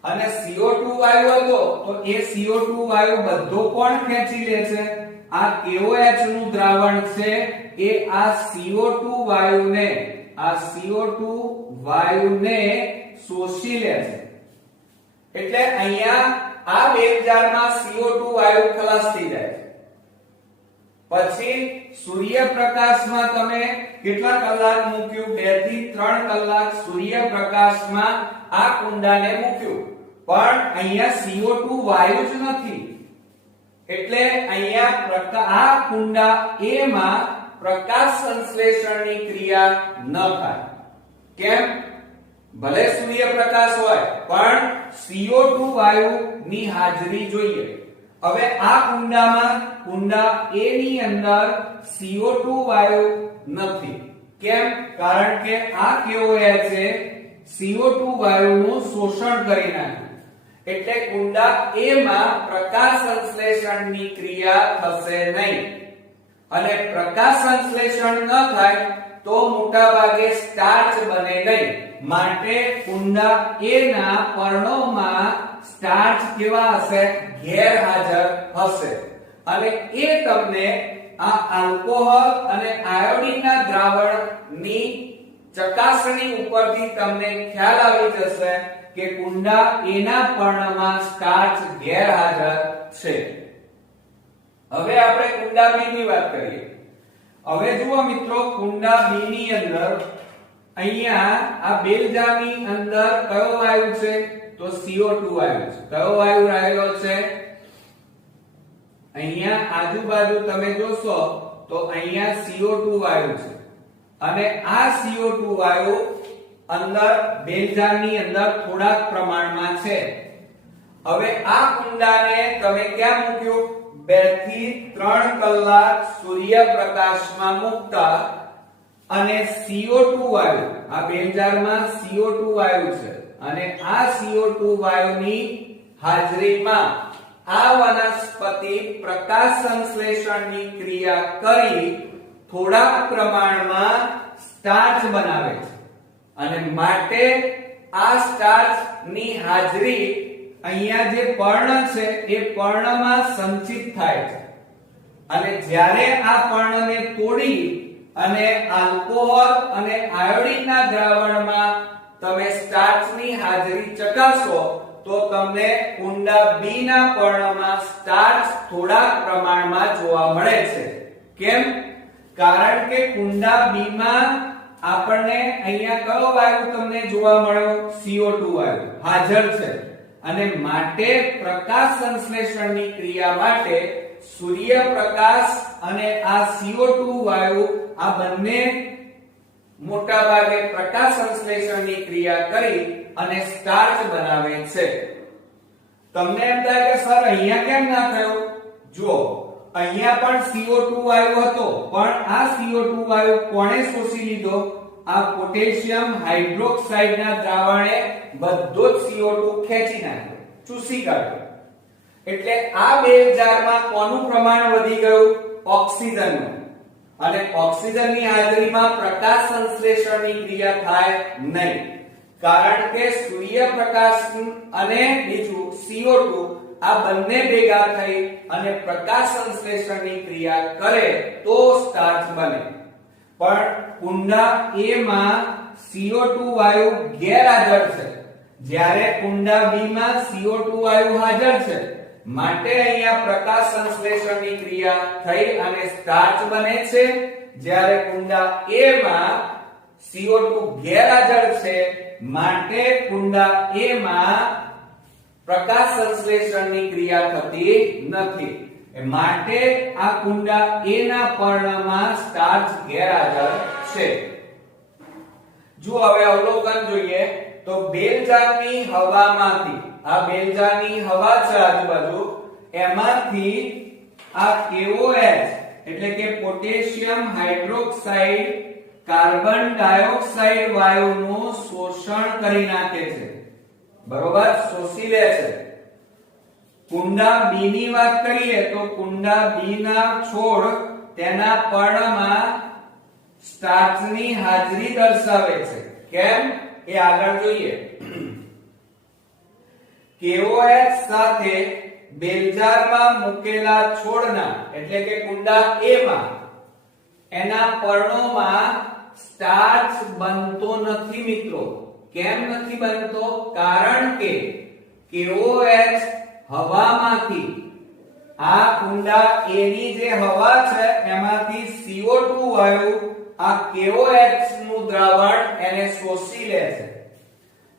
અને CO2 વાયુ હતો તો એ CO2 વાયુ બધો કોણ ખેંચી લે છે? આ KOH નું દ્રાવણ છે એ આ CO2 વાયુને શોષી લે છે. એટલે અહીંયા આ બેલજારમાં CO2 વાયુ ખલાસ થઈ જાય છે. પછી સૂર્યપ્રકાશમાં તમે કેટલા કલાક મૂક્યું? 2 થી 3 કલાક સૂર્યપ્રકાશમાં આ કુંડાને મૂક્યું, પણ અહીંયા CO2 વાયુ જ નથી. એટલે અહીંયા આ કુંડા A માં પ્રકાશ સંશ્લેષણની ક્રિયા ન થાય. કેમ? ભલે સૂર્યપ્રકાશ હોય પણ CO2 વાયુની હાજરી જોઈએ. હવે આ કુંડામાં, કુંડા A ની અંદર CO2 વાયુ નથી. કેમ? કારણ કે આ KOH છે CO2 વાયુનું શોષણ કરી નાખ્યું. એટલે કુંડા A માં પ્રકાશ સંશ્લેષણની ક્રિયા થશે નહીં. અને પ્રકાશ સંશ્લેષણ ન થાય તો મોટા ભાગે સ્ટાર્ચ બને નહીં. માટે કુંડા A ના પર્ણોમાં સ્ટાર્ચ કેવા હશે? ગેરહાજર હશે. અને એ તમને આ આલ્કોહોલ અને આયોડિનના દ્રાવણની ચકાસણી ઉપરથી તમને ખ્યાલ આવી જશે કે કુંડા A ના પર્ણમાં સ્ટાર્ચ ગેરહાજર છે. હવે આપણે કુંડા B ની વાત કરીએ. હવે જુઓ મિત્રો, કુંડા B ની અંદર અહીંયા આ બેલજાની અંદર કયો વાયુ છે? તો CO2 વાયુ છે. કયો વાયુ રહેલો છે? અહીંયા આજુબાજુ તમે જોશો તો અહીંયા CO2 વાયુ છે અને આ CO2 વાયુ અંદર બેલજાની અંદર થોડાક પ્રમાણમાં છે. હવે આ કુંડાને તમે ક્યાં મૂક્યું? 2 થી 3 કલાક સૂર્યપ્રકાશમાં મૂકતા અને CO2 વાયુ, આ બેલજારમાં CO2 વાયુ છે અને આ CO2 વાયુની હાજરીમાં આ વનસ્પતિ પ્રકાશ સંશ્લેષણની ક્રિયા કરી થોડા પ્રમાણમાં સ્ટાર્ચ બનાવે છે અને માટે આ સ્ટાર્ચની હાજરી અહીંયા જે પર્ણ છે એ પર્ણમાં સંચિત થાય છે અને જ્યારે આ પર્ણને તોડી અને આલ્કોહોલ અને આયોડિનના દ્રાવણમાં તમે સ્ટાર્ચની હાજરી ચકાસો તો તમને કુંડા B ના પર્ણમાં સ્ટાર્ચ થોડા પ્રમાણમાં જોવા મળે છે. કેમ? કારણ કે કુંડા B માં આપણને અહીંયા કયો વાયુ તમને જોવા મળ્યો? CO2 વાયુ હાજર છે અને માટે પ્રકાશ સંશ્લેષણની ક્રિયા માટે સૂર્યપ્રકાશ અને આ CO2 વાયુ આ બંને મોટા ભાગે પ્રકાશ સંશ્લેષણની ક્રિયા કરી અને સ્ટાર્ચ બનાવે છે. તમને એમ થાય કે સર અહીંયા કેમ ના થયો? જો અહીંયા પણ CO2 વાયુ હતો પણ આ CO2 વાયુ કોણે શોષી લીધો? આ પોટેશિયમ હાઇડ્રોક્સાઇડ ના દ્રાવણે બધો જ CO2 ખેંચી નાખ્યો, ચૂસી કાઢ્યો. એટલે આ બેલજારમાં કોનું પ્રમાણ વધી ગયું? ઓક્સિજનનું. અને ઓક્સિજનની હાજરીમાં પ્રકાશ સંશ્લેષણની ક્રિયા થાય નહીં, કારણ કે સૂર્યપ્રકાશ અને બીજું CO2 આ બંને ભેગા થઈ અને પ્રકાશ સંશ્લેષણની ક્રિયા કરે તો સ્ટાર્ચ બને. પણ કુંડા A માં CO2 વાયુ ગેરહાજર છે, જ્યારે કુંડા B માં CO2 વાયુ હાજર છે. માટે અહીંયા પ્રકાશ સંશ્લેષણની ક્રિયા થઈ અને સ્ટાર્ચ બને છે, જ્યારે કુંડા A માં CO2 ગેરહાજર છે. માટે કુંડા A માં પ્રકાશ સંશ્લેષણની ક્રિયા થતી નથી. માટે આ કુંડા A ના પર્ણમાં સ્ટાર્ચ ગેરહાજર છે. જો હવે અવલોકન જોઈએ તો બેલજારની હવામાંથી, આ બેલજારની હવા છે આજુબાજુ, એમાંથી આ KOH એટલે કે પોટેશિયમ હાઇડ્રોક્સાઇડ કાર્બન ડાયોક્સાઇડ વાયુનું શોષણ કરી નાખે છે. બરોબર, શોષી લે છે. કુંડા B ની વાત કરીએ તો કુંડા B ના છોડ તેના પર્ણમાં સ્ટાર્ચની હાજરી દર્શાવે છે. કેમ? એ આગળ જોઈએ. KOH સાથે બેલજારમાં મૂકેલા છોડના એટલે કે કુંડા A માં એના પર્ણોમાં સ્ટાર્ચ બનતો નથી મિત્રો. કેમ નથી બનતો? કારણ કે KOH હવામાંથી, આ કુંડા A ની જે હવા છે એમાંથી CO2 વાયુ આ KOH નું દ્રાવણ એને શોષી લે છે.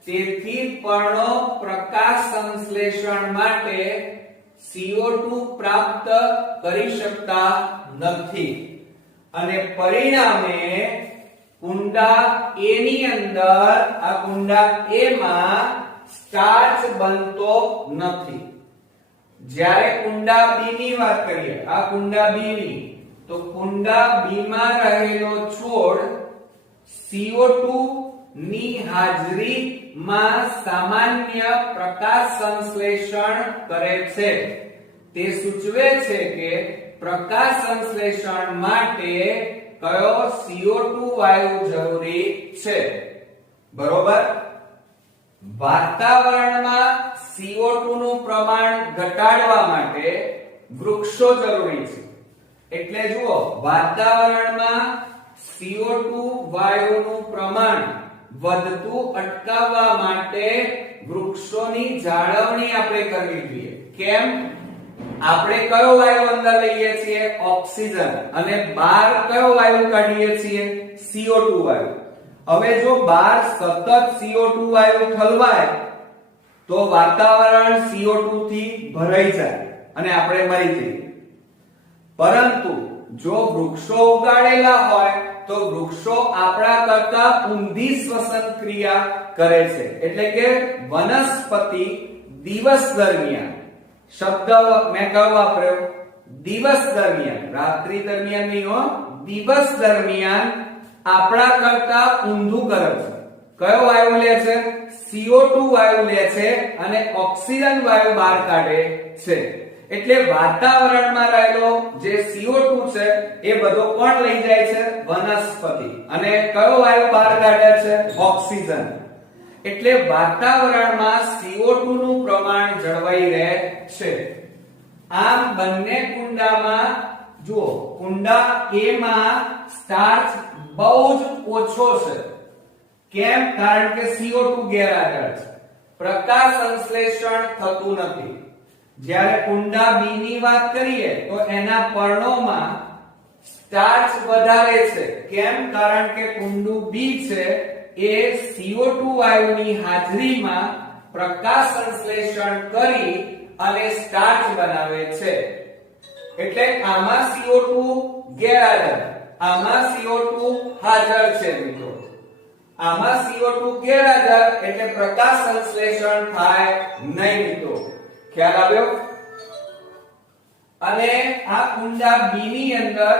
તેથી પર્ણો પ્રકાશ સંશ્લેષણ માટે CO2 પ્રાપ્ત કરી શકતા નથી અને પરિણામે કુંડા A ની અંદર, આ કુંડા A માં સ્ટાર્ચ બનતો નથી. જ્યારે કુંડા B ની વાત કરીએ, આ કુંડા B ની, તો કુંડા B માં રહેલો છોડ CO2 ની હાજરીમાં સામાન્ય પ્રકાશ સંશ્લેષણ કરે છે. તે સૂચવે છે કે પ્રકાશ સંશ્લેષણ માટે કયો CO2 વાયુ જરૂરી છે. બરોબર. વાતાવરણમાં CO2 નું પ્રમાણ ઘટાડવા માટે વૃક્ષો જરૂરી છે. એટલે જુઓ, વાતાવરણમાં CO2 વાયુનું પ્રમાણ વધતું અટકાવવા માટે વૃક્ષોની જાળવણી આપણે કરવી જોઈએ. કેમ? આપણે કયો વાયુ અંદર લઈએ છીએ? ઓક્સિજન. અને બહાર કયો વાયુ કાઢીએ છીએ? CO2 વાયુ. હવે જો બહાર સતત CO2 વાયુ ઠલવાય તો વાતાવરણ CO2 થી ભરાઈ જાય અને આપણે મરી જઈએ. પરંતુ જો વૃક્ષો ઉગાડેલા હોય તો વૃક્ષો આપણા કરતા ઊંધી શ્વસન ક્રિયા કરે છે. એટલે કે વનસ્પતિ દિવસ દરમિયાન, શબ્દ મેં કયો વાપર્યો? દિવસ દરમિયાન, રાત્રિ દરમિયાન નહીં હો, દિવસ દરમિયાન આપણા કરતા ઊંધું કરે છે. કયો વાયુ લે છે? CO2 વાયુ લે છે અને ઓક્સિજન વાયુ બહાર કાઢે છે. એટલે વાતાવરણમાં રહેલો જે CO2 છે એ બધો કોણ લઈ જાય છે? વનસ્પતિ. અને કયો વાયુ બહાર કાઢે છે? ઓક્સિજન. એટલે વાતાવરણમાં CO2 નું પ્રમાણ જળવાઈ રહે છે. આમ બંને કુંડામાં જુઓ, કુંડા A માં સ્ટાર્ચ બહુ જ ઓછો છે. કેમ? કારણ કે CO2 ગેરહાજર છે, પ્રકાશ સંશ્લેષણ થતું નથી. જ્યારે કુંડા B ની વાત કરીએ તો એના પર્ણોમાં સ્ટાર્ચ વધારે છે. કેમ? કારણ કે કુંડું B છે એ CO2 વાયુની હાજરીમાં પ્રકાશ સંશ્લેષણ કરી અને સ્ટાર્ચ બનાવે છે. એટલે આમાં CO2 ગેરહાજર, આમાં CO2 હાજર છે મિત્રો. આમાં CO2 ગેરહાજર એટલે પ્રકાશ સંશ્લેષણ થાય નહીં મિત્રો. ખ્યાલ આવ્યો? અને આ કુંડા B ની અંદર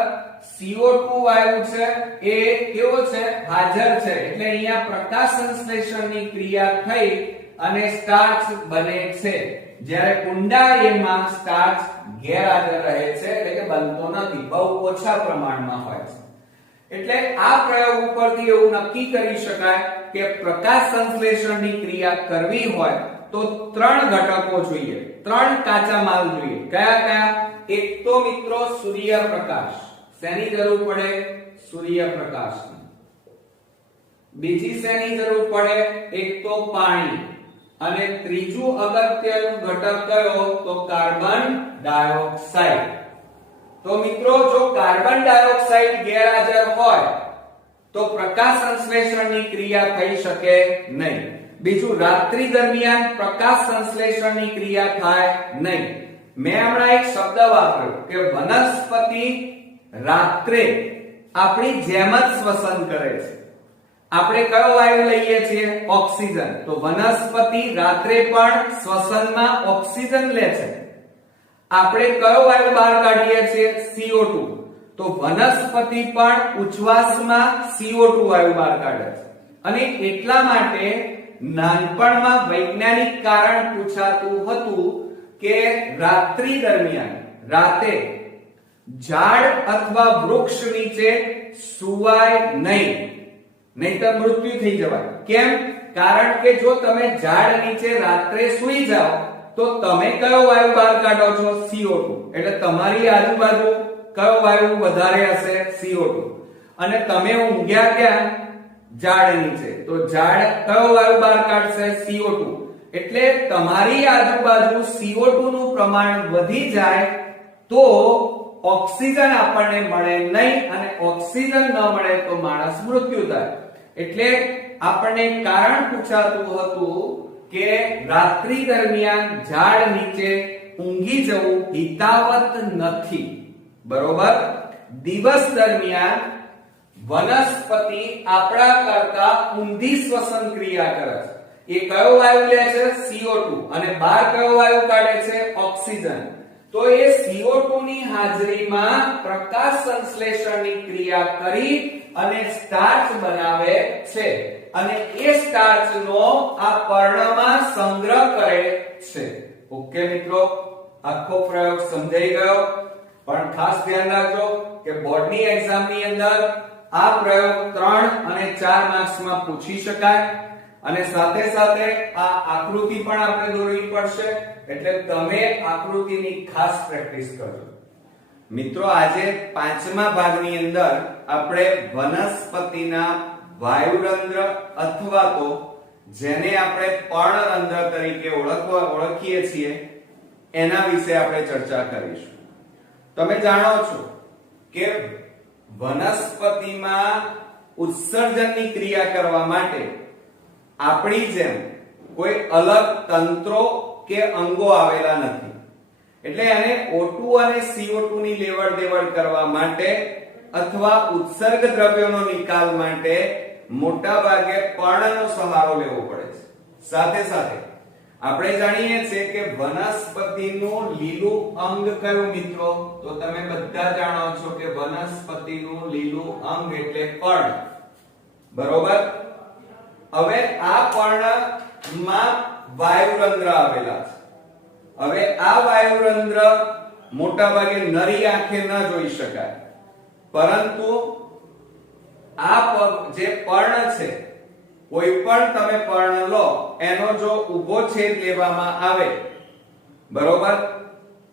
CO2 વાયુ છે એ કેવો છે? હાજર છે. એટલે અહીંયા પ્રકાશ સંશ્લેષણની ક્રિયા થઈ અને સ્ટાર્ચ બને છે. જ્યારે કુંડા A માં સ્ટાર્ચ ગેરહાજર રહે છે, એટલે કે બનતો નથી, બહુ ઓછા પ્રમાણમાં હોય છે. એટલે આ પ્રયોગ ઉપરથી એવું નક્કી કરી શકાય કે પ્રકાશ સંશ્લેષણની ક્રિયા કરવી હોય તો ત્રણ ઘટકો જોઈએ, ત્રણ કાચા માલ જોઈએ. કયા કયા? એક તો મિત્રો સૂર્યપ્રકાશ. શેની જરૂર પડે? સૂર્યપ્રકાશની. બીજી શેની જરૂર પડે? એક તો પાણી. અને ત્રીજું અગત્યનું ઘટક કયો? તો કાર્બન ડાયોક્સાઇડ. તો મિત્રો જો કાર્બન ડાયોક્સાઇડ ગેરહાજર હોય તો પ્રકાશ સંશ્લેષણની ક્રિયા થઈ શકે નહીં. બીજું, રાત્રિ દરમિયાન પ્રકાશ સંશ્લેષણની ક્રિયા થાય નહીં. મેં હમણાં એક શબ્દ વાપર્યો કે વનસ્પતિ રાત્રે આપણી જેમ જ શ્વસન કરે છે. આપણે કયો વાયુ લઈએ છીએ? ઓક્સિજન. તો વનસ્પતિ રાત્રે પણ શ્વસનમાં ઓક્સિજન લે છે. આપણે કયો વાયુ બહાર કાઢીએ છીએ? CO2. તો વનસ્પતિ પણ ઉચ્છ્વાસમાં CO2 વાયુ બહાર કાઢે છે. અને એટલા માટે નાનપણમાં વૈજ્ઞાનિક કારણ પૂછાતું હતું કે રાત્રિ દરમિયાન, રાતે ઝાડ અથવા વૃક્ષ નીચે સુવાય નહીં, નહીંતર મૃત્યુ થઈ જવાય. કેમ? કારણ કે જો તમે ઝાડ નીચે રાત્રે સૂઈ જાઓ તો તમે કયો વાયુ બહાર કાઢો છો? CO2. એટલે તમારી આજુબાજુ કયો વાયુ વધારે હશે? CO2. અને તમે ઊંઘ્યા ક્યાં? ઝાડ નીચે. તો ઝાડ કયો વાયુ બહાર કાઢશે? CO2. એટલે તમારી આજુબાજુ CO2 નું પ્રમાણ વધી જાય તો ઓક્સિજન આપણને મળે નહીં, અને ઓક્સિજન ન મળે તો માણસ મૃત્યુ થાય. એટલે આપણને કારણ પૂછાતું હતું કે રાત્રિ દરમિયાન ઝાડ નીચે ઊંઘી જવું હિતાવત નથી. બરોબર? દિવસ દરમિયાન વનસ્પતિ આપણા કરતા ઊંધી શ્વસન ક્રિયા કરે છે. એ કયો વાયુ લે છે? CO2. અને બહાર કયો વાયુ કાઢે છે? ઓક્સિજન. તો એ CO2 ની હાજરીમાં પ્રકાશ સંશ્લેષણની ક્રિયા કરી અને સ્ટાર્ચ બનાવે છે. અને એ સ્ટાર્ચનો આ પર્ણમાં સંગ્રહ કરે છે. ઓકે મિત્રો, આખો પ્રયોગ સમજાઈ ગયો? પણ ખાસ ધ્યાન રાખજો કે બોર્ડની એક્ઝામની અંદર આ પ્રયોગ 3 અને 4 માર્ક્સમાં પૂછી શકાય. અને સાથે સાથે આ આકૃતિ પણ આપણે દોરવી પડશે. એટલે તમે આકૃતિની ખાસ પ્રેક્ટિસ કરજો. મિત્રો, આજે 5મા ભાગની અંદર આપણે વનસ્પતિના વાયુરંધ્ર અથવા તો જેને આપણે પર્ણરંધ્ર તરીકે ઓળખીએ છીએ એના વિશે આપણે ચર્ચા કરીશું. તમે જાણો છો કે વનસ્પતિમાં ઉત્સર્જનની ક્રિયા કરવા માટે આપણી જેમ કોઈ અલગ તંત્રો કે અંગો આવેલા નથી. એટલે એને O2 અને CO2 ની લેવડ દેવડ કરવા માટે અથવા ઉત્સર્ગ દ્રવ્યોનો નિકાલ માટે મોટા ભાગે પર્ણનો સહારો લેવો પડે છે. સાથે સાથે આપણે જાણીએ છીએ કે વનસ્પતિનું લીલું અંગ કયું મિત્રો? તો તમે બધા જાણો છો કે વનસ્પતિનું લીલું અંગ એટલે પર્ણ. બરોબર? હવે આ પર્ણમાં વાયુરંધ્ર આવેલા છે. હવે આ વાયુરંધ્ર મોટા ભાગે નરી આંખે ન જોઈ શકાય, પરંતુ આ જે પર્ણ છે, કોઈ પણ તમે પર્ણ લો એનો જો ઊભો છેદ લેવામાં આવે, બરોબર,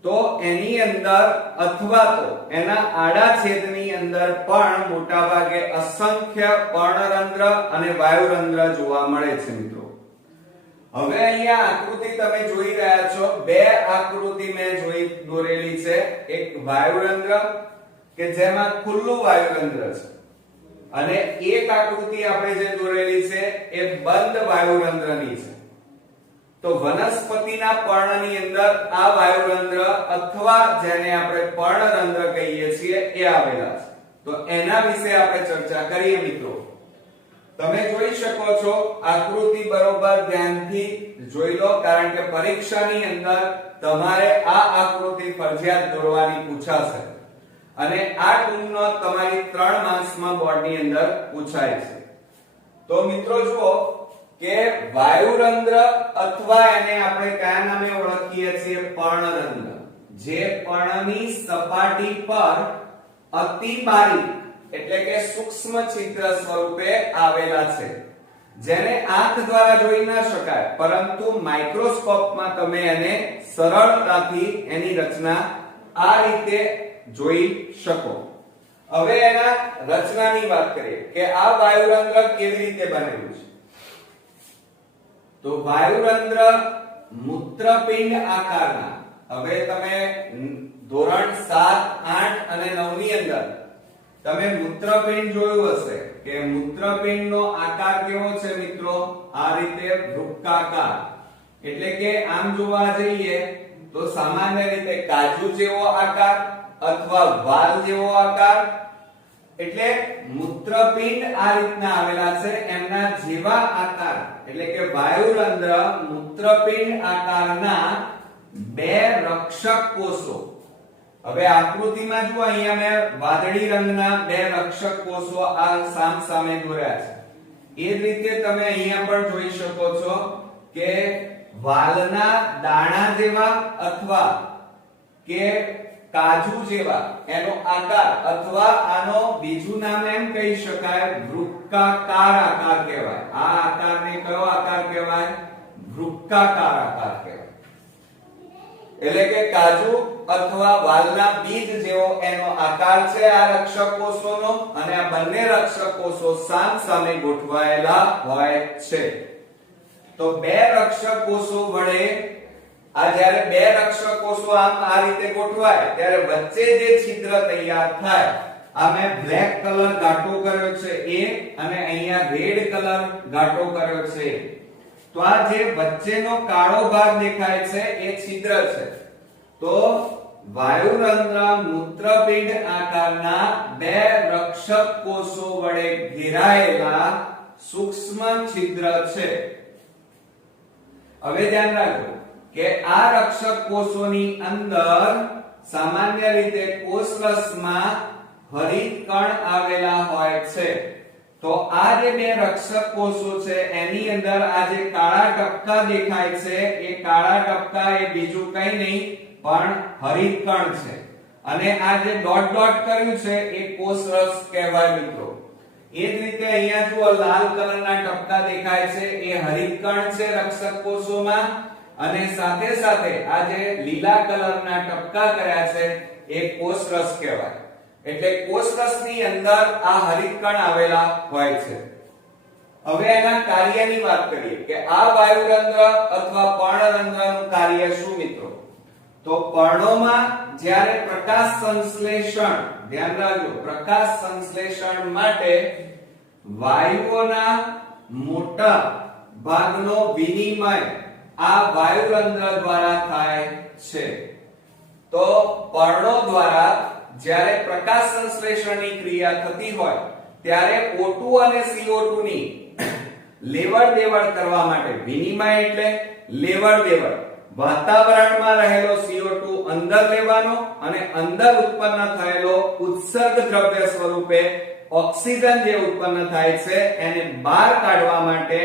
તો એની અંદર અથવા તો એના આડા છેદની અંદર પણ મોટા ભાગે અસંખ્ય પર્ણરંધ્ર અને વાયુરંધ્ર જોવા મળે છે મિત્રો. હવે અહીંયા આકૃતિ તમે જોઈ રહ્યા છો, બે આકૃતિ મેં દોરેલી છે. એક વાયુરંધ્ર કે જેમાં ખુલ્લું વાયુરંધ્ર છે, અને એક આકૃતિ આપણે જે દોરેલી છે એ બંધ વાયુરંધ્રની છે. તો વનસ્પતિના પર્ણની અંદર આ વાયુરંધ્ર અથવા જેને આપણે પર્ણરંધ્ર કહીએ છીએ એ આવેલા છે. તો એના વિશે આપણે ચર્ચા કરીએ મિત્રો. તમે જોઈ શકો છો આકૃતિ બરોબર ધ્યાનથી જોઈ લો, કારણ કે પરીક્ષાની અંદર તમારે આ આકૃતિ ફરજિયાત દોરવાની પૂછાશે, અને આ ટૂંકનો તમારી 3 માર્ક્સમાં બોર્ડની અંદર પૂછાય છે. તો મિત્રો જુઓ કે વાયુરંધ્ર અથવા એને આપણે કયા નામે ઓળખીએ છીએ? પર્ણરંધ્ર. જે પર્ણની સપાટી પર અતિ બારીક એટલે કે સૂક્ષ્મ છિદ્ર સ્વરૂપે આવેલા છે, જેને આંખ દ્વારા જોઈ ન શકાય, પરંતુ માઇક્રોસ્કોપમાં તમે એને સરળતાથી એની રચના આ રીતે જોઈ શકો. હવે એના રચનાની વાત કરીએ કે આ વાયુરંધ્ર કેવી રીતે બનેલું છે. તો વાયુરંધ્ર મૂત્રપિંડ આકારના, હવે તમે ધોરણ 7, 8 અને 9 ની અંદર તમે મૂત્રપિંડ જોયું હશે કે મૂત્રપિંડનો આકાર કેવો છે મિત્રો? આ રીતે વૃક્કાકાર. એટલે કે આમ જોવા જઈએ તો સામાન્ય રીતે કાજુ જેવો આકાર અથવા વાલ જેવો આકાર. એટલે મૂત્રપિંડ આ રીતના આવેલા છે, એમના જેવા આકાર, એટલે કે વાયુરંધ્ર મૂત્રપિંડ આકારના બે રક્ષક કોષો. હવે આકૃતિમાં જુઓ, અહીંયા મેં વાદળી રંગના બે રક્ષક કોષો આ સામે દોર્યા છે. એ જ રીતે તમે અહીંયા પણ જોઈ શકો છો કે વાલના દાણા જેવા અથવા કે કાજુ જેવા એનો આકાર, અથવા આનો બીજું નામ એમ કહી શકાય વૃક્કાકાર આકાર કહેવાય. આ આકારને કયો આકાર કહેવાય? વૃક્કાકાર આકાર કહેવાય. એટલે કે કાજુ અથવા વાલના બીજ જેવો એનો આકાર છે આ રક્ષક કોષોનો, અને આ બંને રક્ષક કોષો સામસામે ગોઠવાયેલા હોય છે. તો બે રક્ષક કોષો વડે આ જ્યારે બે રક્ષક કોષો આમ આ રીતે ગોઠવાય ત્યારે વચ્ચે જે છિદ્ર તૈયાર થાય, આ મેં બ્લેક કલર ઘાટો કર્યો છે એ, અને અહીંયા રેડ કલર ઘાટો કર્યો છે. તો આ જે વચ્ચેનો કાળો ભાગ દેખાય છે એ છિદ્ર છે. તો વાયુરંધ્ર મૂત્રપિંડ આકારના બે રક્ષક કોષો વડે ઘેરાયેલા સૂક્ષ્મ છિદ્ર છે. હવે ધ્યાન રાખો કે આ રક્ષક કોષોની અંદર સામાન્ય રીતે કોષરસમાં હરિત કણ આવેલા હોય છે. તો આ જે બે રક્ષક કોષો છે એની અંદર આ જે કાળા ટપકા દેખાય છે એ કાળા ટપકા એ બીજું કંઈ નહીં પણ હરિત કણ છે, અને આ જે ડોટ ડોટ કર્યું છે એ કોષરસ કહેવાય મિત્રો. એ જ રીતે અહીંયા જુઓ લાલ કલરના ટપકા દેખાય છે એ હરિત કણ છે રક્ષક કોષોમાં, અને સાથે સાથે આ જે લીલા કલરના ટપકા કર્યા છે એ કોષરસ કહેવાય. એટલે કોષરસની અંદર આ હરિત કણ આવેલા હોય છે. હવે એના કાર્યની વાત કરીએ કે આ વાયુરંધ્ર અથવા પર્ણરંધ્રનું કાર્ય શું મિત્રો? તો પર્ણોમાં જ્યારે પ્રકાશ સંશ્લેષણ, ધ્યાન રાખજો, પ્રકાશ સંશ્લેષણ માટે વાયુઓના મોટા ભાગનો વિનિમય આ વાયુરંધ્ર દ્વારા થાય છે. તો પર્ણો દ્વારા જ્યારે પ્રકાશ સંશ્લેષણની ક્રિયા થતી હોય ત્યારે O2 અને CO2 ની લેવડ દેવડ કરવા માટે, વિનિમય એટલે લેવડ દેવડ, વાતાવરણમાં રહેલો CO2 અંદર લેવાનો અને અંદર ઉત્પન્ન થયેલો ઉત્સર્ગ દ્રવ્ય સ્વરૂપે ઓક્સિજન જે ઉત્પન્ન થાય છે એને બહાર કાઢવા માટે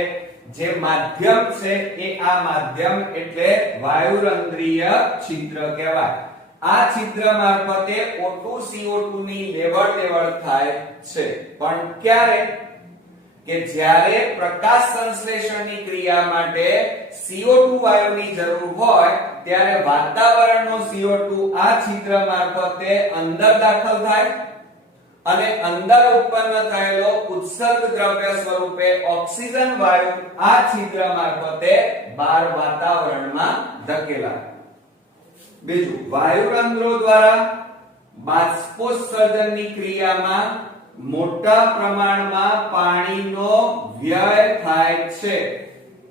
જે માધ્યમ છે એ આ માધ્યમ એટલે વાયુરંધ્રીય છિદ્ર કહેવાય. આ છિદ્ર મારફતે O2 CO2 ની લેવડ દેવડ થાય છે. પણ ક્યારે? કે જ્યારે પ્રકાશ સંશ્લેષણની ક્રિયા માટે CO2 વાયુની જરૂર હોય ત્યારે વાતાવરણનો CO2 આ છિદ્ર મારફતે અંદર દાખલ થાય અને અંદર ઉત્પન્ન થયેલો ઉત્સર્ગ દ્રવ્ય સ્વરૂપે ઓક્સિજન વાયુ આ છિદ્ર મારફતે બહાર વાતાવરણમાં ધકેલાય. બીજું, વાયુરંધ્રો દ્વારા બાષ્પોત્સર્જનની ક્રિયામાં મોટા પ્રમાણમાં પાણીનો વ્યય થાય છે.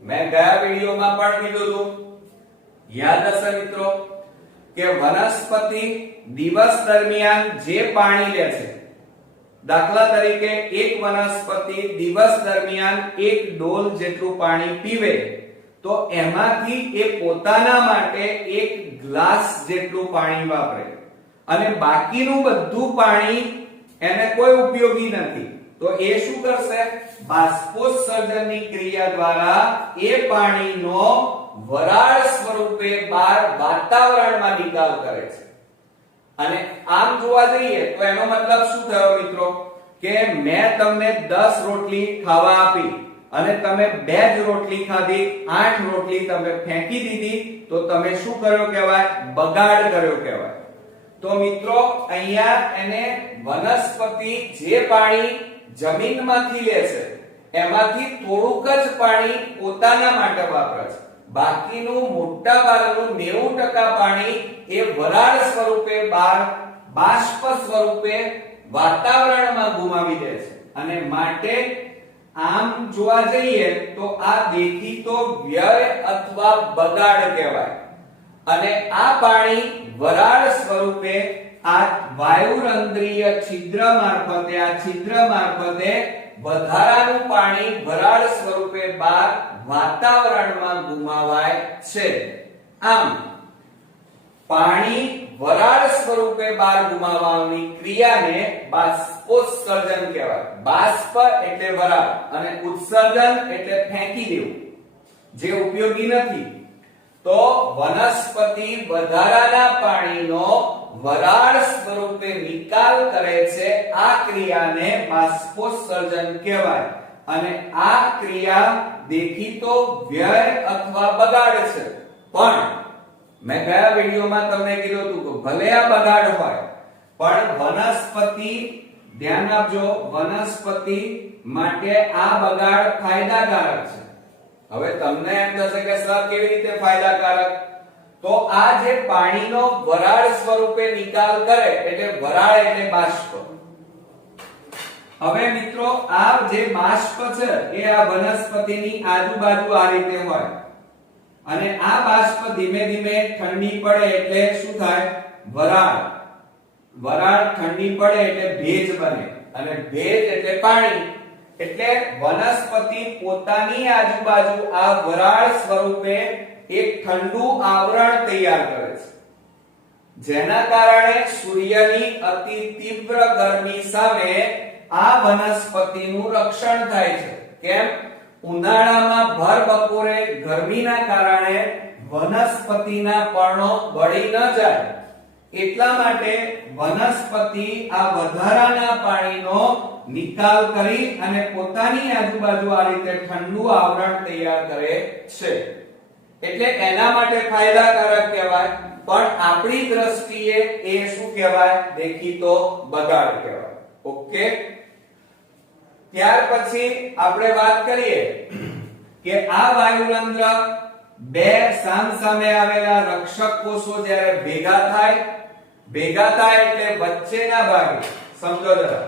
મેં ગયા વિડિયોમાં પણ કીધું હતું, યાદ હશે મિત્રો, કે વનસ્પતિ દિવસ દરમિયાન જે પાણી લે છે, દાખલા તરીકે એક વનસ્પતિ દિવસ દરમિયાન 1 ડોલ જેટલું પાણી પીવે તો એમાંથી એ પોતાના માટે 1 ગ્લાસ જેટલું પાણી વાપરે અને બાકીનું બધું પાણી એને કોઈ ઉપયોગી નથી. તો એ શું કરશે? બાષ્પોત્સર્જનની ક્રિયા દ્વારા એ પાણીનો વરાળ સ્વરૂપે બહાર વાતાવરણમાં નિકાલ કરે છે. અને આમ જોવા જઈએ તો એનો મતલબ શું થયો મિત્રો? કે મેં તમને 10 રોટલી ખાવા આપી અને તમે 2 જ રોટલી ખાધી, 8 રોટલી તમે ફેંકી દીધી, તો તમે શું કર્યો કહેવાય? બગાડ કર્યો કહેવાય. તો મિત્રો અહીંયા એને વનસ્પતિ જે પાણી જમીનમાંથી લે છે એમાંથી થોડુંક જ પાણી પોતાના માટે વાપરે છે, બાકીનું મોટા ભાગનું 90% પાણી એ વરાળ સ્વરૂપે બહાર બાષ્પ સ્વરૂપે વાતાવરણમાં ગુમાવી દે છે. અને માટે આમ જોવા જઈએ તો આ દેખીતો વ્યય અથવા બગાડ કહેવાય. અને આ પાણી વરાળ સ્વરૂપે આ વાયુરંધ્રીય છિદ્ર મારફતે, આ છિદ્ર મારફતે વધારાનું પાણી વરાળ સ્વરૂપે બહાર વાતાવરણમાં ગુમાવાય છે. આમ પાણી વરાળ સ્વરૂપે બહાર ગુમાવવાની ક્રિયાને બાષ્પોત્સર્જન કહેવાય. બાષ્પ એટલે વરાળ અને ઉત્સર્જન એટલે ફેંકી દેવું, જે ઉપયોગી નથી. તો વનસ્પતિ વધારાના પાણીનો વરાળ સ્વરૂપે નિકાલ કરે છે. આ ક્રિયાને બાષ્પોત્સર્જન કહેવાય. અને આ ક્રિયા દેખીતો વ્યય અથવા બગાડ છે. પણ મેં ગયા વિડિયોમાં તમને કીધું હતું કે ભલે આ બગાડ હોય પણ વનસ્પતિ, ધ્યાન આપજો, વનસ્પતિ માટે આ બગાડ ફાયદાકારક છે. હવે તમને એમ થશે કે સર કેવી રીતે ફાયદાકારક? તો આ જે પાણીનો વરાળ સ્વરૂપે નિકાલ કરે એટલે વરાળ એટલે બાષ્પ. હવે મિત્રો આ જે બાષ્પ છે એ આ વનસ્પતિની આજુબાજુ આ રીતે હોય અને આ બાષ્પ ધીમે ધીમે ઠંડી પડે એટલે શું થાય? વરાળ. વરાળ ઠંડી પડે એટલે ભેજ બને અને ભેજ એટલે પાણી. એટલે વનસ્પતિ પોતાની આજુબાજુ આ વરાળ સ્વરૂપે એક ઠંડુ આવરણ તૈયાર કરે છે, જેના કારણે સૂર્યની અતિ તીવ્ર ગરમી સામે આ વનસ્પતિનું રક્ષણ થાય છે. કેમ? ઉનાળામાં ભર બપોરે ગરમીના કારણે વનસ્પતિના પર્ણો બળી ન જાય એટલા માટે વનસ્પતિ આ વધારાના પાણીનો નિકાલ કરી અને પોતાની આજુબાજુ આ રીતે ઠંડુ આવરણ તૈયાર કરે છે. એટલે એના માટે ફાયદાકારક કહેવાય. પણ આપણી દ્રષ્ટિએ એ શું કહેવાય? દેખીતો બગાડ કહેવાય. ઓકે. ત્યાર પછી આપણે વાત કરીએ કે આ વાયુરંધ્ર બે સામસામે આવેલા રક્ષક કોષો જ્યારે ભેગા થાય એટલે વચ્ચેના ભાગે સમજો જરા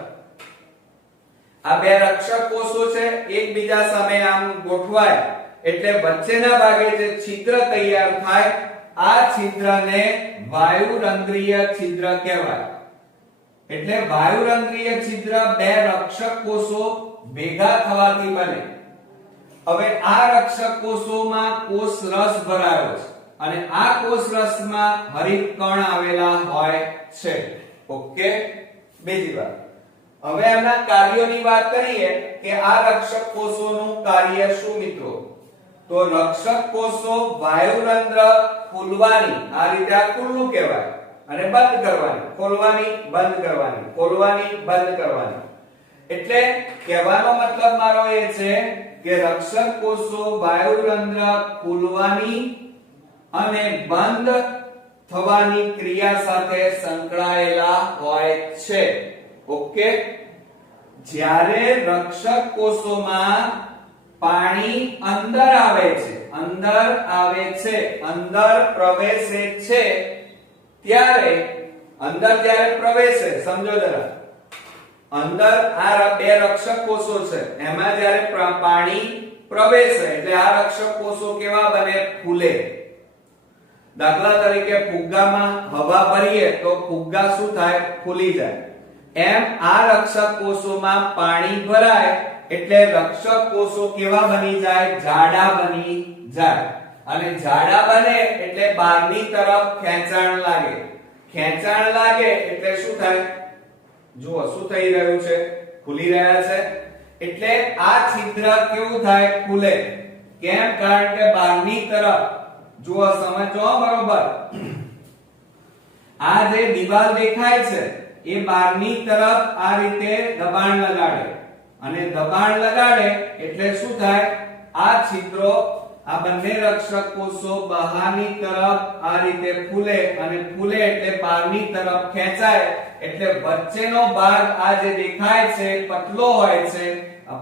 આ બે રક્ષક કોષો છે એકબીજા સામે આમ ગોઠવાય એટલે વચ્ચેના ભાગે જે છિદ્ર તૈયાર થાય આ છિદ્રને વાયુરંધ્રીય છિદ્ર કહેવાય. એટલે વાયુરંધ્રીય છિદ્ર બે રક્ષક કોષો ભેગા થવાથી બને. હવે આ રક્ષક કોષોમાં કોષ રસ ભરાયો છે અને આ કોષ રસમાં હરિત કણ આવેલા હોય છે. ઓકે, બીજી વાત હવે આના કાર્યોની વાત કરીએ કે આ રક્ષક કોષોનું કાર્ય શું મિત્રો? તો રક્ષક કોષો વાયુરંધ્ર ખોલવાની આ રીતે આ ખુલ્લું કહેવાય અને બંધ કરવાની, ખોલવાની બંધ કરવાની, ખોલવાની બંધ કરવાની. એટલે કહેવાનો મતલબ મારો એ છે કે રક્ષક કોષો વાયુરંધ્ર ખોલવાની અને બંધ થવાની ક્રિયા સાથે સંકળાયેલા હોય છે. ઓકે, જ્યારે રક્ષક કોષોમાં પાણી અંદર આવે છે, અંદર પ્રવેશે છે ત્યારે અંદર જ્યારે પ્રવેશે સમજો જરા અંદર આ બે રક્ષક કોષો છે એમાં જ્યારે પાણી પ્રવેશે એટલે આ રક્ષક કોષો કેવા બને? ફૂલે. દાખલા તરીકે ફુગ્ગામાં હવા ભરીએ તો ફુગ્ગા શું થાય? ફૂલી જાય. એમ આ રક્ષક કોષોમાં પાણી ભરાય એટલે રક્ષક કોષો કેવા બની જાય? જાડા બની જાય. અને જાડા બને એટલે બહારની તરફ ખેંચાણ લાગે. ખેંચાણ લાગે એટલે શું થાય? જુઓ શું થઈ રહ્યું છે? ખુલી રહ્યા છે. એટલે આ છિદ્ર કેવું થાય? ખુલે. કેમ? કારણ કે બહારની તરફ જુઓ સમજો બરોબર આ જે દીવાલ દેખાય છે એ બહારની તરફ આ રીતે દબાણ લગાડે અને દબાણ લગાડે એટલે શું થાય? આ છિદ્રો આ બંને રક્ષક કોષો બહારની તરફ આ રીતે ફૂલે અને ફૂલે એટલે બહારની તરફ ખેંચાય એટલે વચ્ચેનો ભાગ આ જે દેખાય છે પતલો હોય છે,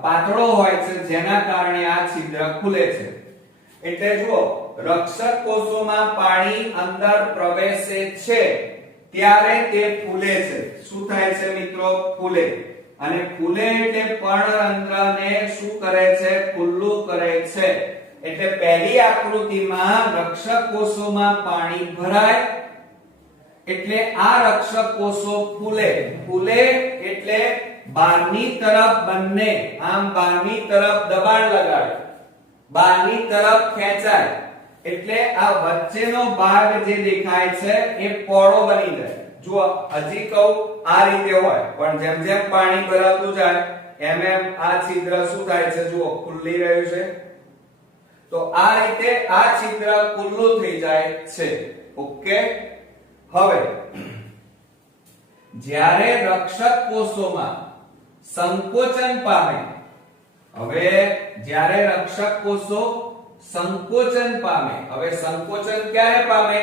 પાતળો હોય છે જેના કારણે આ છિદ્ર ખુલે છે. એટલે જુઓ રક્ષક કોષોમાં પાણી અંદર પ્રવેશે છે ત્યારે તે ફૂલે છે. શું થાય છે મિત્રો? ફૂલે. અને ફૂલે એટલે પર્ણરંધ્રને શું કરે છે? ખુલ્લું કરે છે. એટલે પહેલી આકૃતિમાં રક્ષક કોષોમાં પાણી ભરાય એટલે આ રક્ષક કોષો ફૂલે. ફૂલે એટલે બહારની તરફ બંને આમ બહારની તરફ દબાણ લગાડે, બહારની તરફ ખેંચાય એટલે આ વચ્ચેનો ભાગ જે દેખાય છે એ પહોળો બની જાય. જુઓ હજી કહું આ રીતે હોય પણ જેમ જેમ પાણી ભરાતું જાય એમ એમ આ છિદ્ર શું થાય છે? જુઓ ખુલ્લી રહ્યું છે. તો આ રીતે આ છિદ્ર ખુલ્લું થઈ જાય છે. ઓકે, હવે જ્યારે રક્ષક કોષોમાં સંકોચન પામે, હવે જ્યારે રક્ષક કોષો સંકોચન પામે, હવે સંકોચન ક્યારે પામે?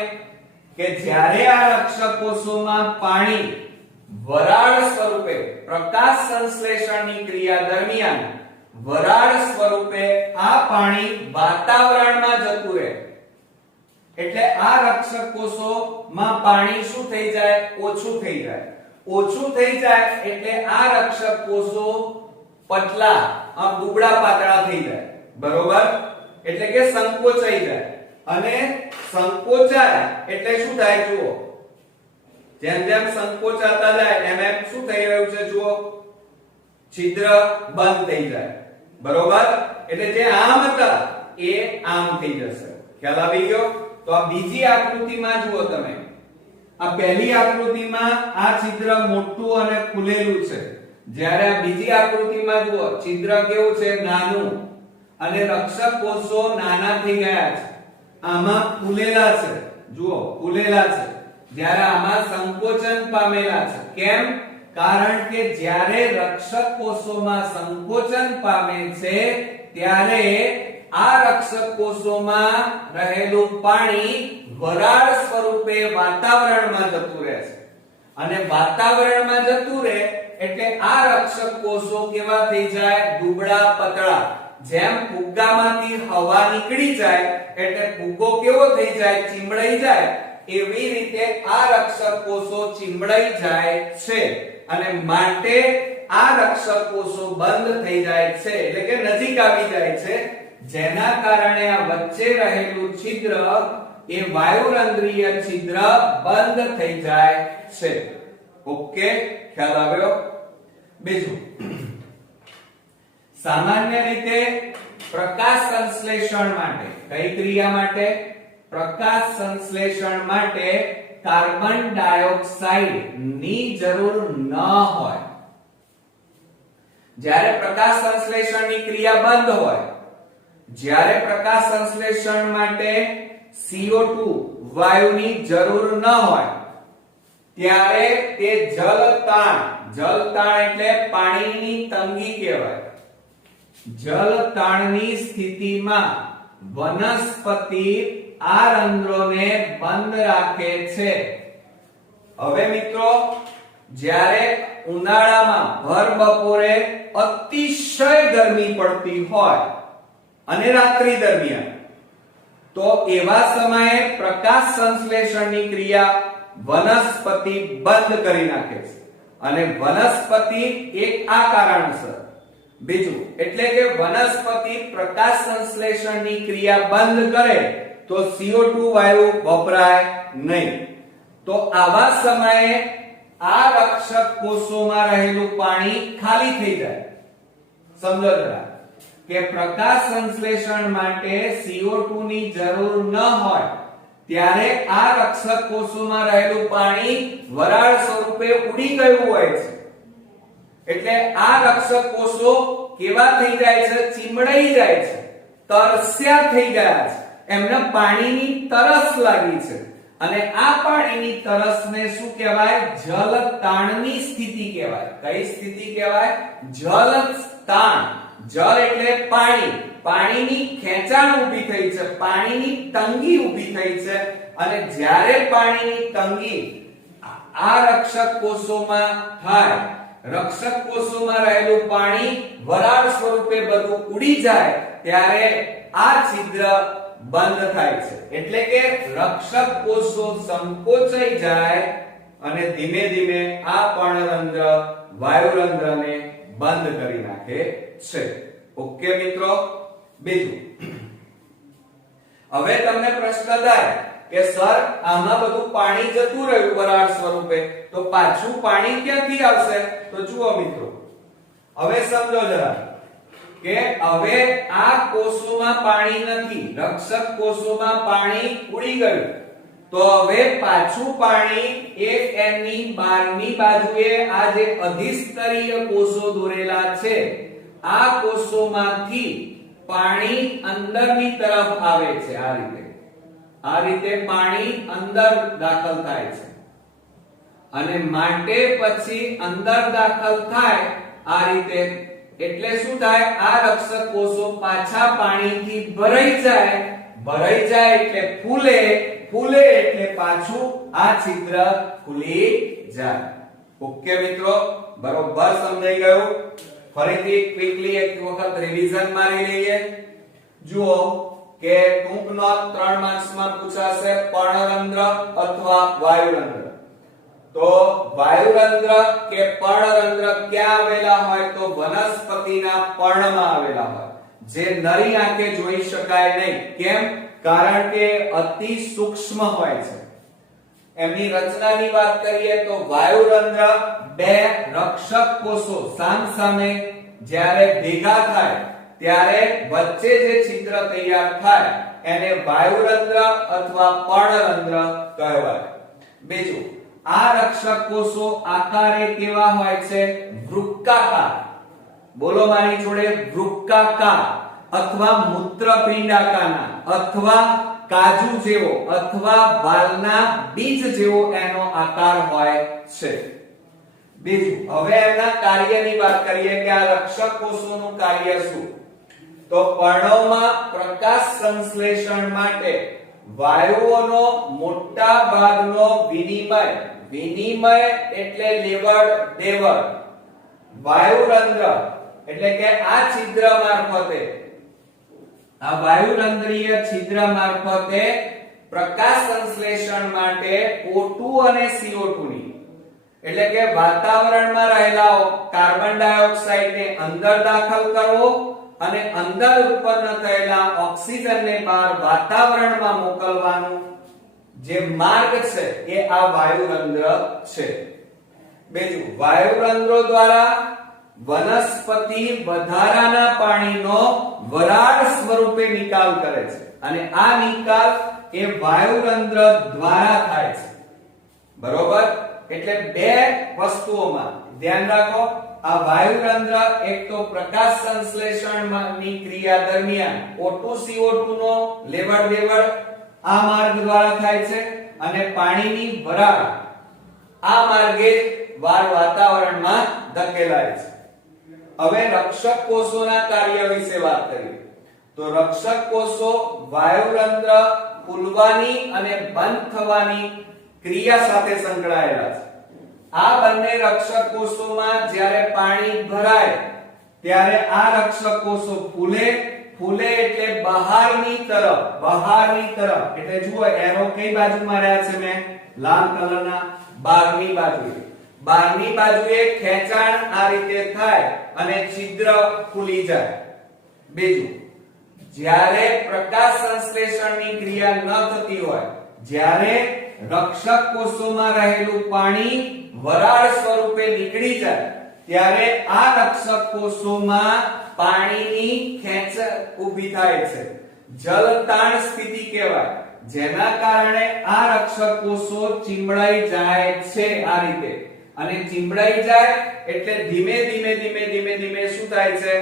કે જ્યારે આ રક્ષક કોષોમાં પાણી વરાળ સ્વરૂપે પ્રકાશ સંશ્લેષણની ક્રિયા દરમિયાન વરાળ સ્વરૂપે આ પાણી વાતાવરણમાં જતું રહે એટલે આ રક્ષક કોષોમાં પાણી શું થઈ જાય? ઓછું થઈ જાય. ઓછું થઈ જાય એટલે આ રક્ષક કોષો પતલા આમ દુબળા પાતળા થઈ જાય. બરોબર? એટલે કે સંકોચાઈ જાય. અને સંકોચાય એટલે શું થાય? જુઓ જેમ જેમ સંકોચાતા જાય એમ એમ શું થઈ રહ્યું છે? જુઓ છિદ્ર બંધ થઈ જાય. બરોબર? એટલે જે આમ હતા એ આમ થઈ જશે. ખ્યાલ આવી ગયો? તો આ બીજી આકૃતિમાં જુઓ તમે, આ પહેલી આકૃતિમાં આ છિદ્ર મોટું અને ખુલેલું છે, જ્યારે આ બીજી આકૃતિમાં જુઓ છિદ્ર કેવું છે? નાનું. અને રક્ષક કોષો નાના થઈ ગયા છે. આમાં ફૂલેલા છે. જુઓ ફૂલેલા છે, જ્યારે આમાં સંકોચન પામેલા છે. કેમ? કારણ કે જ્યારે રક્ષક કોષોમાં સંકોચન પામે છે ત્યારે આ રક્ષક કોષોમાં રહેલું પાણી વરાળ સ્વરૂપે વાતાવરણમાં જતું રહે છે. અને વાતાવરણમાં જતું રહે એટલે આ રક્ષક કોષો કેવા થઈ જાય? દુબળા પતળા. જેમ ફુગ્ગામાંથી હવા નીકળી જાય એટલે ફુગ્ગો કેવો થઈ જાય, ચીમડાઈ જાય, એવી રીતે આ રક્ષક કોષો ચીમડાઈ જાય છે અને માટે આ રક્ષક કોષો બંધ થઈ જાય છે, એટલે કે નજીક આવી જાય છે, જેના કારણે આ વચ્ચે રહેલું છિદ્ર એ વાયુરંધ્રીય છિદ્ર બંધ થઈ જાય છે. ઓકે, ખ્યાલ આવ્યો? બીજું, સામાન્ય રીતે પ્રકાશ સંશ્લેષણ માટે, કઈ ક્રિયા માટે? પ્રકાશ સંશ્લેષણ માટે કાર્બન ડાયોક્સાઇડ ની જરૂર ન હોય. જ્યારે પ્રકાશ સંશ્લેષણની ક્રિયા બંધ હોય, જ્યારે પ્રકાશ સંશ્લેષણ માટે CO2 વાયુની જરૂર ન હોય, ત્યારે તે જલતાણ એટલે પાણીની તંગી કહેવાય. જલતાણની સ્થિતિમાં વનસ્પતિ આ રંધ્રોને બંધ રાખે છે. હવે મિત્રો, જ્યારે ઉનાળામાં ભર બપોરે અતિશય ગરમી પડતી હોય અને રાત્રિ દરમિયાન, તો એવા સમયે પ્રકાશ સંશ્લેષણની ક્રિયા વનસ્પતિ બંધ કરી નાખે છે. અને વનસ્પતિ એક આ કારણસર, બીજું એટલે કે વનસ્પતિ પ્રકાશ સંશ્લેષણની ક્રિયા બંધ કરે તો CO2 વાયુ વપરાય નહીં. તો આવા સમયે આ રક્ષક કોષોમાં રહેલું પાણી ખાલી થઈ જાય. સમજો જરા કે પ્રકાશ સંશ્લેષણ માટે CO2 ની જરૂર ન હોય ત્યારે આ રક્ષક કોષોમાં રહેલું પાણી વરાળ સ્વરૂપે ઉડી ગયું હોય છે. એટલે આ રક્ષક કોષો કેવા થઈ જાય છે? ચીમડાઈ જાય છે, તરસ્યા થઈ ગયા છે, એમને પાણીની તરસ લાગી છે. અને આ પાણીની તરસને શું કહેવાય? જલતાણની સ્થિતિ કહેવાય. કઈ સ્થિતિ કહેવાય? જલતાણ. જલ એટલે પાણી, પાણીની ખેંચાણ ઊભી થઈ છે, પાણીની તંગી ઊભી થઈ છે. અને જ્યારે પાણીની તંગી આ રક્ષક કોષોમાં થાય, રક્ષક કોષોમાં રહેલું પાણી વરાળ સ્વરૂપે બધું ઉડી જાય, ત્યારે આ છિદ્ર બંધ થાય છે. એટલે કે રક્ષક કોષો સંકોચાઈ જાય અને ધીમે ધીમે આ પર્ણરંધ્ર વાયુરંધ્રને બંધ કરી નાખે છે. ઓકે મિત્રો? બીજું, હવે તમને પ્રશ્ન થાય કે સર, આમાં બધું પાણી જતું રહ્યું વરાળ સ્વરૂપે, તો પાછું પાણી ક્યાંથી આવશે? તો જુઓ મિત્રો, હવે સમજો જરા કે હવે આ કોષોમાં પાણી નથી, રક્ષક કોષોમાં પાણી ઉડી ગયું, તો હવે પાછું પાણી એક એની બહારની બાજુએ આ જે અધિસ્તરીય કોષો દોરેલા છે, આ કોષોમાંથી પાણી અંદરની તરફ આવે છે. આ રીતે પાણી અંદર દાખલ થાય છે. અને માટે પછી અંદર દાખલ થાય આ રીતે, એટલે શું થાય? આ રક્ષક કોષો પાછા પાણીથી ભરાઈ જાય એટલે ફૂલે એટલે પાછું આ છિદ્ર ખુલી જાય. ઓકે મિત્રો? બરોબર સમજાઈ ગયું? ફરીથી ક્વિકલી એક વખત રિવિઝન મારી લઈએ. જુઓ કે ટૂંક નોંધ 3 માર્ક્સમાં પૂછાશે પર્ણરંધ્ર અથવા વાયુરંધ્ર. તો વાયુરંધ્ર કે પર્ણરંધ્ર ક્યાં આવેલા હોય? તો વનસ્પતિના પર્ણમાં આવેલા હોય, જે નરી આંખે જોઈ શકાય નહીં. કેમ? કારણ કે અતિ સૂક્ષ્મ હોય છે. એમની રચનાની વાત કરીએ તો વાયુરંધ્ર બે રક્ષક કોષો સામસામે જ્યારે ભેગા થાય ત્યારે વચ્ચે જે છિદ્ર તૈયાર થાય એને વાયુરંધ્ર અથવા પર્ણરંધ્ર કહેવાય. બીજું, આ રક્ષક કોષો આકારે કેવા હોય છે? વૃક્કાકાર. બોલો મારી જોડે, વૃક્કાકાર અથવા મૂત્રપિંડાકારના અથવા કાજુ જેવો અથવા વાલના બીજ જેવો એનો આકાર હોય છે. બીજું, હવે એમના કાર્યની વાત કરીએ કે આ રક્ષક કોષોનું કાર્ય શું? તો પર્ણોમાં પ્રકાશ સંશ્લેષણ માટે વાયુઓનો મોટા ભાગનો વિનિમય એટલે લેવડ દેવડ, વાયુરંધ્ર એટલે કે આ છિદ્ર મારફતે આ વાયુરંધ્રીય છિદ્ર મારફતે પ્રકાશ સંશ્લેષણ માટે O2 અને CO2 ની એટલે કે વાતાવરણમાં રહેલા કાર્બન ડાયોક્સાઇડ ને અંદર દાખલ કરવો અને અંદર ઉત્પન્ન થયેલા ઓક્સિજનને બહાર વાતાવરણમાં મોકલવાનું જે માર્ગ છે એ આ વાયુરંધ્ર છે. બીજું, વાયુરંધ્રો દ્વારા વનસ્પતિ વધારાના પાણીનો વરાળ સ્વરૂપે નિકાલ કરે છે અને આ નિકાલ એ વાયુરંધ્ર દ્વારા થાય છે. બરોબર? એટલે બે વસ્તુઓમાં ધ્યાન રાખો. આ વાયુરંધ્ર એક તો પ્રકાશ સંશ્લેષણની ક્રિયા દરમિયાન O2 CO2 નો લેવડ દેવડ આ માર્ગ દ્વારા થાય છે અને પાણીની વરાળ આ માર્ગે વાતાવરણમાં ધકેલાય છે. હવે રક્ષક કોષોના કાર્ય વિશે વાત કરીએ તો રક્ષક કોષો વાયુરંધ્ર ખુલવાની અને બંધ થવાની ક્રિયા સાથે સંકળાયેલા છે. આ બંને રક્ષક કોષોમાં જ્યારે પાણી ભરાય ત્યારે આ રક્ષક કોષો ફૂલે એટલે બહારની તરફ એટલે જુઓ એરો કઈ બાજુ માર્યા છે મેં લાલ કલરના બહારની બાજુએ ખેંચાણ આ રીતે થાય અને છિદ્ર ખુલી જાય. બીજું, જ્યારે પ્રકાશ સંશ્લેષણની ક્રિયા ન થતી હોય જ્યારે રક્ષક કોષોમાં રહેલું પાણી વરાળ સ્વરૂપે નીકળી જાય ત્યારે આ રક્ષક કોષોમાં પાણીની ખેંચ ઊભી થાય છે. જલતાણ સ્થિતિ કહેવાય, જેના કારણે આ રક્ષક કોષો ચીમડાઈ જાય છે આ રીતે. અને ચીમડાઈ જાય એટલે ધીમે ધીમે શું થાય છે?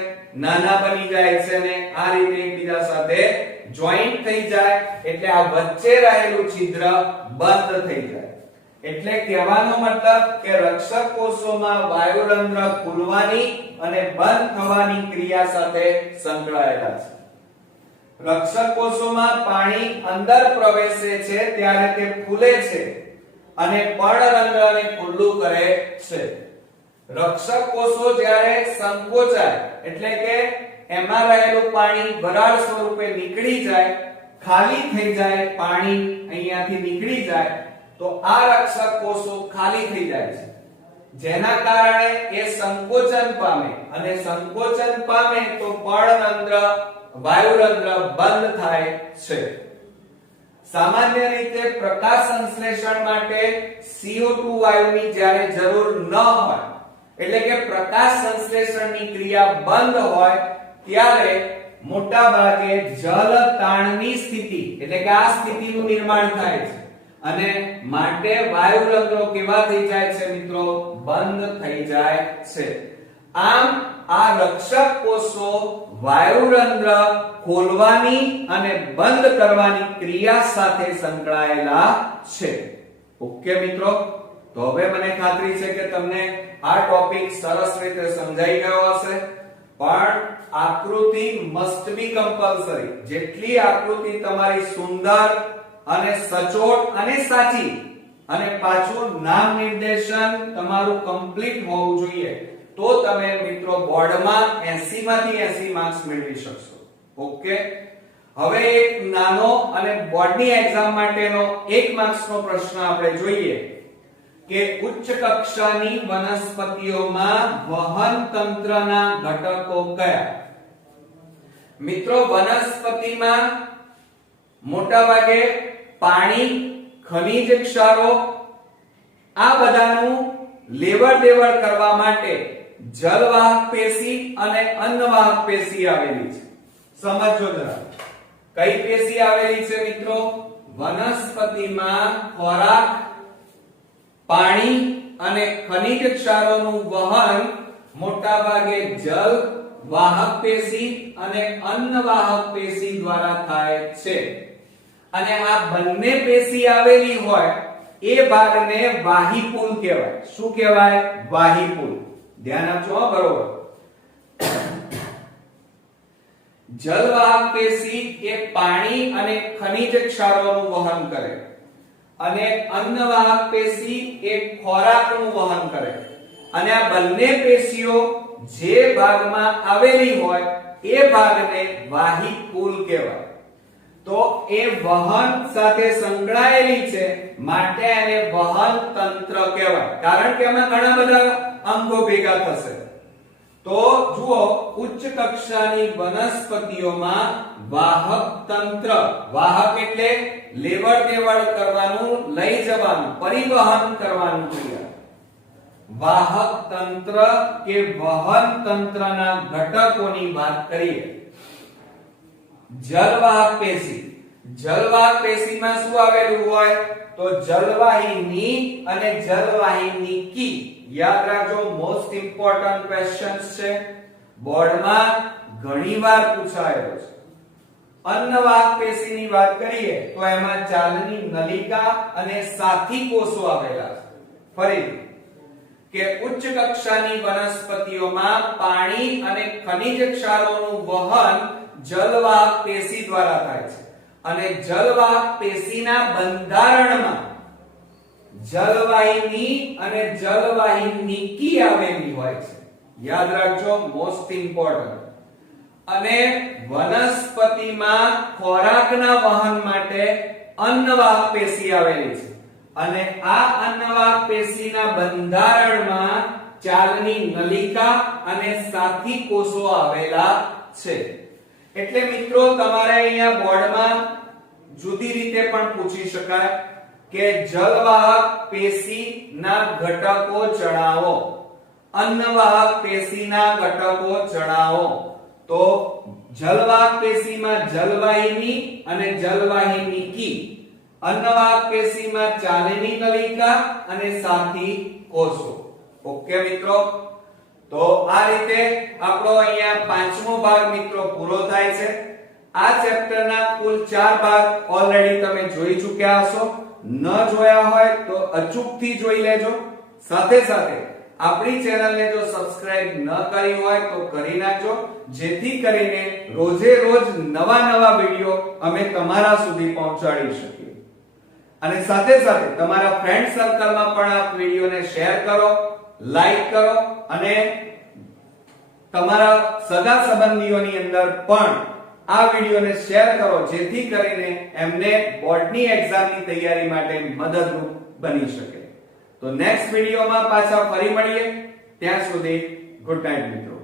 નાના બની જાય છે અને આ રીતે એકબીજા સાથે જોઈન્ટ થઈ જાય એટલે આ વચ્ચે રહેલું છિદ્ર બંધ થઈ જાય. એટલે કહેવાનો મતલબ કે રક્ષક કોષોમાં વાયુરંધ્ર ખુલવાની અને બંધ થવાની ક્રિયા સાથે સંકળાયેલા છે. રક્ષક કોષોમાં પાણી અંદર પ્રવેશે છે ત્યારે તે ફૂલે છે અને પર્ણરંધ્રને ખુલ્લું કરે છે. રક્ષક કોષો જ્યારે સંકોચાય એટલે કે એમાં રહેલું પાણી વરાળ સ્વરૂપે નીકળી જાય, ખાલી થઈ જાય, પાણી અહીંયાથી નીકળી જાય તો આ રક્ષક કોષો ખાલી થઈ જાય છે, જેના કારણે એ સંકોચન પામે અને સંકોચન પામે તો પર્ણરંધ્ર વાયુરંધ્ર બંધ થાય છે. સામાન્ય રીતે પ્રકાશ સંશ્લેષણ માટે CO2 વાયુની જ્યારે જરૂર ન હોય એટલે કે પ્રકાશ સંશ્લેષણની ક્રિયા બંધ હોય ત્યારે મોટા ભાગે જલ તાણની સ્થિતિ એટલે કે આ સ્થિતિનું નિર્માણ થાય છે અને માટે વાયુરંધ્રો કેવા થઈ જાય છે મિત્રો? બંધ થઈ જાય છે. આમ આ રક્ષક કોષો વાયુરંધ્ર ખોલવાની અને બંધ કરવાની ક્રિયા સાથે સંકળાયેલા છે. ઓકે મિત્રો, તો હવે મને ખાતરી છે કે તમને આ ટોપિક સરસ રીતે સમજાઈ ગયો હશે. પણ આકૃતિ મસ્ટ બી કમ્પલસરી. જેટલી આકૃતિ તમારી સુંદર અને સચોટ અને સાચી અને પાછું નામ નિર્દેશન તમારું કમ્પ્લીટ હોવું જોઈએ તો તમે મિત્રો બોર્ડમાં 80 માંથી 80 માર્ક્સ મેળવી શકશો. ઓકે, હવે એક નાનો અને બોર્ડની એક્ઝામ માટેનો 1 માર્ક્સનો પ્રશ્ન આપણે જોઈએ કે ઉચ્ચ કક્ષાની વનસ્પતિઓમાં વહન તંત્રના ઘટકો કયા? મિત્રો, વનસ્પતિમાં મોટાભાગે પાણી, ખનિજ ક્ષારો આ બધાનું લેવડ દેવડ કરવા માટે જલવાહક પેશી અને અન્નવાહક પેશી આવેલી છે. સમજો જરા કઈ પેશી આવેલી છે મિત્રો? વનસ્પતિમાં ખોરાક, પાણી અને ખનિજ ક્ષારોનું વહન મોટા ભાગે જલ વાહક પેશી અને અન્નવાહક પેશી દ્વારા થાય છે. અને આ બંને પેશી આવેલી હોય એ ભાગને વાહીપુલ કહેવાય. શું કહેવાય? વાહીપુલ. ધ્યાન આપજો બરોબર. જલવાહક પેશી એ પાણી અને ખનિજ ક્ષારોનું વહન કરે અને અન્નવાહક પેશી એ ખોરાકનું વહન કરે. અને આ બંને પેશીઓ જે ભાગમાં આવેલી હોય એ ભાગને વાહી કુલ કહેવાય. તો એ વહન સાથે સંકળાયેલી છે માટે એને વહન તંત્ર કહેવાય, કારણ કે એમાં ઘણા બધા અંગો ભેગા થશે. તો જુઓ, ઉચ્ચ કક્ષાની વનસ્પતિઓમાં વાહક તંત્ર, વાહક એટલે લેવડ દેવડ કરવાનું, લઈ જવાનું, પરિવહન કરવાનું ક્રિયા. વાહક તંત્ર કે વહન તંત્રના ઘટકોની વાત કરીએ. જલવાહક પેશી, જલવાહક પેશીમાં શું આવેલું હોય? તો જલવાહિની અને જલવાહિનીકી. યાદ રાખજો, મોસ્ટ ઇમ્પોર્ટન્ટ ક્વેશ્ચન્સ છે, બોર્ડમાં ઘણીવાર પૂછાયેલો છે. અન્નવાહક પેશીની વાત કરીએ તો એમાં ચાલની નલિકા અને સાથી કોષો આવેલા છે. ફરીથી કે ઉચ્ચ કક્ષાની વનસ્પતિઓમાં પાણી અને ખનિજ ક્ષારોનું વહન જલવાહક પેશી દ્વારા થાય છે અને જલવાહક પેશીના બંધારણમાં જલવાહિની અને જલવાહિનીકી આવેલી હોય છે. યાદ રાખજો, મોસ્ટ ઇમ્પોર્ટન્ટ. અને વનસ્પતિમાં ખોરાકના વહન માટે અન્નવાહક પેશી આવેલી છે અને આ અન્નવાહક પેશીના બંધારણમાં ચાલની નલિકા અને સાથી કોષો આવેલા છે. એટલે મિત્રો તમારે અહીંયા બોર્ડમાં જુદી રીતે પણ પૂછી શકાય કે જલવાહક પેશીના ઘટકો જણાવો, અન્નવાહક પેશીના ઘટકો જણાવો. તો જલવાહક પેશીમાં જલવાહિની અને જલવાહિનીકી, અન્નવાહક પેશીમાં ચાલની નલિકા અને સાથી કોષો. ઓકે મિત્રો, તો આ રીતે આપણો અહીંયા પાંચમો ભાગ મિત્રો પૂરો થાય છે. આ ચેપ્ટરના કુલ 4 ભાગ ઓલરેડી તમે જોઈ ચૂક્યા હશો. ન જોયા હોય તો અચૂકથી જોઈ લેજો. સાથે સાથે આપણી ચેનલને જો સબસ્ક્રાઇબ ન કરી હોય તો કરી નાખજો, જેથી કરીને રોજે રોજ નવા વિડિયો અમે તમારા સુધી પહોંચાડી શકીએ. અને સાથે સાથે તમારા ફ્રેન્ડ સર્કલમાં પણ આ વિડિયોને શેર કરો, લાઈક કરો અને તમારા સગા સંબંધીઓની અંદર પણ આ વિડિયોને શેર કરો, જેથી કરીને એમને બોર્ડની એક્ઝામની તૈયારી માટે મદદરૂપ બની શકે. તો નેક્સ્ટ વિડિયોમાં પાછા ફરી મળીએ. ત્યાં સુધી ગુડ નાઈટ મિત્રો.